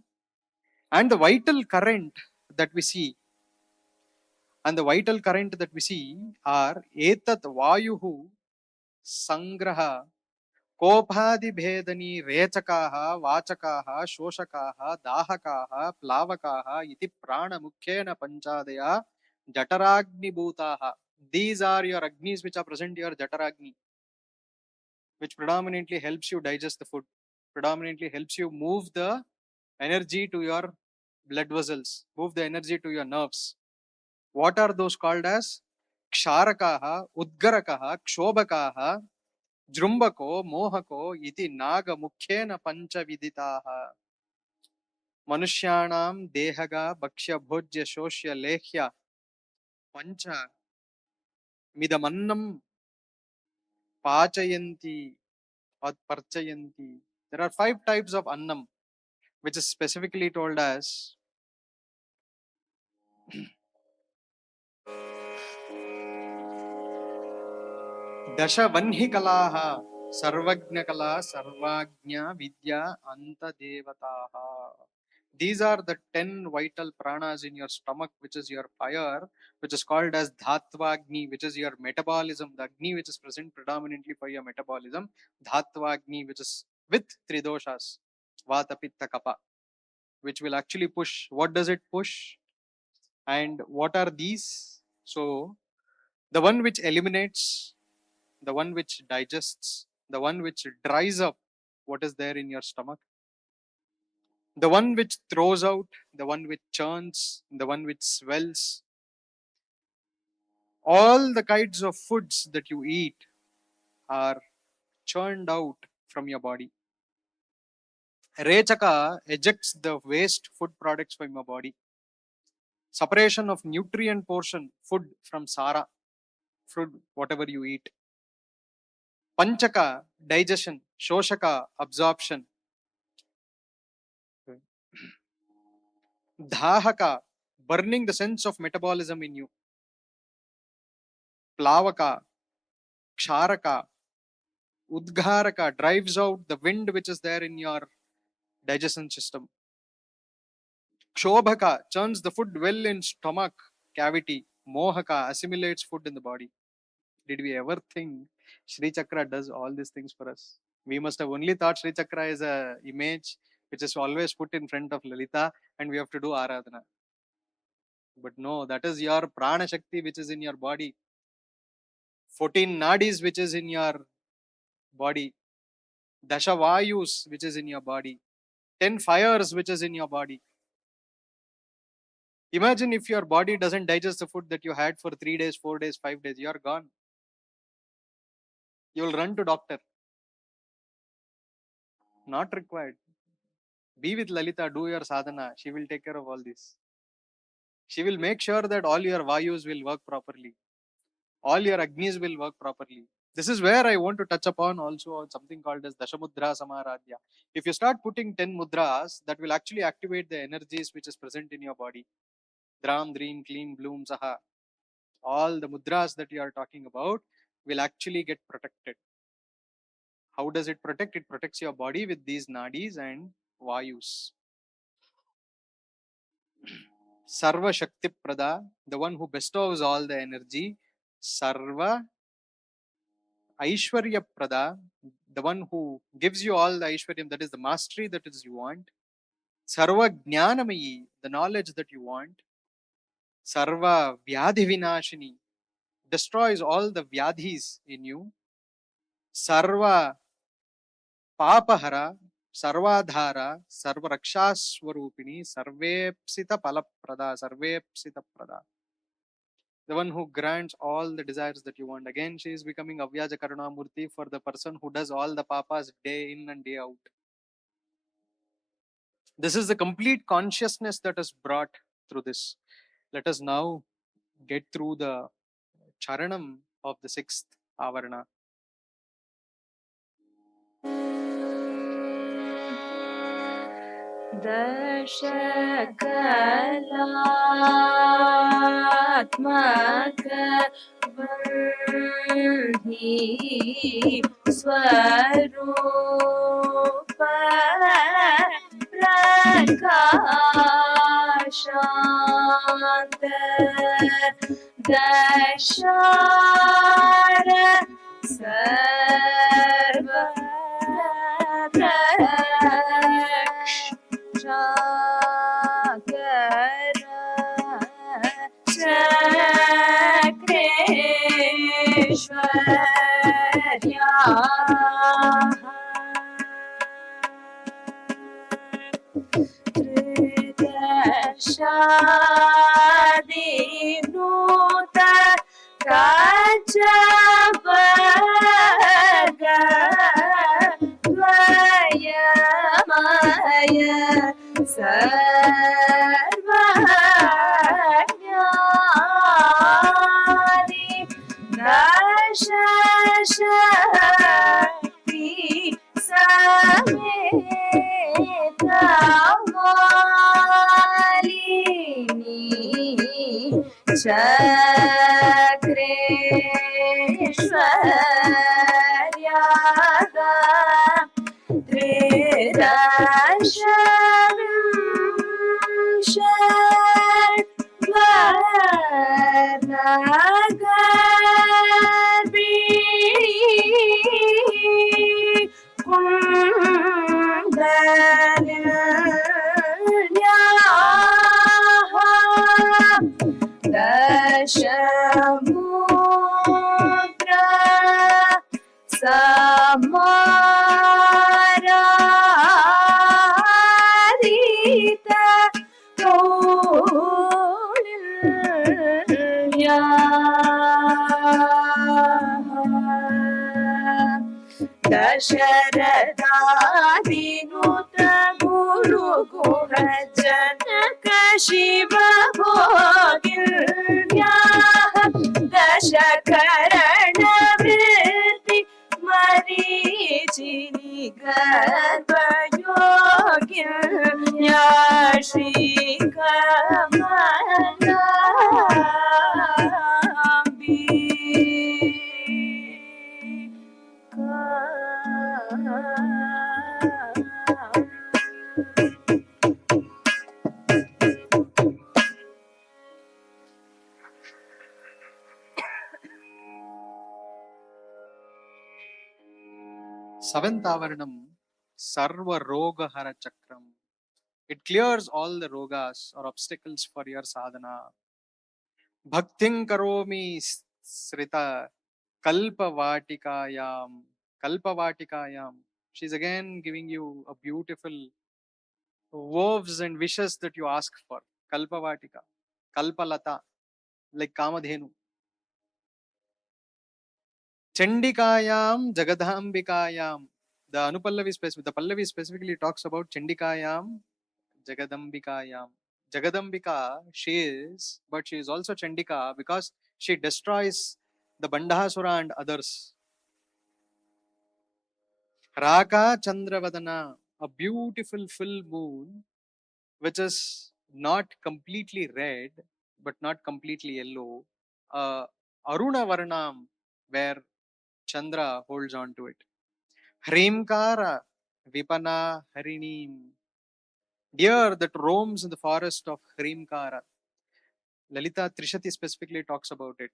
and the vital current that we see are etat vayuhu sangraha कोपादिभेदनी रेचकाः वाचकाः शोषकाः दाहकाः प्लावकाः इति प्राणमुख्येन पञ्चादया जठराग्निभूताः. These are your agnis which are present in your jataragni, which predominantly helps you digest the food, predominantly helps you move the energy to your blood vessels, move the energy to your nerves. What are those called as? Ksharakaha, Udgarakaha, Kshobakaha, Jrumbako, Mohako, iti naga mukhyena pancha viditaha. Manushyanam dehaga bhakshya bhojya shoshya lehya pancha midamannam pachayanti or parchayanti. There are 5 types of annam, which is specifically told as Dasha Vanhikalaha, Sarvagna Kala, Sarvagnya, Vidya, Anta Devataha. These are the 10 vital pranas in your stomach, which is your fire, which is called as Dhattvagni, which is your metabolism, the Agni which is present predominantly for your metabolism, Dhattvagni, which is with 3 doshas, Vata, Pitta, Kapha, which will actually push. What does it push? And what are these? So, the one which eliminates, the one which digests, the one which dries up what is there in your stomach, the one which throws out, the one which churns, the one which swells. All the kinds of foods that you eat are churned out from your body. Rechaka ejects the waste food products from your body. Separation of nutrient portion, food from Sara, food, whatever you eat. Panchaka, digestion. Shoshaka, absorption. Dhahaka, burning the sense of metabolism in you. Plavaka, Ksharaka, Udgharaka, drives out the wind which is there in your digestion system. Kshobhaka, churns the food well in stomach cavity. Mohaka, assimilates food in the body. Did we ever think Sri Chakra does all these things for us? We must have only thought Sri Chakra is a image which is always put in front of Lalita and we have to do Aradhana. But no, that is your Prana Shakti which is in your body. 14 nadis which is in your body. Dasha Vayus which is in your body. 10 fires which is in your body. Imagine if your body doesn't digest the food that you had for 3 days, 4 days, 5 days, you are gone. You will run to doctor. Not required. Be with Lalita, do your sadhana. She will take care of all this. She will make sure that all your vayus will work properly. All your agnis will work properly. This is where I want to touch upon also something called as Dashamudra Samaradhya. If you start putting 10 mudras, that will actually activate the energies which is present in your body. Dram, Dream, Clean, Bloom, Saha. All the mudras that you are talking about will actually get protected. How does it protect? It protects your body with these nadis and vayus. Sarva Shakti Prada, the one who bestows all the energy. Sarva Aishwarya Prada, the one who gives you all the Aishwaryam, that is the mastery that is you want. Sarva Jnanamayi, the knowledge that you want. Sarva Vyadhi Vinashini, destroys all the Vyadhis in you. Sarva Papahara, Sarvadhara, Sarvarakshaswarupini, Sarvepsita Palaprada, Sarvepsita Prada. The one who grants all the desires that you want. Again, she is becoming Avyaja Karunamurti for the person who does all the papas day in and day out. This is the complete consciousness that is brought through this. Let us now get through the charanam of the sixth avarana. दशकलात्मक वर्हि स्वरूप प्रकाशान्त दशार शादिनूत राजवर्ग द्वयमय सर्वज्ञानि दशशक्ति समेत चक्रेश्वर्याः त्रिदशविंशवर्णगर्भिणी दशमुद्र समाराधित दशरथादिनुत गुरुगुह जनक शिव भोगिन्याः दशकरण वृत्ति मरीचिनि गर्भयोगिन्या श्रीकमलाम्बी Seventh avaranam, Sarva Roga Hara Chakram. It clears all the rogas or obstacles for your sadhana. Bhaktin karomi srita kalpavatikayam. Kalpavatikayam. She's again giving you a beautiful woes and wishes that you ask for. Kalpavatika. Kalpalata. Like Kamadhenu. Chandikayam Jagadambikayam. The Pallavi specifically talks about Chandikayam Jagadambikayam. Jagadambika, she is, but she is also Chandika because she destroys the Bandhasura and others. Raka Chandravadana, a beautiful full moon, which is not completely red, but not completely yellow. Aruna Varnam, where Chandra holds on to it. Hrimkara Vipana Harinim, deer that roams in the forest of Hrimkara. Lalita Trishati specifically talks about it.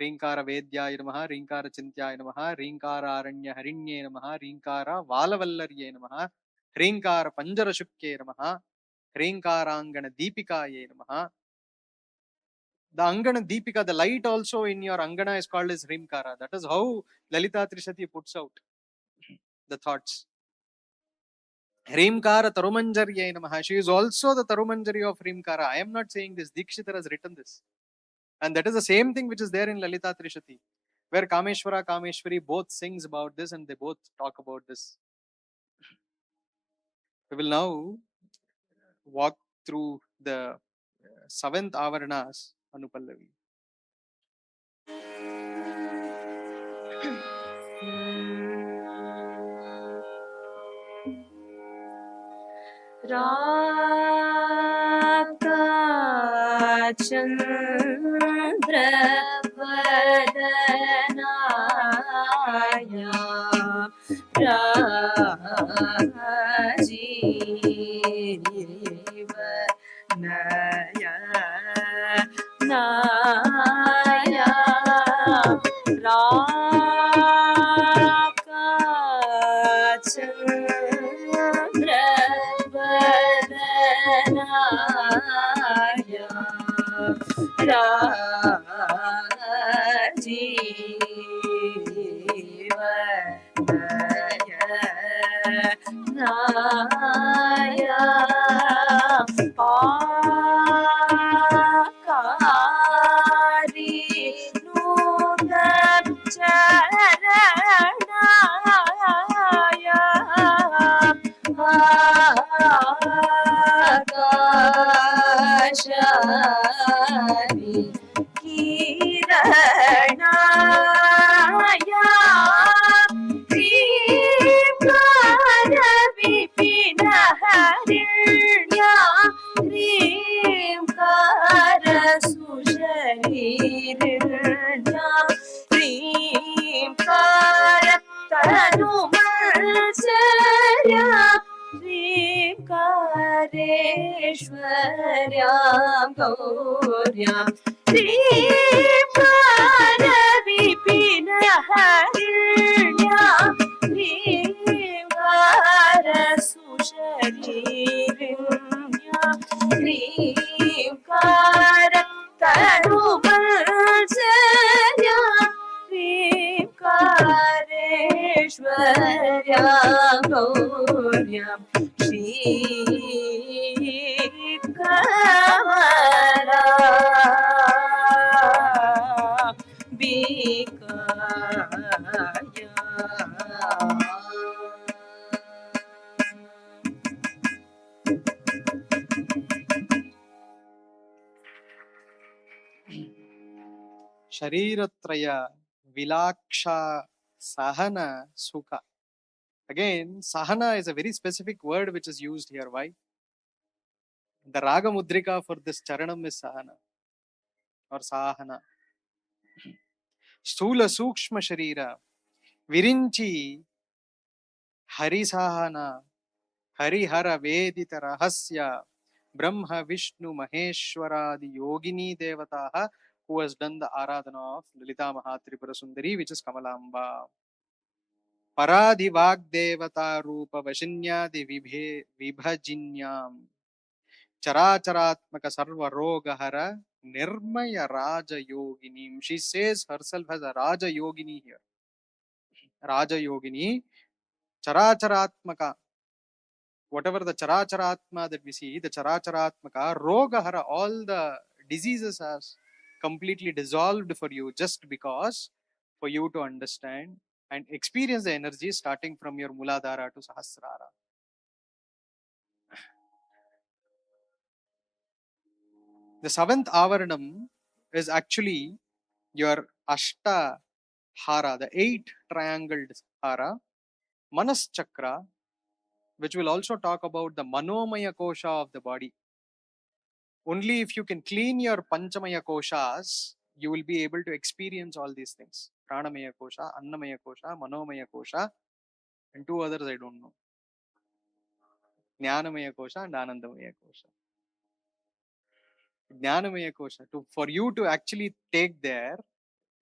Hrinkara Vedyaya Namaha, Hrinkara Chintyaya Namaha, Hrinkara Aranya Harinye Namaha, Hrinkara Valavallarye Namaha, Hrinkara Panjarashukye Namaha, Hrinkarangana Deepikaye Namaha. The Angana Deepika, the light also in your Angana is called as Hrimkara. That is how Lalita Trishati puts out the thoughts. Hrimkara Tarumanjariya Namaha. She is also the Tarumanjari of Hrimkara. I am not saying this. Dikshitar has written this. And that is the same thing which is there in Lalita Trishati, where Kameshwara, Kameshwari both sings about this and they both talk about this. We will now walk through the seventh Avarana's Anupallavi. Shariratraya Vilaksha Sahana Sukha. Again, Sahana is a very specific word which is used here. Why? The Raga Mudrika for this Charanam is Sahana or Sahana. Stula Sukshma Sharira Virinchi Hari Sahana Harihara Vedita Rahasya Brahma Vishnu Maheshwaradi Yogini Devataha, who has done the Aradhana of Lalita Mahatripura Sundari, which is Kamalamba. Paradhi Vagdevata Rupa Vashinyadi Vibhajinyam Characharatmaka Sarva Rogahara Nirmaya Raja Yoginim. She says herself as a Raja Yogini here. Raja Yogini Characharatmaka. Whatever the Characharatma that we see, the Characharatmaka Rogahara, all the diseases are completely dissolved for you just because for you to understand and experience the energy starting from your Muladhara to Sahasrara. The seventh Avaranam is actually your Ashta Hara, the 8 triangled Hara, Manas Chakra, which will also talk about the Manomaya Kosha of the body. Only if you can clean your Panchamaya Koshas, you will be able to experience all these things. Pranamaya Kosha, Annamaya Kosha, Manomaya Kosha, and 2 others I don't know. Jnanamaya Kosha and Anandamaya Kosha. Jnanamaya Kosha. For you to actually take there,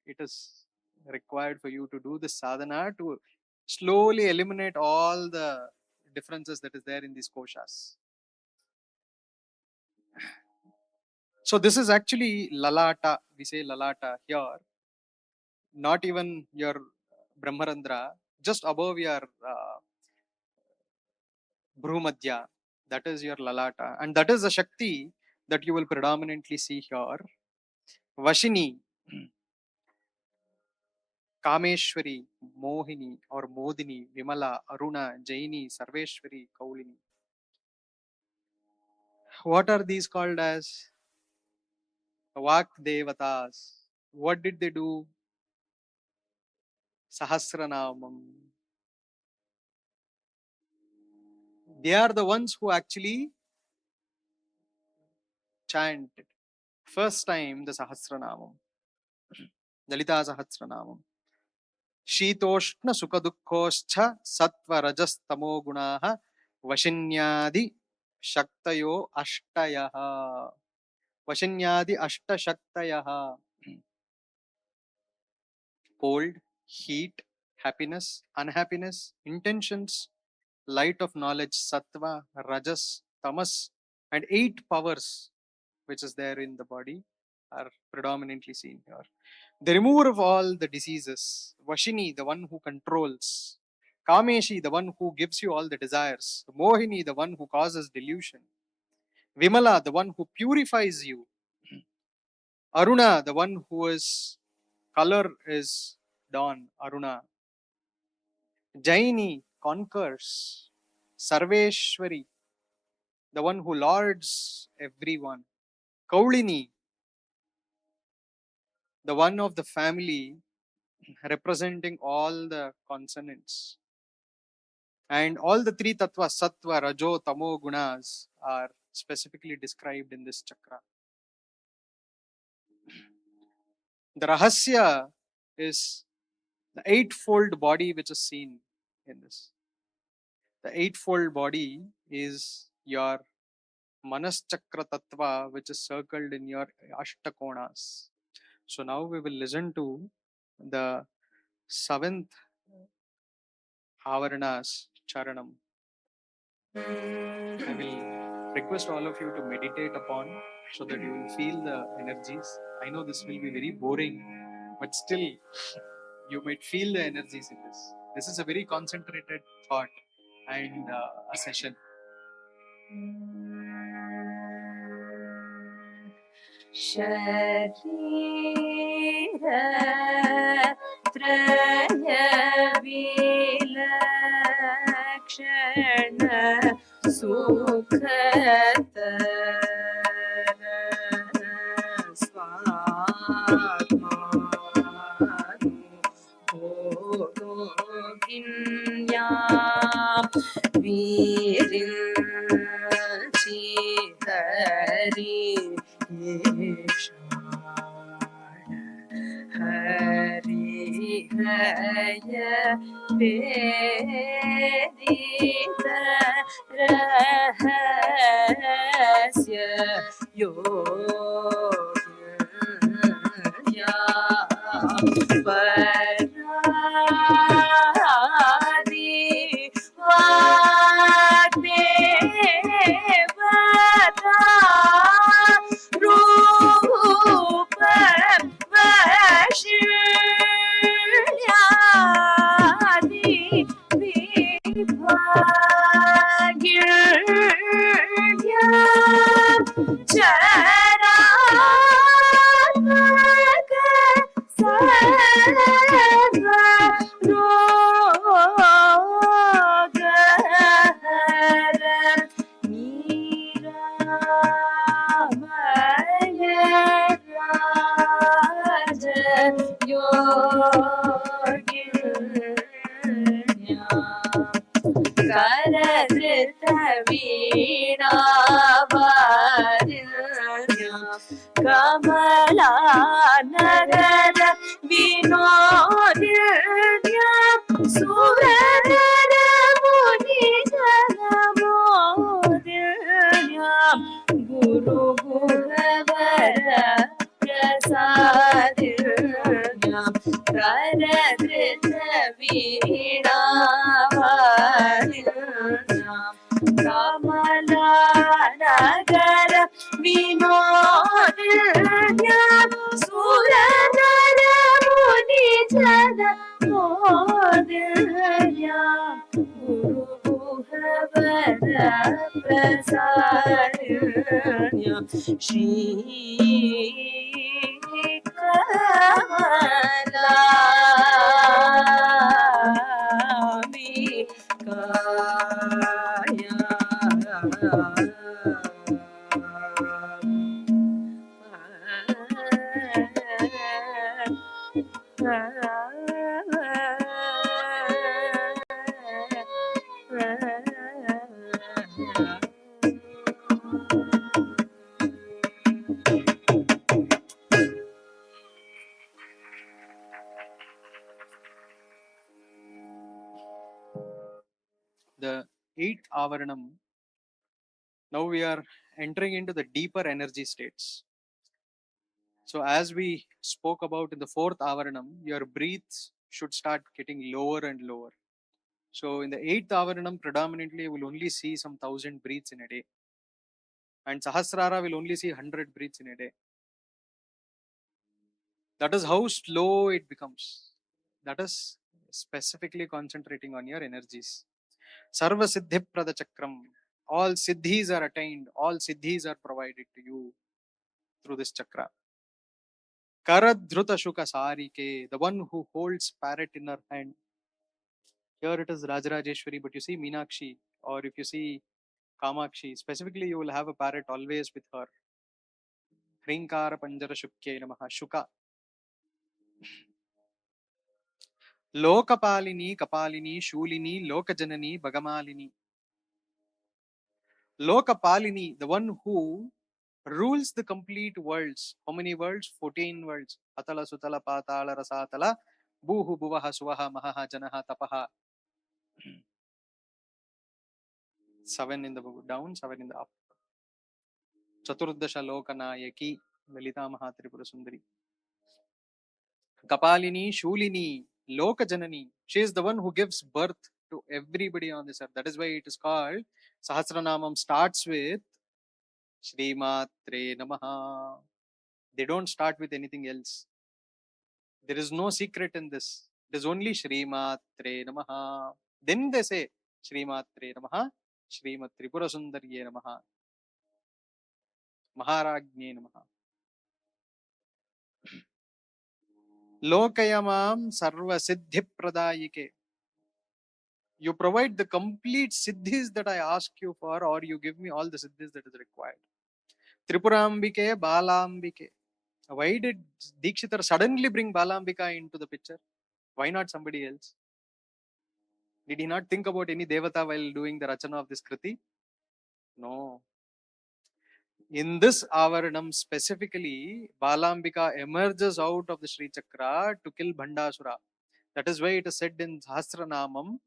it is required for you to do the sadhana to slowly eliminate all the differences that is there in these koshas. So this is actually lalata. We say lalata here. Not even your Brahmarandra, just above your Bhrumadhya. That is your lalata. And that is the Shakti that you will predominantly see here. Vashini, Kameshwari, Mohini or Modini, Vimala, Aruna, Jaini, Sarveshwari, Kaulini. What are these called as? Vak Devatas. What did they do? Sahasranamam. They are the ones who actually chanted. First time the Sahasranamam. Lalita Sahasranamam. शीतोष्ण सुख दुःखोश्च सत्व रजस्तमो गुणाः वशिन्यादि शक्तयो अष्टयः वशिन्यादि अष्टशक्तयः cold, heat, happiness, unhappiness, intentions, light of knowledge, sattva, rajas, tamas, and 8 powers which is there in the body are predominantly seen here. The remover of all the diseases, Vashini, the one who controls, Kameshi, the one who gives you all the desires, Mohini, the one who causes delusion, Vimala, the one who purifies you, Aruna, the one whose color is dawn, Aruna, Jaini conquers, Sarveshwari, the one who lords everyone, Kaulini, the one of the family representing all the consonants. And all the 3 tattvas, sattva, rajo, tamo gunas are specifically described in this chakra. The rahasya is the 8-fold body which is seen in this. The 8-fold body is your manas chakra tattva which is circled in your ashtakonas. So now we will listen to the 7th Avarana's charanam. I will request all of you to meditate upon so that you will feel the energies. I know this will be very boring, but still you might feel the energies in this. This is a very concentrated thought and a session. Sharira Traya Vilakshana Sukhata Swatma Virin Chihari Hari Haya Vedita Rahasya Yogya Paradi Vagnevata Rupa Vashiryadi Vibhagya Charanaka Sarva Rogahara Niramaya Raja Yoginya Karadrita Veena Varinya Kamala Nagara Vinodinya Surara Muni Janamodinya Guru Guhavara Prasadinya Karadrita Veena Varinya Kamala नगर विनोदिन्या सुरनर मुनि जन मोदिन्या गुरुभुवर प्रसादिन्या Shri The eighth Avaranam, now we are entering into the deeper energy states. So, as we spoke about in the fourth Avaranam, your breaths should start getting lower and lower. So, in the eighth Avaranam, predominantly you will only see some 1,000 breaths in a day, and Sahasrara will only see 100 breaths in a day. That is how slow it becomes. That is specifically concentrating on your energies. Sarva Siddhi Prada Chakram. All siddhis are attained, all siddhis are provided to you through this chakra. Karadhruta Shuka Sarike, the one who holds parrot in her hand. Here it is Rajarajeshwari, but you see Meenakshi, or if you see Kamakshi, specifically you will have a parrot always with her. Hrinkara Panjara Shukye Namaha. Shuka. Lokapalini, Kapalini, Shulini, Lokajanani, Bagamalini. Lokapalini, the one who rules the complete worlds. How many worlds? 14 worlds. Atala, Sutala, Patala, Rasatala, Buhu, Buvaha, Suvaha, Mahaha, Janaha, Tapaha. 7 in the down, 7 in the up. Chaturdasha Lokanayaki, Lalita Mahatripura Sundari. Kapalini, Shulini, Lokajanani. She is the one who gives birth to everybody on this earth. That is why it is called Sahasranamam starts with Shri Matre Namaha. They don't start with anything else. There is no secret in this. It is only Shri Matre Namaha. Then they say Shri Matre Namaha, Shri Tripura Sundarye Namaha, Maharajne Namaha. Lokayamam Sarva Siddhi Pradayike. You provide the complete siddhis that I ask you for, or you give me all the siddhis that is required. Tripurambike, Balambike. Why did Dikshitar suddenly bring Balambika into the picture? Why not somebody else? Did he not think about any devata while doing the rachana of this kriti? No. In this Avaranam specifically, Balambika emerges out of the Sri Chakra to kill Bhandasura. That is why it is said in Sahasranamam,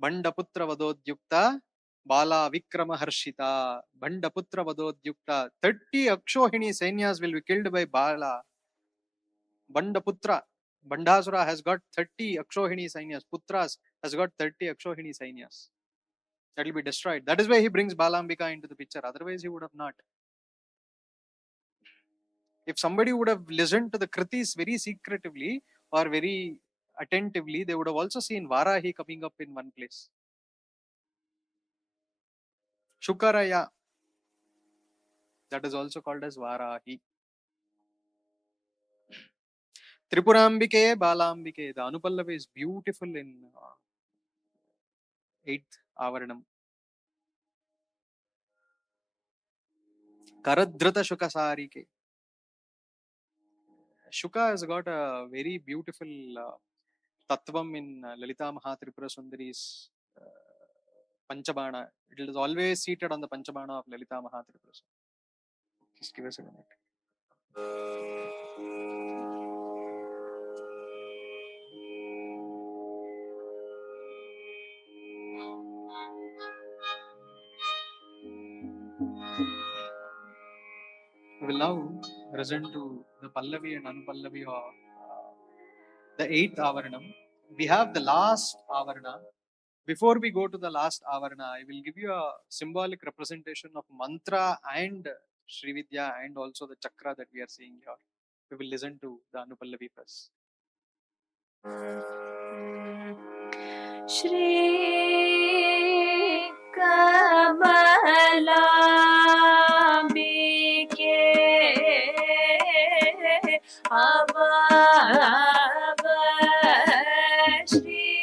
Bhandaputra Vadodyukta, Bala Vikrama Harshita. Bhandaputra Vadodyukta. 30 Akshohini Sainyas will be killed by Bala. Bhandaputra. Bhandasura has got 30 Akshohini Sainyas. Putras has got 30 Akshohini Sainyas. That will be destroyed. That is why he brings Balambika into the picture. Otherwise, he would have not. If somebody would have listened to the Kritis very secretively or very attentively, they would have also seen Varahi coming up in one place. Shukaraya. That is also called as Varahi. Tripurambike, Balambike. The Anupallavi is beautiful in 8th Avaranam. Karadhrata Shukasarike. Shuka has got a very beautiful tattvam in Lalita Mahatripura Sundari's Panchabana. It is always seated on the Panchabana of Lalita Mahatripura Sundari. Just give us a minute. We will now listen to the Pallavi and Anupallavi of the 8th Avaranam. We have the last Avarana, Before we go to the last Avarana, I will give you a symbolic representation of mantra and Sri Vidya and also the chakra that we are seeing here. We will listen to the Anupallavi first. Shri Kaivalyam Shri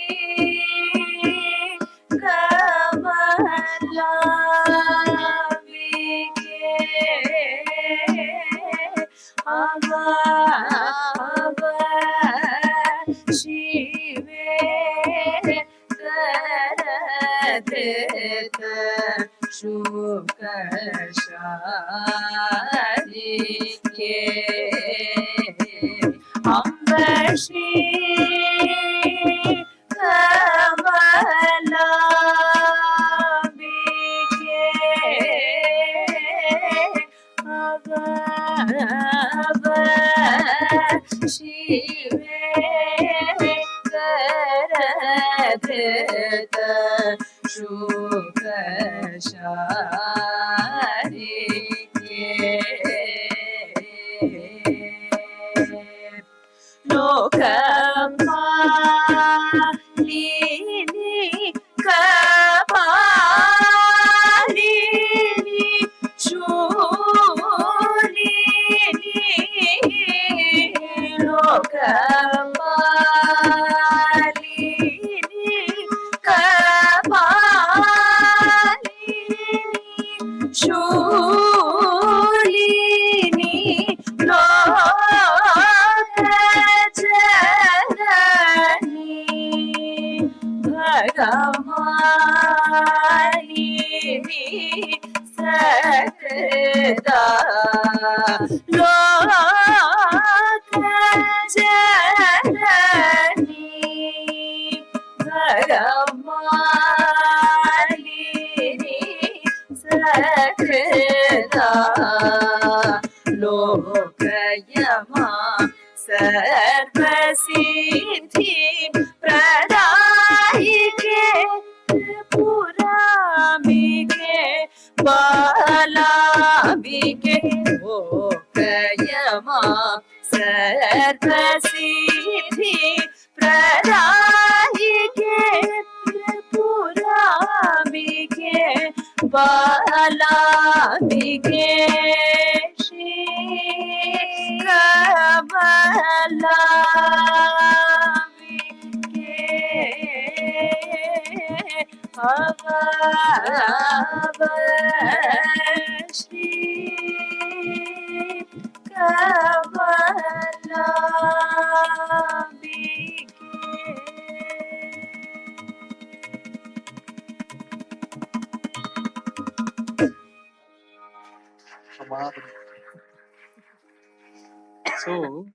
So,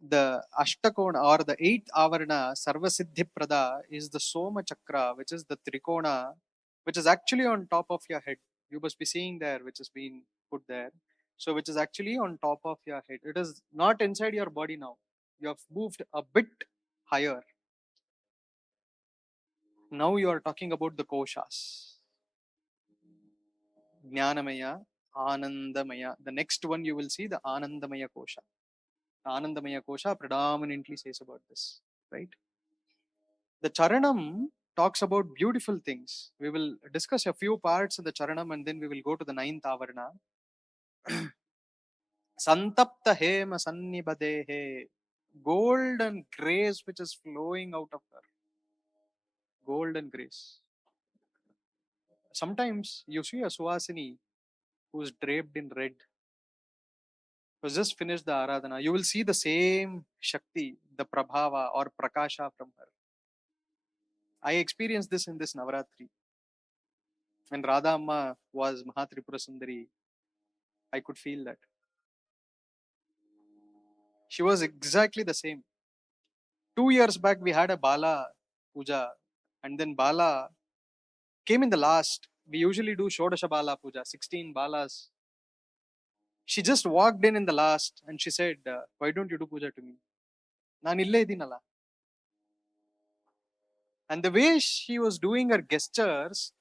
the Ashtakona or the eighth Avarana, Sarvasiddhi Prada, is the Soma Chakra, which is the Trikona, which is actually on top of your head. You must be seeing there, which has been put there. So, which is actually on top of your head. It is not inside your body now. You have moved a bit higher. Now you are talking about the koshas. Jnanamaya, Anandamaya. The next one you will see the Anandamaya kosha. The Anandamaya kosha predominantly says about this, right? The Charanam talks about beautiful things. We will discuss a few parts in the Charanam and then we will go to the ninth Avarana. Santapta hema sannibadehe. Golden grace which is flowing out of her. Golden grace. Sometimes you see a Suhasini who is draped in red, who just finished the Aradhana. You will see the same Shakti, the Prabhava or Prakasha from her. I experienced this in this Navaratri. When Radha Amma was Mahatripura Sundari, I could feel that. She was exactly the same. 2 years back, we had a Bala Puja, and then Bala came in the last. We usually do Shodasha Bala Puja, 16 Balas. She just walked in the last and she said, why don't you do puja to me? Naan ille idinala. And the way she was doing her gestures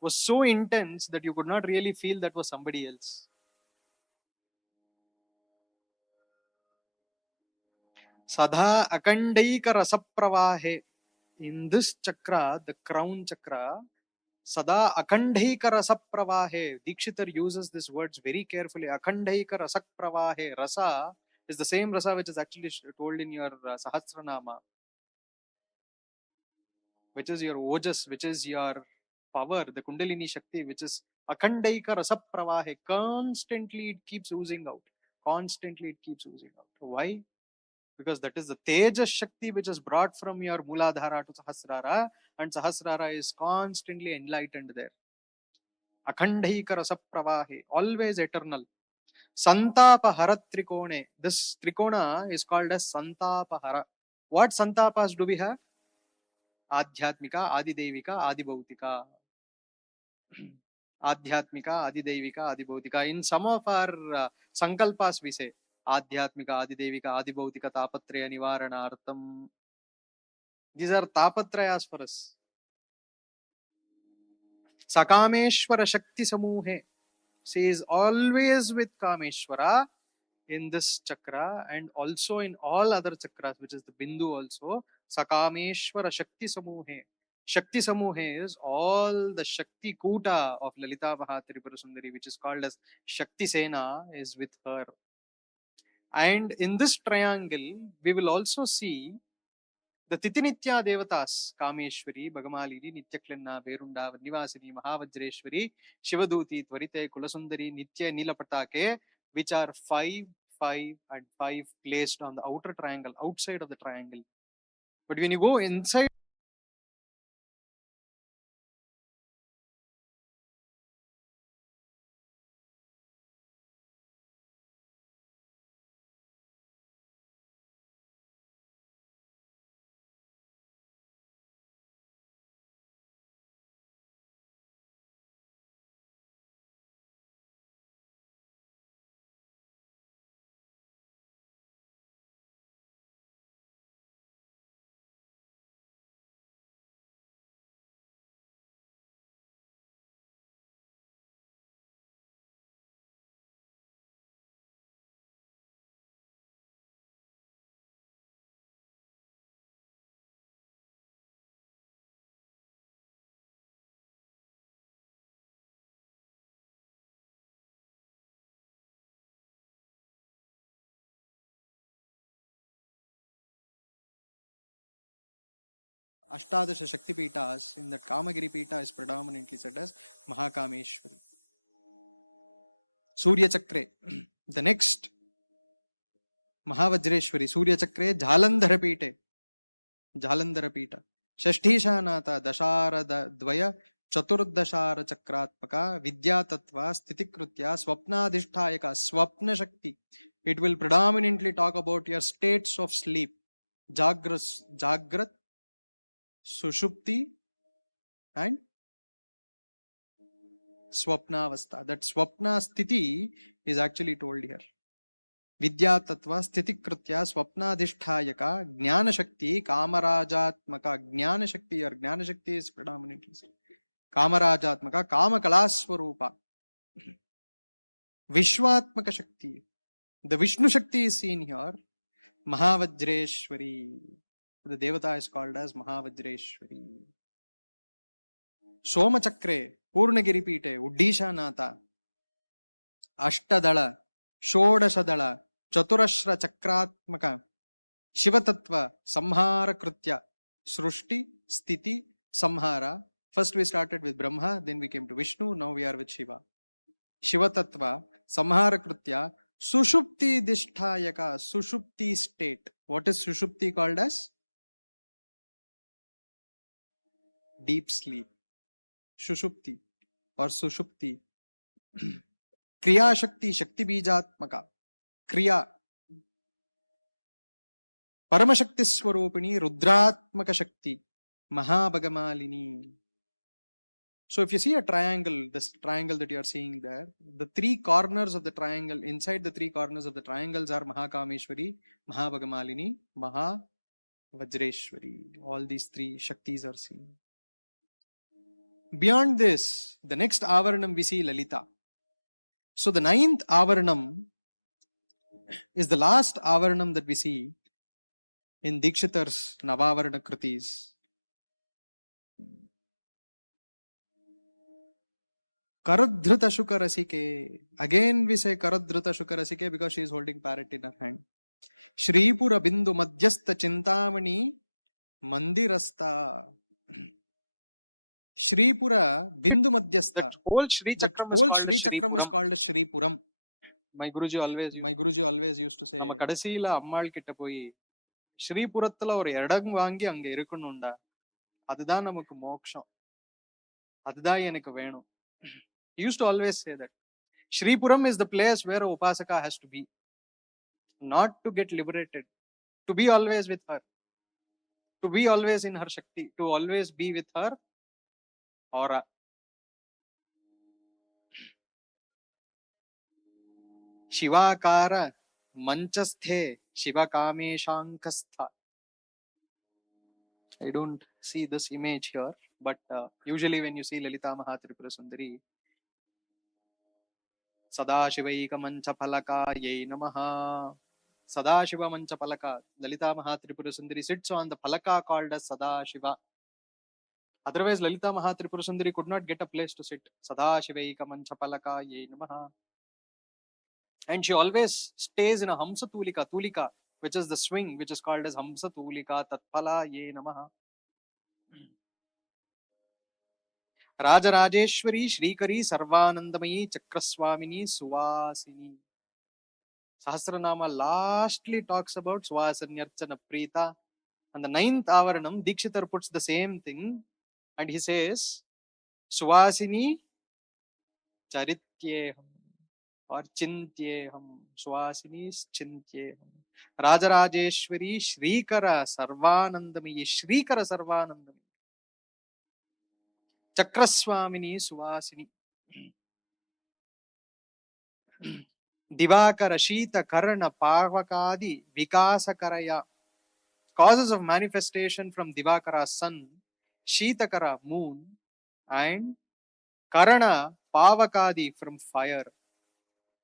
was so intense that you could not really feel that was somebody else. Sadha akandaika rasapravahe. In this chakra, the crown chakra, Sada akandhaika rasapravahe. Dikshitar uses these words very carefully. Akandhaika rasapravahe. Rasa is the same rasa which is actually told in your Sahasranama, which is your ojas, which is your power, the Kundalini Shakti, which is akandhaika rasapravahe. Constantly it keeps oozing out. Constantly it keeps oozing out. Why? Because that is the Tejas Shakti which is brought from your Muladhara to Sahasrara, and Sahasrara is constantly enlightened there. Akandhaika rasa pravahe, always eternal. Santapahara trikone. This trikona is called as Santapahara. What Santapas do we have? Adhyatmika, Adidevika, Adibhautika. Adhyatmika, Adidevika, Adibhautika. In some of our Sankalpas we say Adhyatmika, Adidevika, Adibhautika, Tapatraya Nivaranartham. These are Tapatrayas for us. Sakameshwara Shakti Samuhe. She is always with Kameshwara in this chakra and also in all other chakras, which is the Bindu also. Sakameshwara Shakti Samuhe. Shakti Samuhe is all the Shakti Kuta of Lalita Mahatripura Sundari, which is called as Shakti Sena, is with her. And in this triangle, we will also see the Titinitya Devatas, Kameshwari, Bagamalini, Nityaklenna, Berunda, Nivasini, Mahavajreshwari, Shivaduti, Tvarite, Kulasundari, Nitya, Nilapatake, which are 5, 5, and 5 placed on the outer triangle, outside of the triangle. But when you go inside, Ashtadasha Shakti Pitas, in that Kamagiri Pita is predominantly said as Mahakameshwari. Surya Chakre, the next Mahavajreshwari, Surya Chakre, Jalandhara Pite. Jalandhara Pita. Shashtishanata Dashara Dvaya Chaturdashara Chakratmaka Vidya Tattva Stitikrutya Swapnadhisthayaka Swapna Shakti. It will predominantly talk about your states of sleep. Jagrat, Sushupti, and Swapnavastha. That Swapna Sthiti is actually told here. Vidya Tattva Sthitikritya Swapnadhisthayaka Jnana Shakti Kamarajatmaka. Jnana Shakti or Jnana Shakti is predominantly Kamarajatmaka Kamakalaswarupa. Vishwatmaka Shakti. The Vishnu Shakti is seen here. Mahavajreshwari. The Devata is called as Mahavajreshwari. Soma Chakre, Purnagiri Pite, Uddisha Nata, Ashtadala, Shodashadala, Chaturashra Chakratmaka, Shivatattva, Samhara Krutya, Srushti, Sthiti, Samhara. First we started with Brahma, then we came to Vishnu, now we are with Shiva. Shivatattva, Samhara Krutya, Sushupti Disthayaka, Sushupti state. What is Sushupti called as? Deep sleep. Sushupti or Sushupti. Kriya Shakti, Shakti Bijatmaka. Kriya. Paramashakti Swarupini, Rudratmaka Shakti. Mahabagamalini. So if you see a triangle, this triangle that you are seeing there, the 3 corners of the triangle, inside the 3 corners of the triangles are Mahakameshwari, Mahabagamalini, Vajreshwari, all these three Shaktis are seen. Beyond this, the next Avaranam we see Lalita. So the ninth Avaranam is the last Avaranam that we see in Dikshitar's Navavarana Kritis. Karadhrita Shukarasike. Again we say Karadhrita Shukarasike because she is holding parrot in her hand. Shripura Bindu Madhyastha Chintamani Mandirasta. Shripura Bindu Madhyastha. That whole Shri Chakram is called as Shripuram. My Guruji always used to say, நம்ம கடைசியில அம்மாள் கிட்ட போய் ஸ்ரீபுரத்துல ஒரு இடம் வாங்கி அங்க இருக்கணும்டா, அதுதான் நமக்கு மோட்சம், அதுதான் எனக்கு வேணும். He used to always say that Shripuram is the place where a upasaka has to be, not to get liberated, to be always with her, to be always in her Shakti, to always be with her aura. Shivakara Manchasthe Shivakameshankastha. I don't see this image here, but usually when you see Lalita Mahatripura Sundari, Sadashivaika Mancha Palaka Yai Namaha. Sadashiva Mancha Palaka. Lalita Mahatripura Sundari sits on the Palaka called as Sadashiva. Otherwise, Lalita Mahatripura Sundari could not get a place to sit. Sadashivaika Mancha Palaka Yai Namaha. And she always stays in a Hamsa Tulika, which is the swing, which is called as Hamsa Tulika Tatpala Ye Namaha. Rajarajeshwari Shrikari Sarvanandamayi Chakraswamini Suvasini. Sahasranama lastly talks about Suvasanyarchana Preeta. And the ninth Avaranam, Dikshitar puts the same thing and he says, Suvasini Charityeham. Or Chintyeham, Swasini Chintyeham. Rajarajeshwari Shrikara Sarvanandami, Shrikara Sarvanandami. Chakraswamini Suwasini. Divakara Shita Karana Parvakadi Vikasakaraya. Causes of manifestation from Divakara sun, Shitakara moon, and Karana Pavakadi from fire.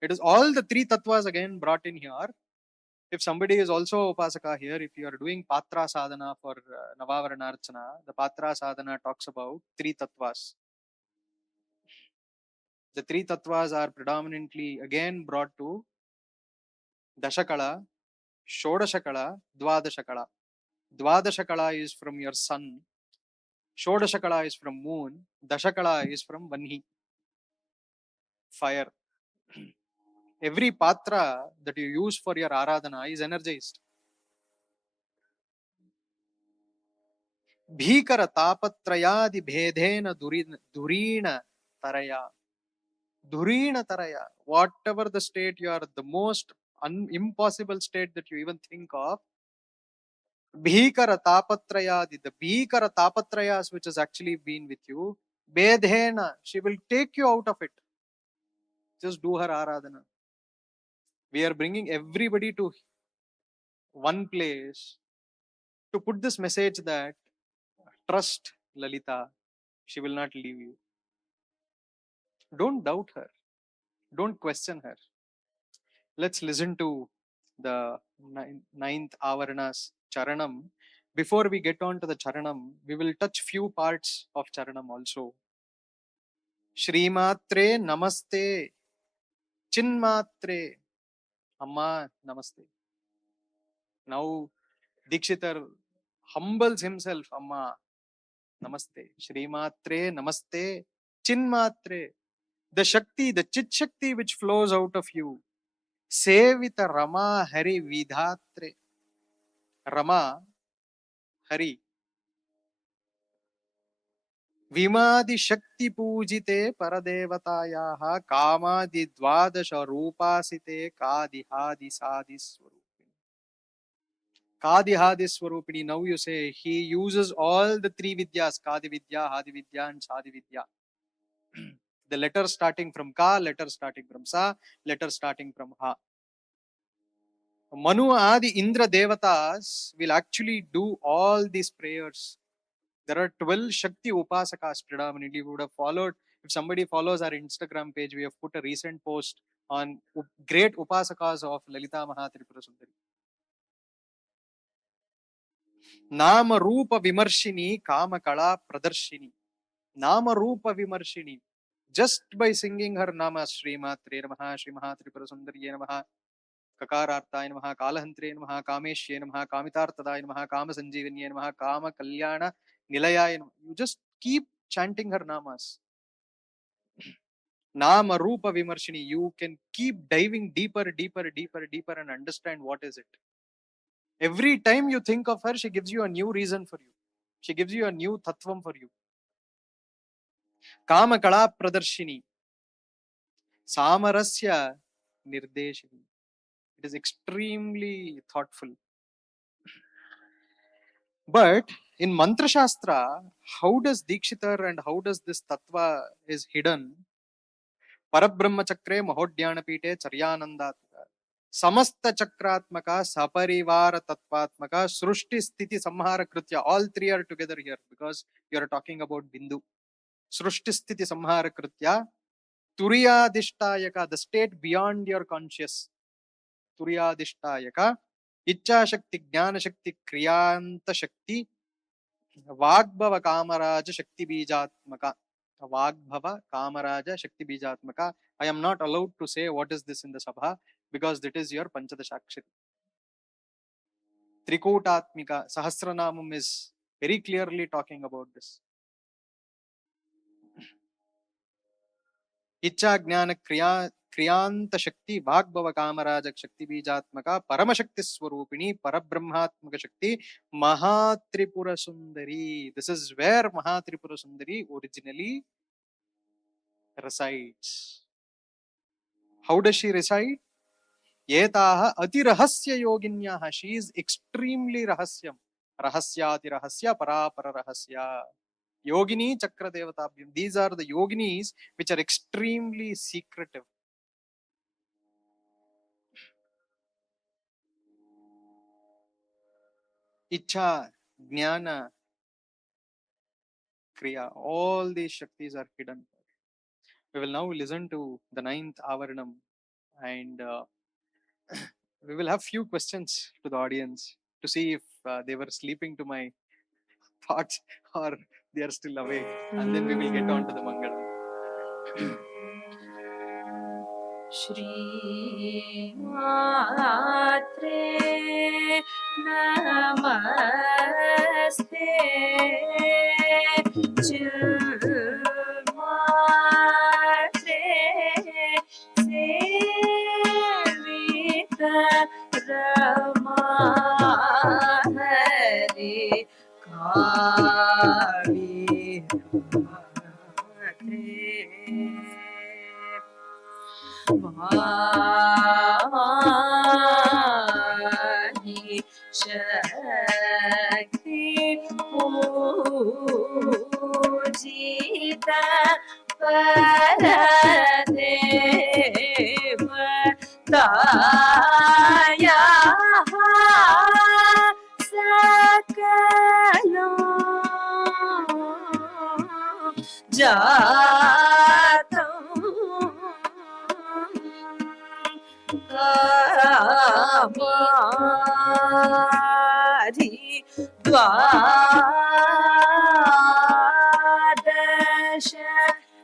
It is all the three tattvas again brought in here. If somebody is also upasaka here, if you are doing patra sadhana for Navavarana Archana, the patra sadhana talks about three tattvas. The three tattvas are predominantly again brought to Dashakala, Shodashakala, Dwadashakala. Dwadashakala is from your sun, Shodashakala is from moon, Dashakala is from Vanhi, fire. Every patra that you use for your aradhana is energized. Bhikara tapatrayadi bhedena durina taraya. Durina taraya. Whatever the state you are, the most impossible state that you even think of, Bhikara tapatrayadi, the Bhikara tapatrayas which has actually been with you, Bedhena, she will take you out of it. Just do her aradhana. We are bringing everybody to one place to put this message that trust Lalita, she will not leave you. Don't doubt her. Don't question her. Let's listen to the ninth Avarana's Charanam. Before we get on to the Charanam, we will touch few parts of Charanam also. Shrimatre Namaste, Chinmatre, Amma Namaste. Now Dikshitar humbles himself, Amma Namaste. Shrimatre Namaste, Chinmatre. The Shakti, the Chit Shakti which flows out of you. Sevita Rama Hari Vidhatre. Rama Hari. Vimadi Shakti Pujite Paradevatayaha Kamadi Dvadasha Rupasite Kadihadi Sadi Swarupini. Kadihadi Swarupini. Now you say he uses all the three Vidyas, Kadi Vidya, Hadi Vidya and Sadi Vidya. The letters starting from Ka, letters starting from Sa, letters starting from Ha. Manu Adi Indra Devatas will actually do all these prayers. There are 12 Shakti Upasakas predominantly. We would have followed, if somebody follows our Instagram page, we have put a recent post on great Upasakas of Lalita Mahatripura Sundari. Nama Rupa Vimarshini Kama Kala Pradarshini. Nama Rupa Vimarshini. Just by singing her Nama, Sri Matre Namaha, Sri Mahatripura Sundari Namaha, Kakararthay Namaha, Kalahantre Namaha, Kameshye Namaha, Kamitartadaya Namaha, Kama Sanjeevanye Namaha, Kama Kalyana Nilayaya Namaha. You just keep chanting her namas. Nama Rupa Vimarshini. You can keep diving deeper and understand what is it. Every time you think of her, she gives you a new reason for you. She gives you a new tattvam for you. Kama Kala Pradarshini. Samarasya Nirdeshini. It is extremely thoughtful. But in Mantra Shastra, how does Dikshitar and how does this tattva is hidden? Parabrahma Chakre Mahodhyana Pite Charyanandat. Samasta Chakratmaka Saparivara Tattvatmaka Srushti Sthiti Samhara Kritya. All three are together here because you are talking about Bindu. Srushti Sthiti Samhara Kritya. Turiyadishtayaka, the state beyond your conscious. Turiyadishtayaka. Ichcha Shakti, Jnana Shakti, Kriyanta Shakti, Vagbhava Kamaraja Shakti Bijatmaka. Vagbhava Kamaraja Shakti Bijatmaka. I am not allowed to say what is this in the Sabha because that is your Panchadashakshari. Trikotatmika Sahasranamam is very clearly talking about this. Ichcha Jnana Kriyanta Shakti, Vagbhava Kamaraja Shakti Bijatmaka, Paramashakti Swarupini, Parabrahmatmaka Shakti, Mahatripura Sundari. This is where Mahatripura Sundari originally resides. How does she reside? Yetaha Ati Rahasya Yoginyaha. She is extremely Rahasyam. Rahasyati Rahasya, Parapara Rahasya. Yogini Chakra Devatabhyam. These are the yoginis which are extremely secretive. Ichcha, Jnana, Kriya, all these Shaktis are hidden. We will now listen to the 9th Avaranam and we will have few questions to the audience to see if they were sleeping to my thoughts or they are still awake, and then we will get on to the Mangalam. Shri Matre Namaste Chilmatre Sevita Rama Hari Vani Shakti Pujita Paradeva Daya Sakalam Jatam Kamari Dwadasha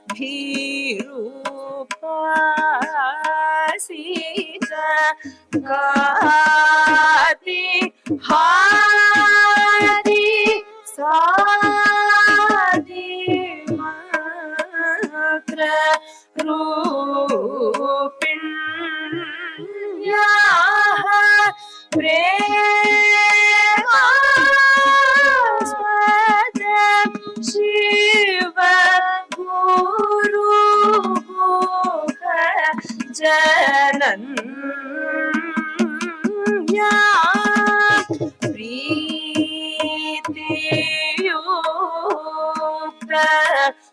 Bhirupasita Gati Hari Sadi Matra Rupinya Premaspadam Shiva Guru Jananya Priti-yukta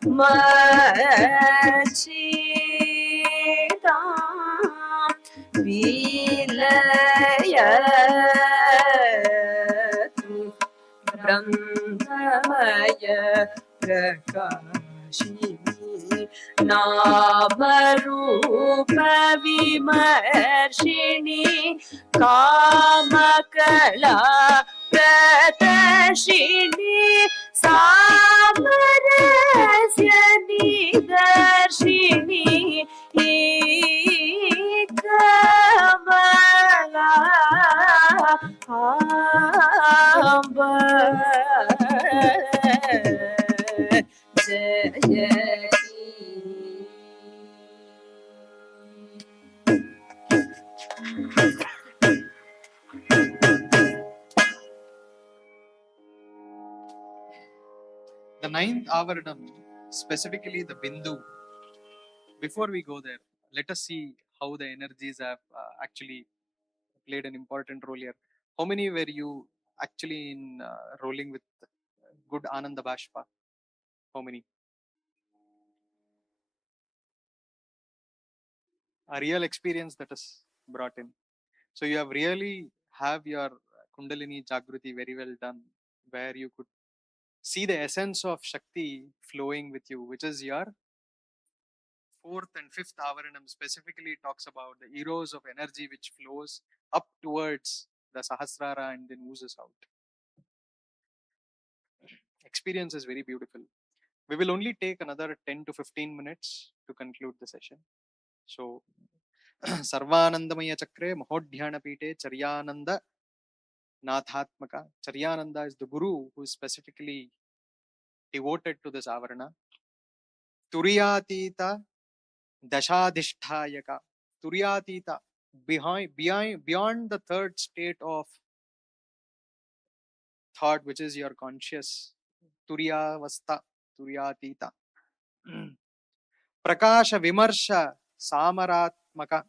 Machidam Vilaya जयतु ब्रह्ममय प्रकाशिनी नामरूपविमर्शिनी कामकला प्रदर्शिनी सामरस्य निदर्शिनी कमला आम्ब The ninth Avaranam, specifically the Bindu. Before we go there, let us see how the energies have actually played an important role here. How many were you actually in rolling with good Ananda Bashpa? How many? A real experience that is brought in. So you have really have your Kundalini Jagruti very well done, where you could see the essence of Shakti flowing with you, which is your fourth and fifth Avaranam specifically talks about the eros of energy which flows up towards the Sahasrara and then oozes out. Experience is very beautiful. We will only take another 10 to 15 minutes to conclude the session. So, Sarvanandamaya Chakre Mahodhyana Pite Charyananda Nathatmaka. Charyananda is the Guru who is specifically devoted to this Avarana. Turiyatita Dashadhisthayaka. Turiyatita, beyond the third state of thought, which is your conscious. Turiyavastha, Turiyatita. Prakasha Vimarsha Samaratmaka.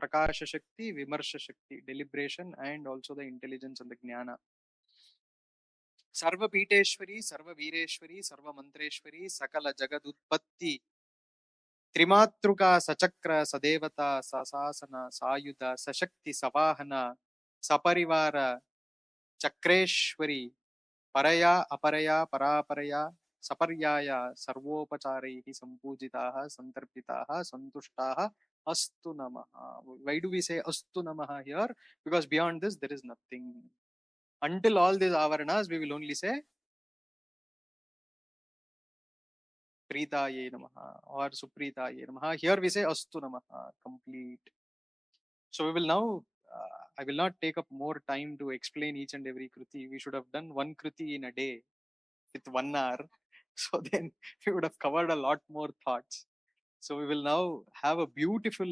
Prakasha Shakti, Vimarsha Shakti, deliberation and also the intelligence and the jnana. Sarva Piteshwari, Sarva Vireshwari, Sarva Mantreshwari, Sakala Jagadutpatti, Trimatruka, Sachakra, Sadevata, Sasasana, Sayuda, Sashakti, Savahana, Saparivara, Chakreshwari, Paraya, Aparaya, Paraparaya, Saparyaya, Sarvopacharaihi, Sampujitaha, Santarpitaha, Santushtaha, Astu Namaha. Why do we say Astu Namaha here? Because beyond this, there is nothing. Until all these Avaranas, we will only say Pritaye Namaha or Supritaye Namaha. Here we say Astu Namaha, complete. So we will now, I will not take up more time to explain each and every Kruti. We should have done one Kruti in a day with 1 hour. So then we would have covered a lot more thoughts. So we will now have a beautiful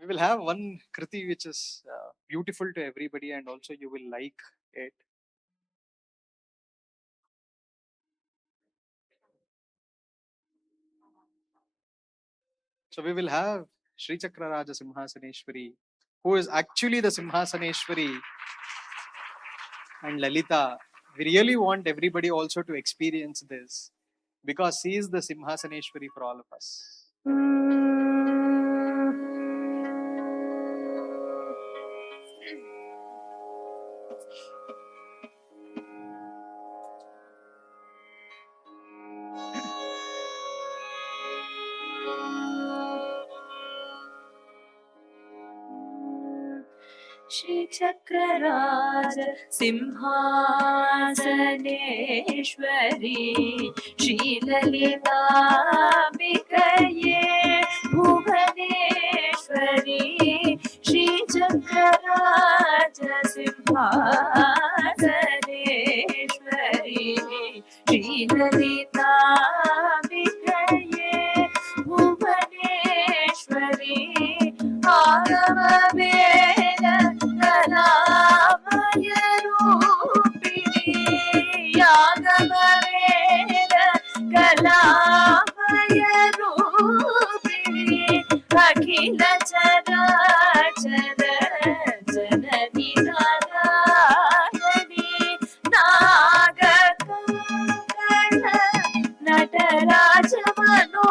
we will have one Kriti which is beautiful to everybody and also you will like it. So we will have Sri Chakraraja Simhasaneshwari, who is actually the Simhasaneshwari, and Lalita. We really want everybody also to experience this because she is the Simhasaneshwari for all of us. Shri Chakraraj Simhasaneshwari Shri Lalitambikaye Bhuvaneshwari Shri Chakraraj Simhasaneshwari Shri Lalitambikaye Bhuvaneshwari Agama Kalamaya Rupini Yagama Veda Kalamaya Rupini Akhila Charachara Janani Narayani Nagakala Nataraja Mano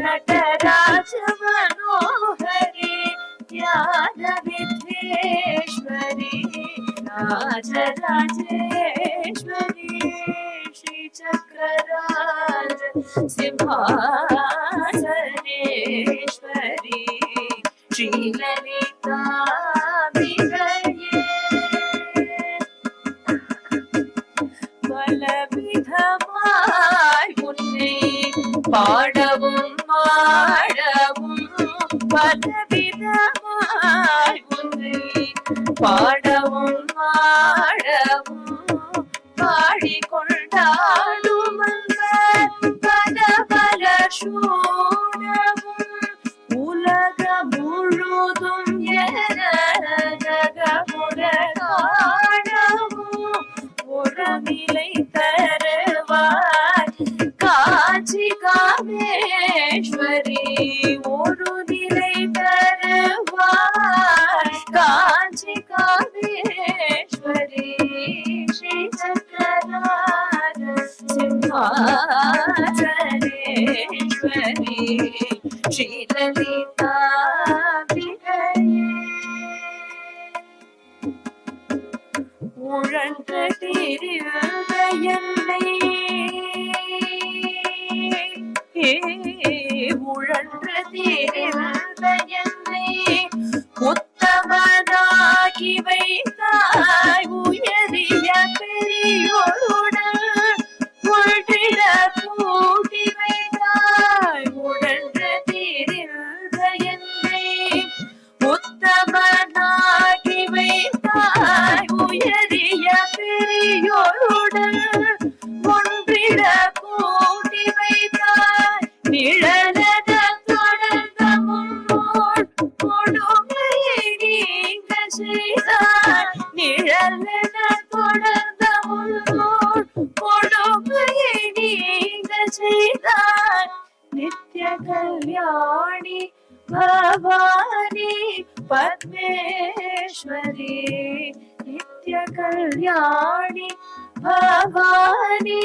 Nataraja Manohari ಯಾದವಿಧೇಶ್ವರಿ Rajarajeshwari Shri ಚಕ್ರರಾಜ Simhasaneshwari ಶ್ರೀಲಲಿತಾಂಬಿಕೆಯೇ பலவிதமாய் உன்னை பாடவும் மாடவும் பலவிதமாய் உன்னை பாடவும் மாடவும் பாடிக்கொண்டாடும் அந்த பல பல சூழவும் உலகம் முழுதும் ஜகமுற காணவும் ஒரு நிலை தருவாய் காஞ்சி காமேஸ்வரி ஒரு நிலை தருவாய் காஞ்சி காமேஸ்வரி ஸ்ரீ சக்கரராஜ சிம்ஹாசனேஸ்வரி ஸ்ரீ லலிதாம்பிகையே உழன்று திரிந்த என்னை உழன்று திரிந்த என்னை உத்தமனாகி வைத்தாய் உயரிய பெரியோருடன் ஒன்றிட கூட்டி வைத்தாய் உழன்று திரிந்த என்னை உத்தமனாகி வைத்தாய் உயரிய பெரியோருடன் ஒன்றிட கூட்டி வைத்தாய் நிழலன தொடர்ந்த முன்னோர் கொடுமையை நீங்க செய்தாய் நிழலன தொடர்ந்த முன்னோர் கொடுமையை நீங்க செய்தாய் நித்ய கல்யாணி भवानी पद्मेश्वरी नित्य कल्याणी भवानी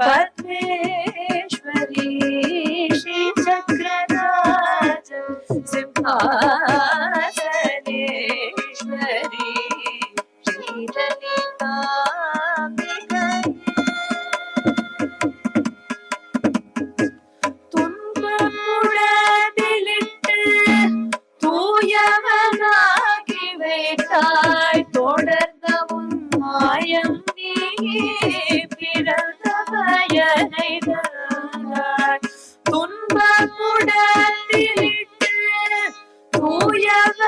पद्मेश्वरी श्री चक्रराज सिंहासनेश्वरी श्री ललितांबिके துன்பமுடதிலிட்டு தூயவனாகி வைத்தாய் தொடர்ந்தவும் மாயம் நீ பிறந்த பயனை தந்தாய் துன்பமுடதிலிட்டு தூயவனாகி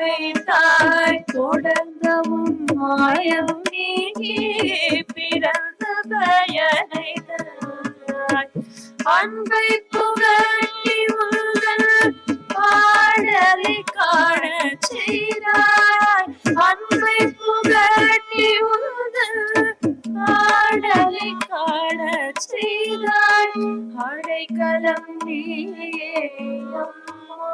வைத்தாய் தொடர்ந்தவும் மாயம் நீ பிறந்த பயனை தந்தாய் அன்பை புகழ்ச்சி உங்கள் பாடலை காண செய்தாய் அன்பை புகழ்ச்சி உங்கள் பாடலை காண செய்தாய் அடைக்கலம் நீயே அம்மா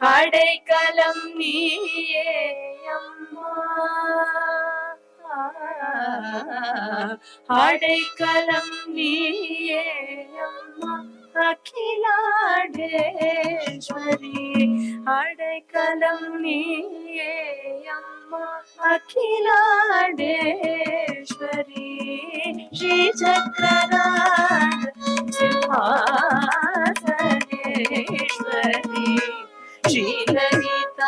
அடைக்கலம் நீயே அம்மா அடைக்கலம் நீயே அம்மா அகிலாண்டேஸ்வரி அடைக்கலம் நீயே அம்மா Akilandeswari Sri சக்கரராஜ Simhasaneswari Sri லலிதாம்பிகையே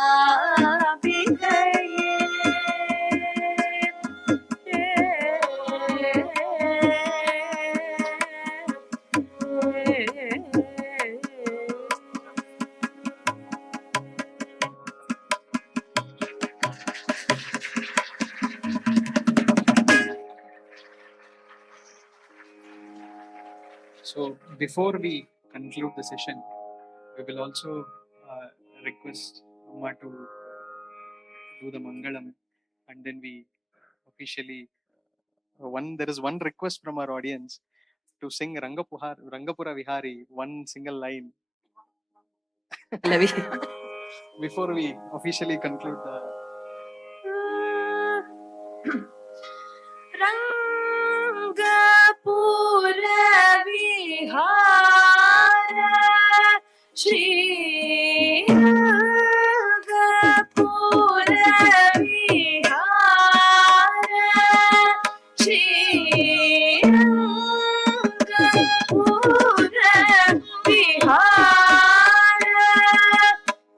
So before we conclude the session, we will also request Amma to do the Mangalam, and then we officially there is one request from our audience to sing Rangapura Vihari one single line before we officially conclude the Rangpur विहार श्री रंगपुर विहार श्री रंगपुर विहार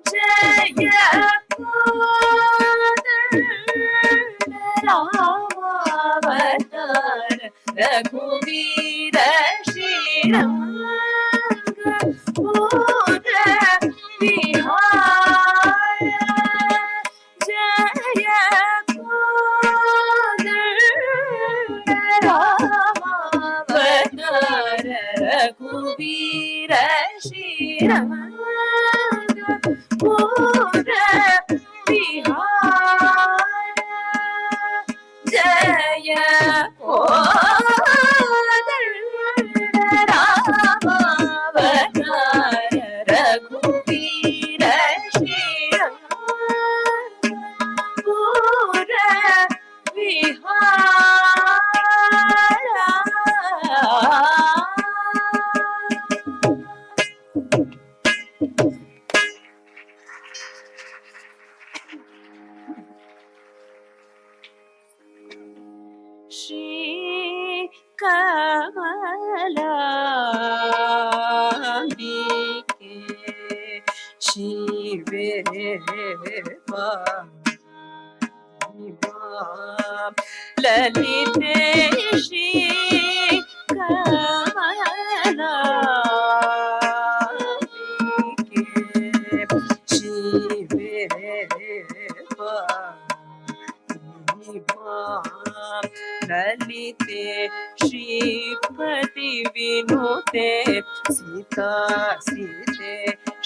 जय रामावतार रघुवीर श्रीरंगपुर विहार जय रामावतार रघुवीर श्रीरंगपुर विहार जय रामावतार रघुवीर श्रीरंगपुर श्री कमलाम्बिके शिवेवा ललिते श्री कमलाम्बिके शिवेवा ललिते श्रीपति विनुते सीता सीते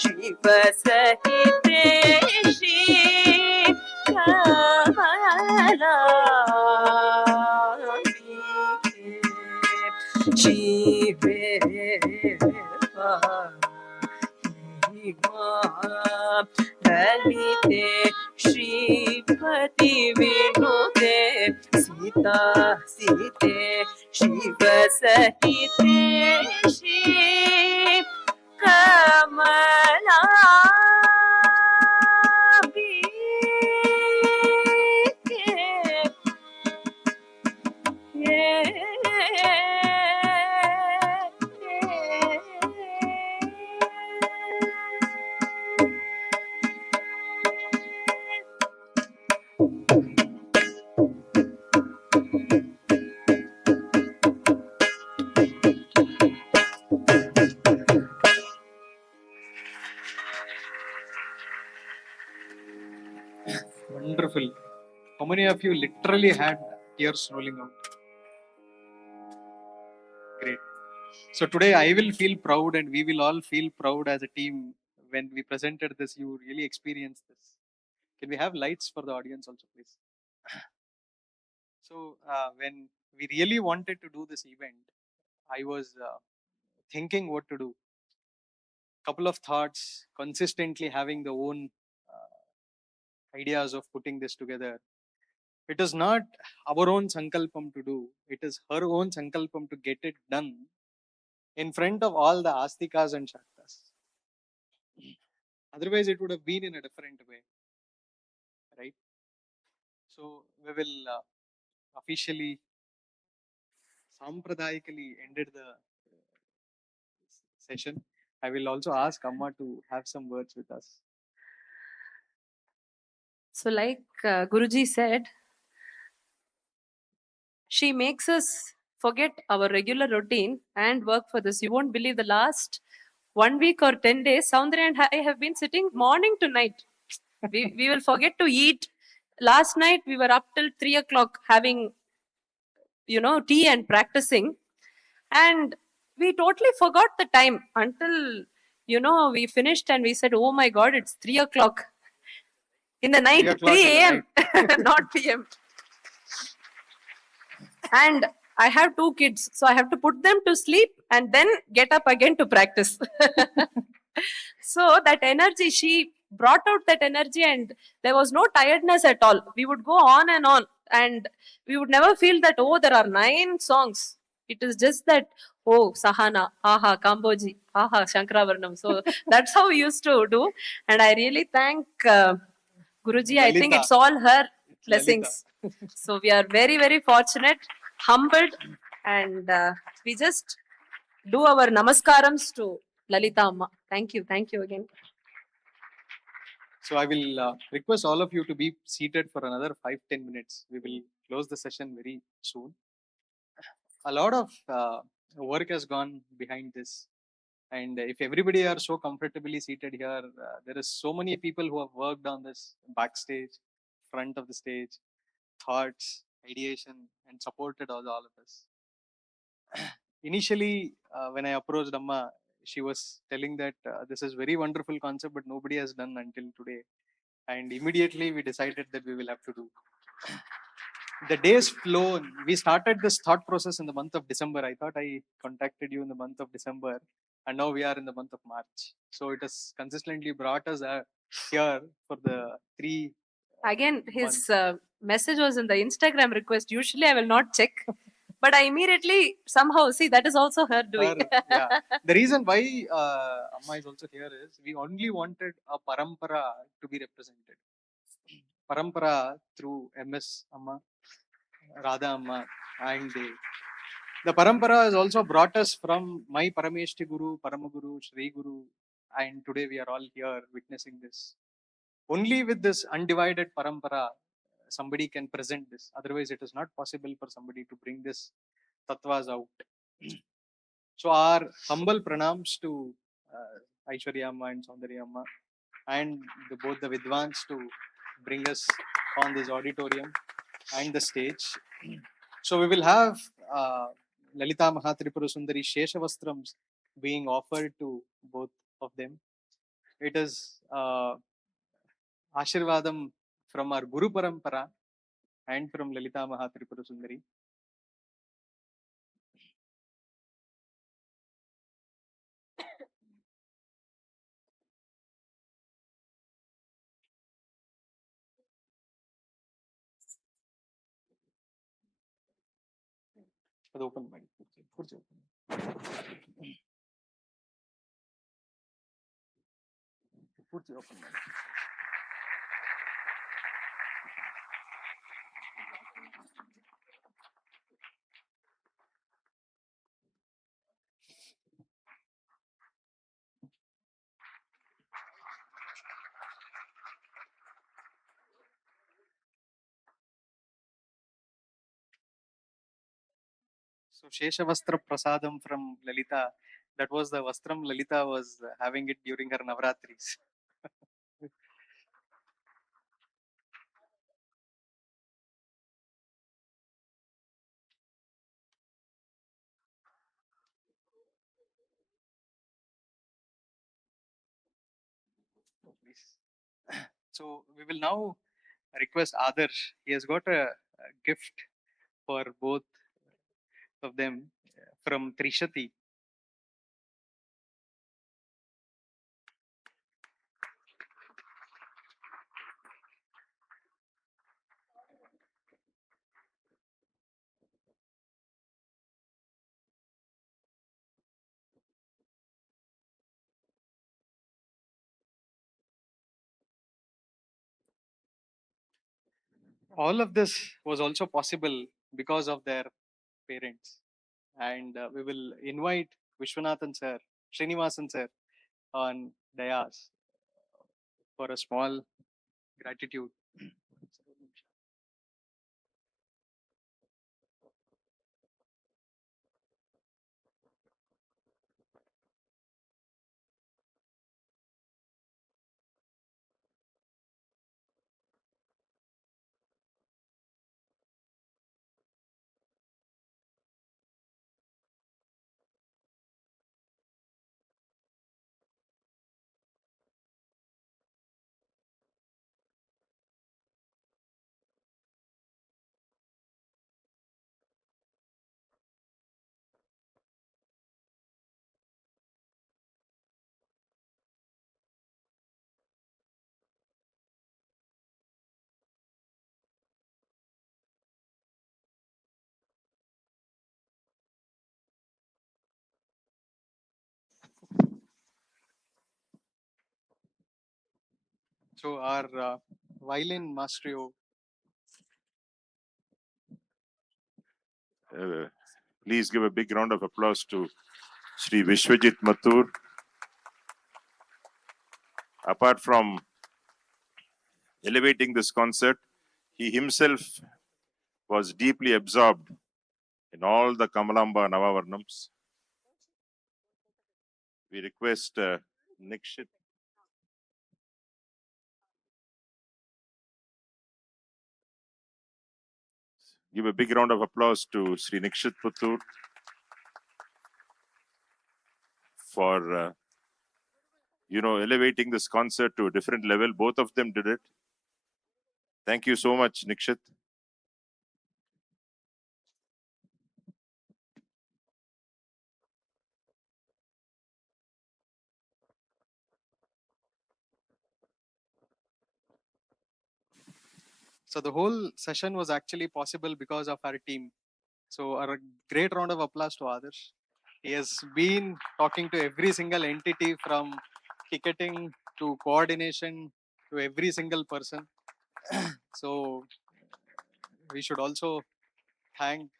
शिव सहिते श्री कमलाम्बिके शिवेवा ललिते श्रीपति विनुते सीता सीते Shiv सहिते Shri Wonderful. How many of you literally had tears rolling out? Great. So today I will feel proud and we will all feel proud as a team when we presented this. You really experienced this. Can we have lights for the audience also, please? So when we really wanted to do this event, I was thinking what to do. Couple of thoughts, consistently having the own ideas of putting this together. It is not our own sankalpam to do. It is her own sankalpam to get it done in front of all the astikas and shaktas. Otherwise, it would have been in a different way, right? So we will officially, sampradayikally ended the session. I will also ask Amma to have some words with us. So like Guruji said, she makes us forget our regular routine and work for this. You won't believe the last 1 week or 10 days, Soundarya and I have been sitting morning to night. We will forget to eat. Last night we were up till 3 o'clock having, tea and practicing. And we totally forgot the time until, we finished and we said, oh my God, it's 3 o'clock. In the night, 3 a.m., not p.m. And I have 2 kids, so I have to put them to sleep and then get up again to practice. So that energy, she brought out that energy and there was no tiredness at all. We would go on and on. and we would never feel that, oh, there are 9 songs. It is just that, oh, Sahana, aha, Kamboji, aha, Shankaravarnam. So that's how we used to do. And I really thank Guruji. I think Lalita. it's all her Lalita. blessings. So we are very, very fortunate, humbled, and we just do our namaskarams to Lalita Amma. Thank you. Thank you again. So I will request all of you to be seated for another 5-10 minutes. We will close the session very soon. A lot of work has gone behind this, and if everybody are so comfortably seated here, there is so many people who have worked on this backstage, front of the stage, thoughts, ideation, and supported all of us. Initially, when I approached Amma, she was telling that this is very wonderful concept, but nobody has done until today. And immediately we decided that we will have to do. The days flown. We started this thought process in the month of December. I thought I contacted you in the month of December, and now we are in the month of March. So it has consistently brought us here for the 3 Again, months. his message was in the Instagram request. Usually, I will not check, but I immediately somehow see that is also her doing. Yeah. The reason why Amma is also here is we only wanted a parampara to be represented. Parampara through MS Amma, Radha Amma, and the parampara has also brought us from my Parameshti Guru, Paramaguru, Sri Guru, and today we are all here witnessing this. Only with this undivided parampara, somebody can present this. Otherwise, it is not possible for somebody to bring this tattvas out. So our humble pranams to Aishwarya Amma and Saundarya Amma, and both the Vidwans to bring us on this auditorium and the stage. So we will have Lalita Mahatripura Sundari Sheshavastrams being offered to both of them. It is Ashirvadam from our Guru Parampara and from Lalita Mahatripura Sundari. ಅದು open ಮಾಡಿ ಕೂರ್ಚಿ open ಮಾಡಿ. ಕೂರ್ಚಿ open ಮಾಡಿ. So Sheshavastra Prasadam from Lalita, that was the Vastram Lalita was having it during her Navratris. So we will now request Adarsh. He has got a gift for both of them from Trishati. All of this was also possible because of their parents. And we will invite Vishwanathan sir, Srinivasan sir on Dayas for a small gratitude. So our violin maestro, Please give a big round of applause to Sri Vishwajit Mathur. Apart from elevating this concert, he himself was deeply absorbed in all the Kamalamba Navavarnams. We request Nikshit. Give a big round of applause to Sri Nikshit Mathur for elevating this concert to a different level. Both of them did it. Thank you so much, Nikshit. so the whole session was actually possible because of our team. So a great round of applause to Adarsh. He has been talking to every single entity from ticketing to coordination to every single person. So we should also thank.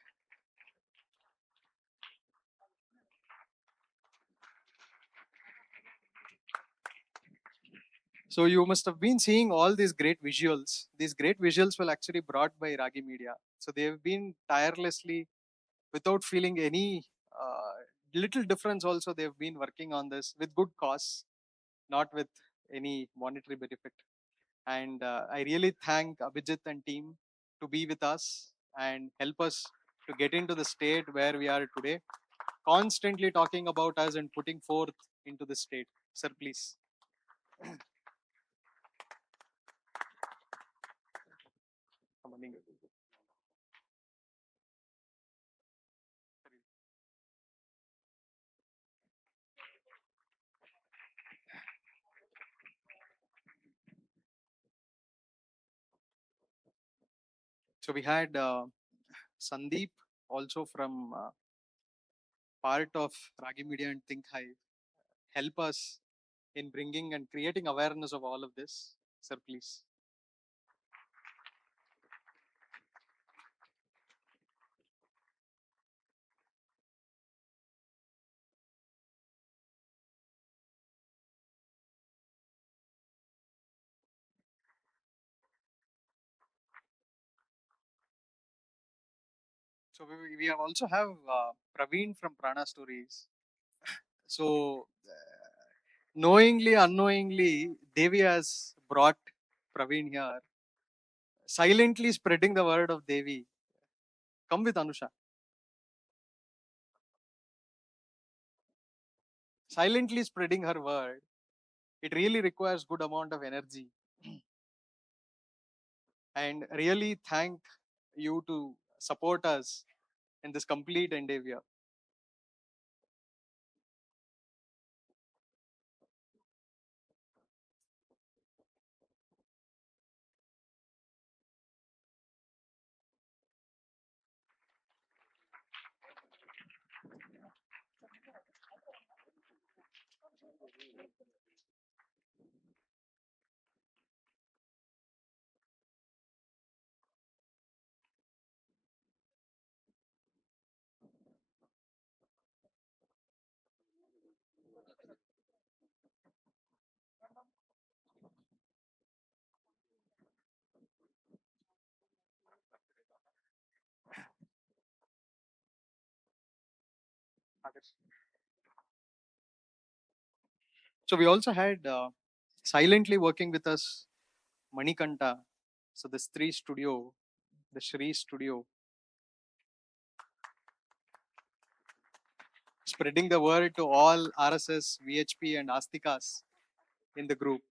So you must have been seeing all these great visuals. These great visuals were actually brought by Ragi Media. So they have been tirelessly, without feeling any little difference also, they've been working on this with good cause, not with any monetary benefit. And I really thank Abhijit and team to be with us and help us to get into the state where we are today, constantly talking about us and putting forth into the state. Sir, please. So we had Sandeep also from part of Ragi Media and Think High help us in bringing and creating awareness of all of this. Sir, please. So we have also have Praveen from Prana Stories. So knowingly, unknowingly, Devi has brought Praveen here, silently spreading the word of Devi. Come with Anusha. Silently spreading her word. It really requires good amount of energy. And really thank you to support us in this complete endeavor. So we also had silently working with us Manikanta. So the Sri Studio, the Shri Studio, spreading the word to all RSS, VHP, and Astikas in the group.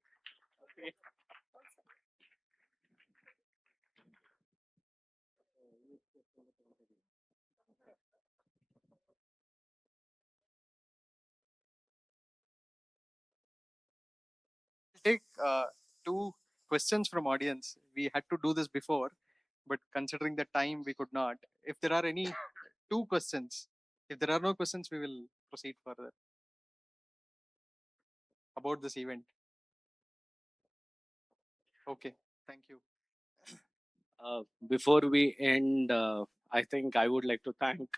Take two questions from audience. We had to do this before, but considering the time, we could not. If there are any two questions, if there are no questions, we will proceed further about this event. Okay, thank you. Before we end, I think I would like to thank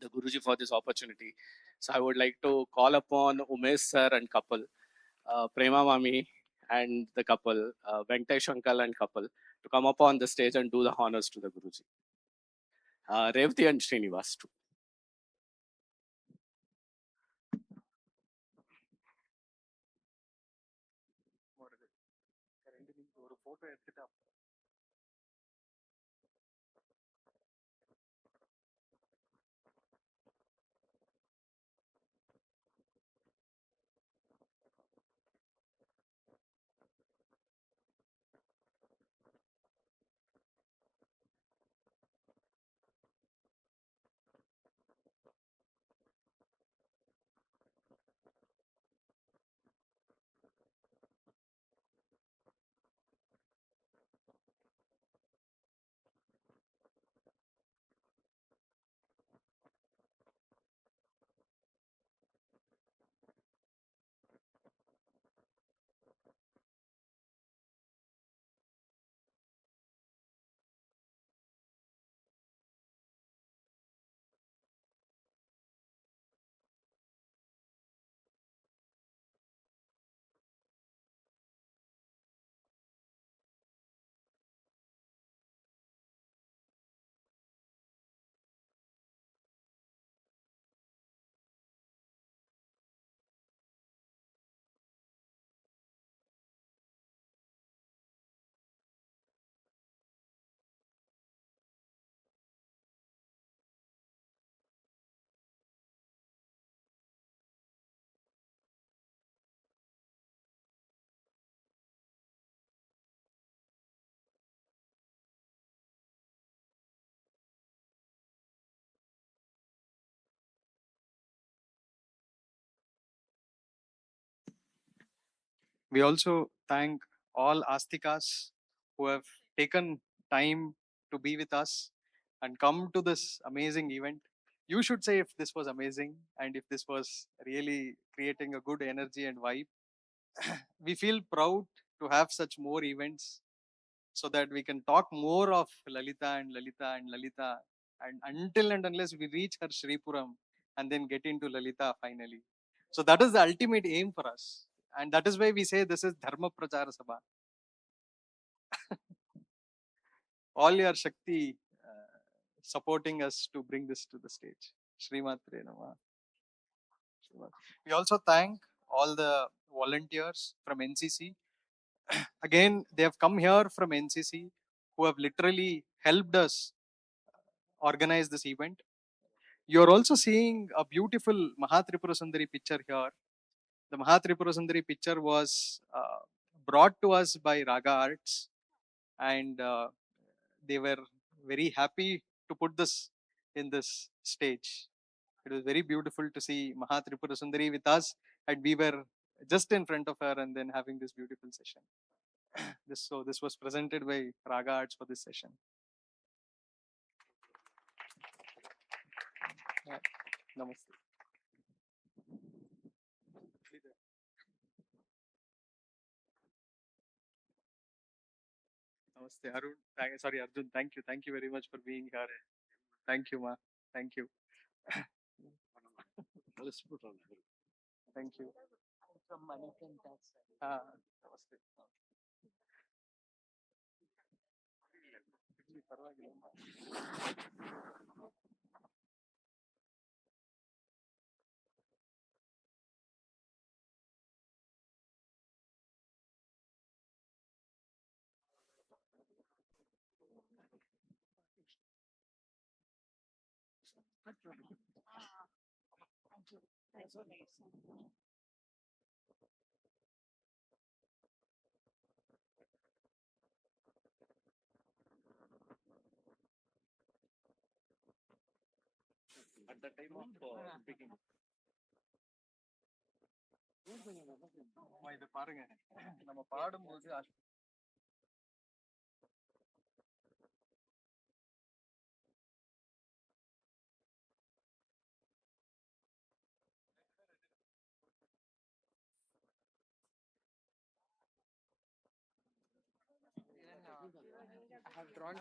the Guruji for this opportunity. So I would like to call upon Umesh sir and couple, Prema Mami and the couple, Venkatesh Uncle and couple, to come up on the stage and do the honors to the Guruji. Revati and Srinivas too. ஒரு photo எடுத்துட்டா We also thank all Astikas who have taken time to be with us and come to this amazing event. You should say if this was amazing and if this was really creating a good energy and vibe. We feel proud to have such more events so that we can talk more of Lalita and Lalita and Lalita, and until and unless we reach her Shripuram and then get into Lalita finally. So that is the ultimate aim for us. And that is why we say this is Dharma Prachara Sabha. All your Shakti supporting us to bring this to the stage. Srimatre Namah. We also thank all the volunteers from NCC. Again, they have come here from NCC who have literally helped us organize this event. You're also seeing a beautiful Mahatripura Sundari picture here. The Mahatripura Sundari picture was brought to us by Raga Arts, and they were very happy to put this in this stage. It was very beautiful to see Mahatripura Sundari with us, and we were just in front of her and then having this beautiful session. This was presented by Raga Arts for this session. Namaste. Namaste, Arun. Sorry, Arjun. Thank you. Thank you very much for being here. Thank you, Ma. Thank you. Thank you. Namaste. At the time of speaking. இது பாருங்க நம்ம பாடும்போது I have drawn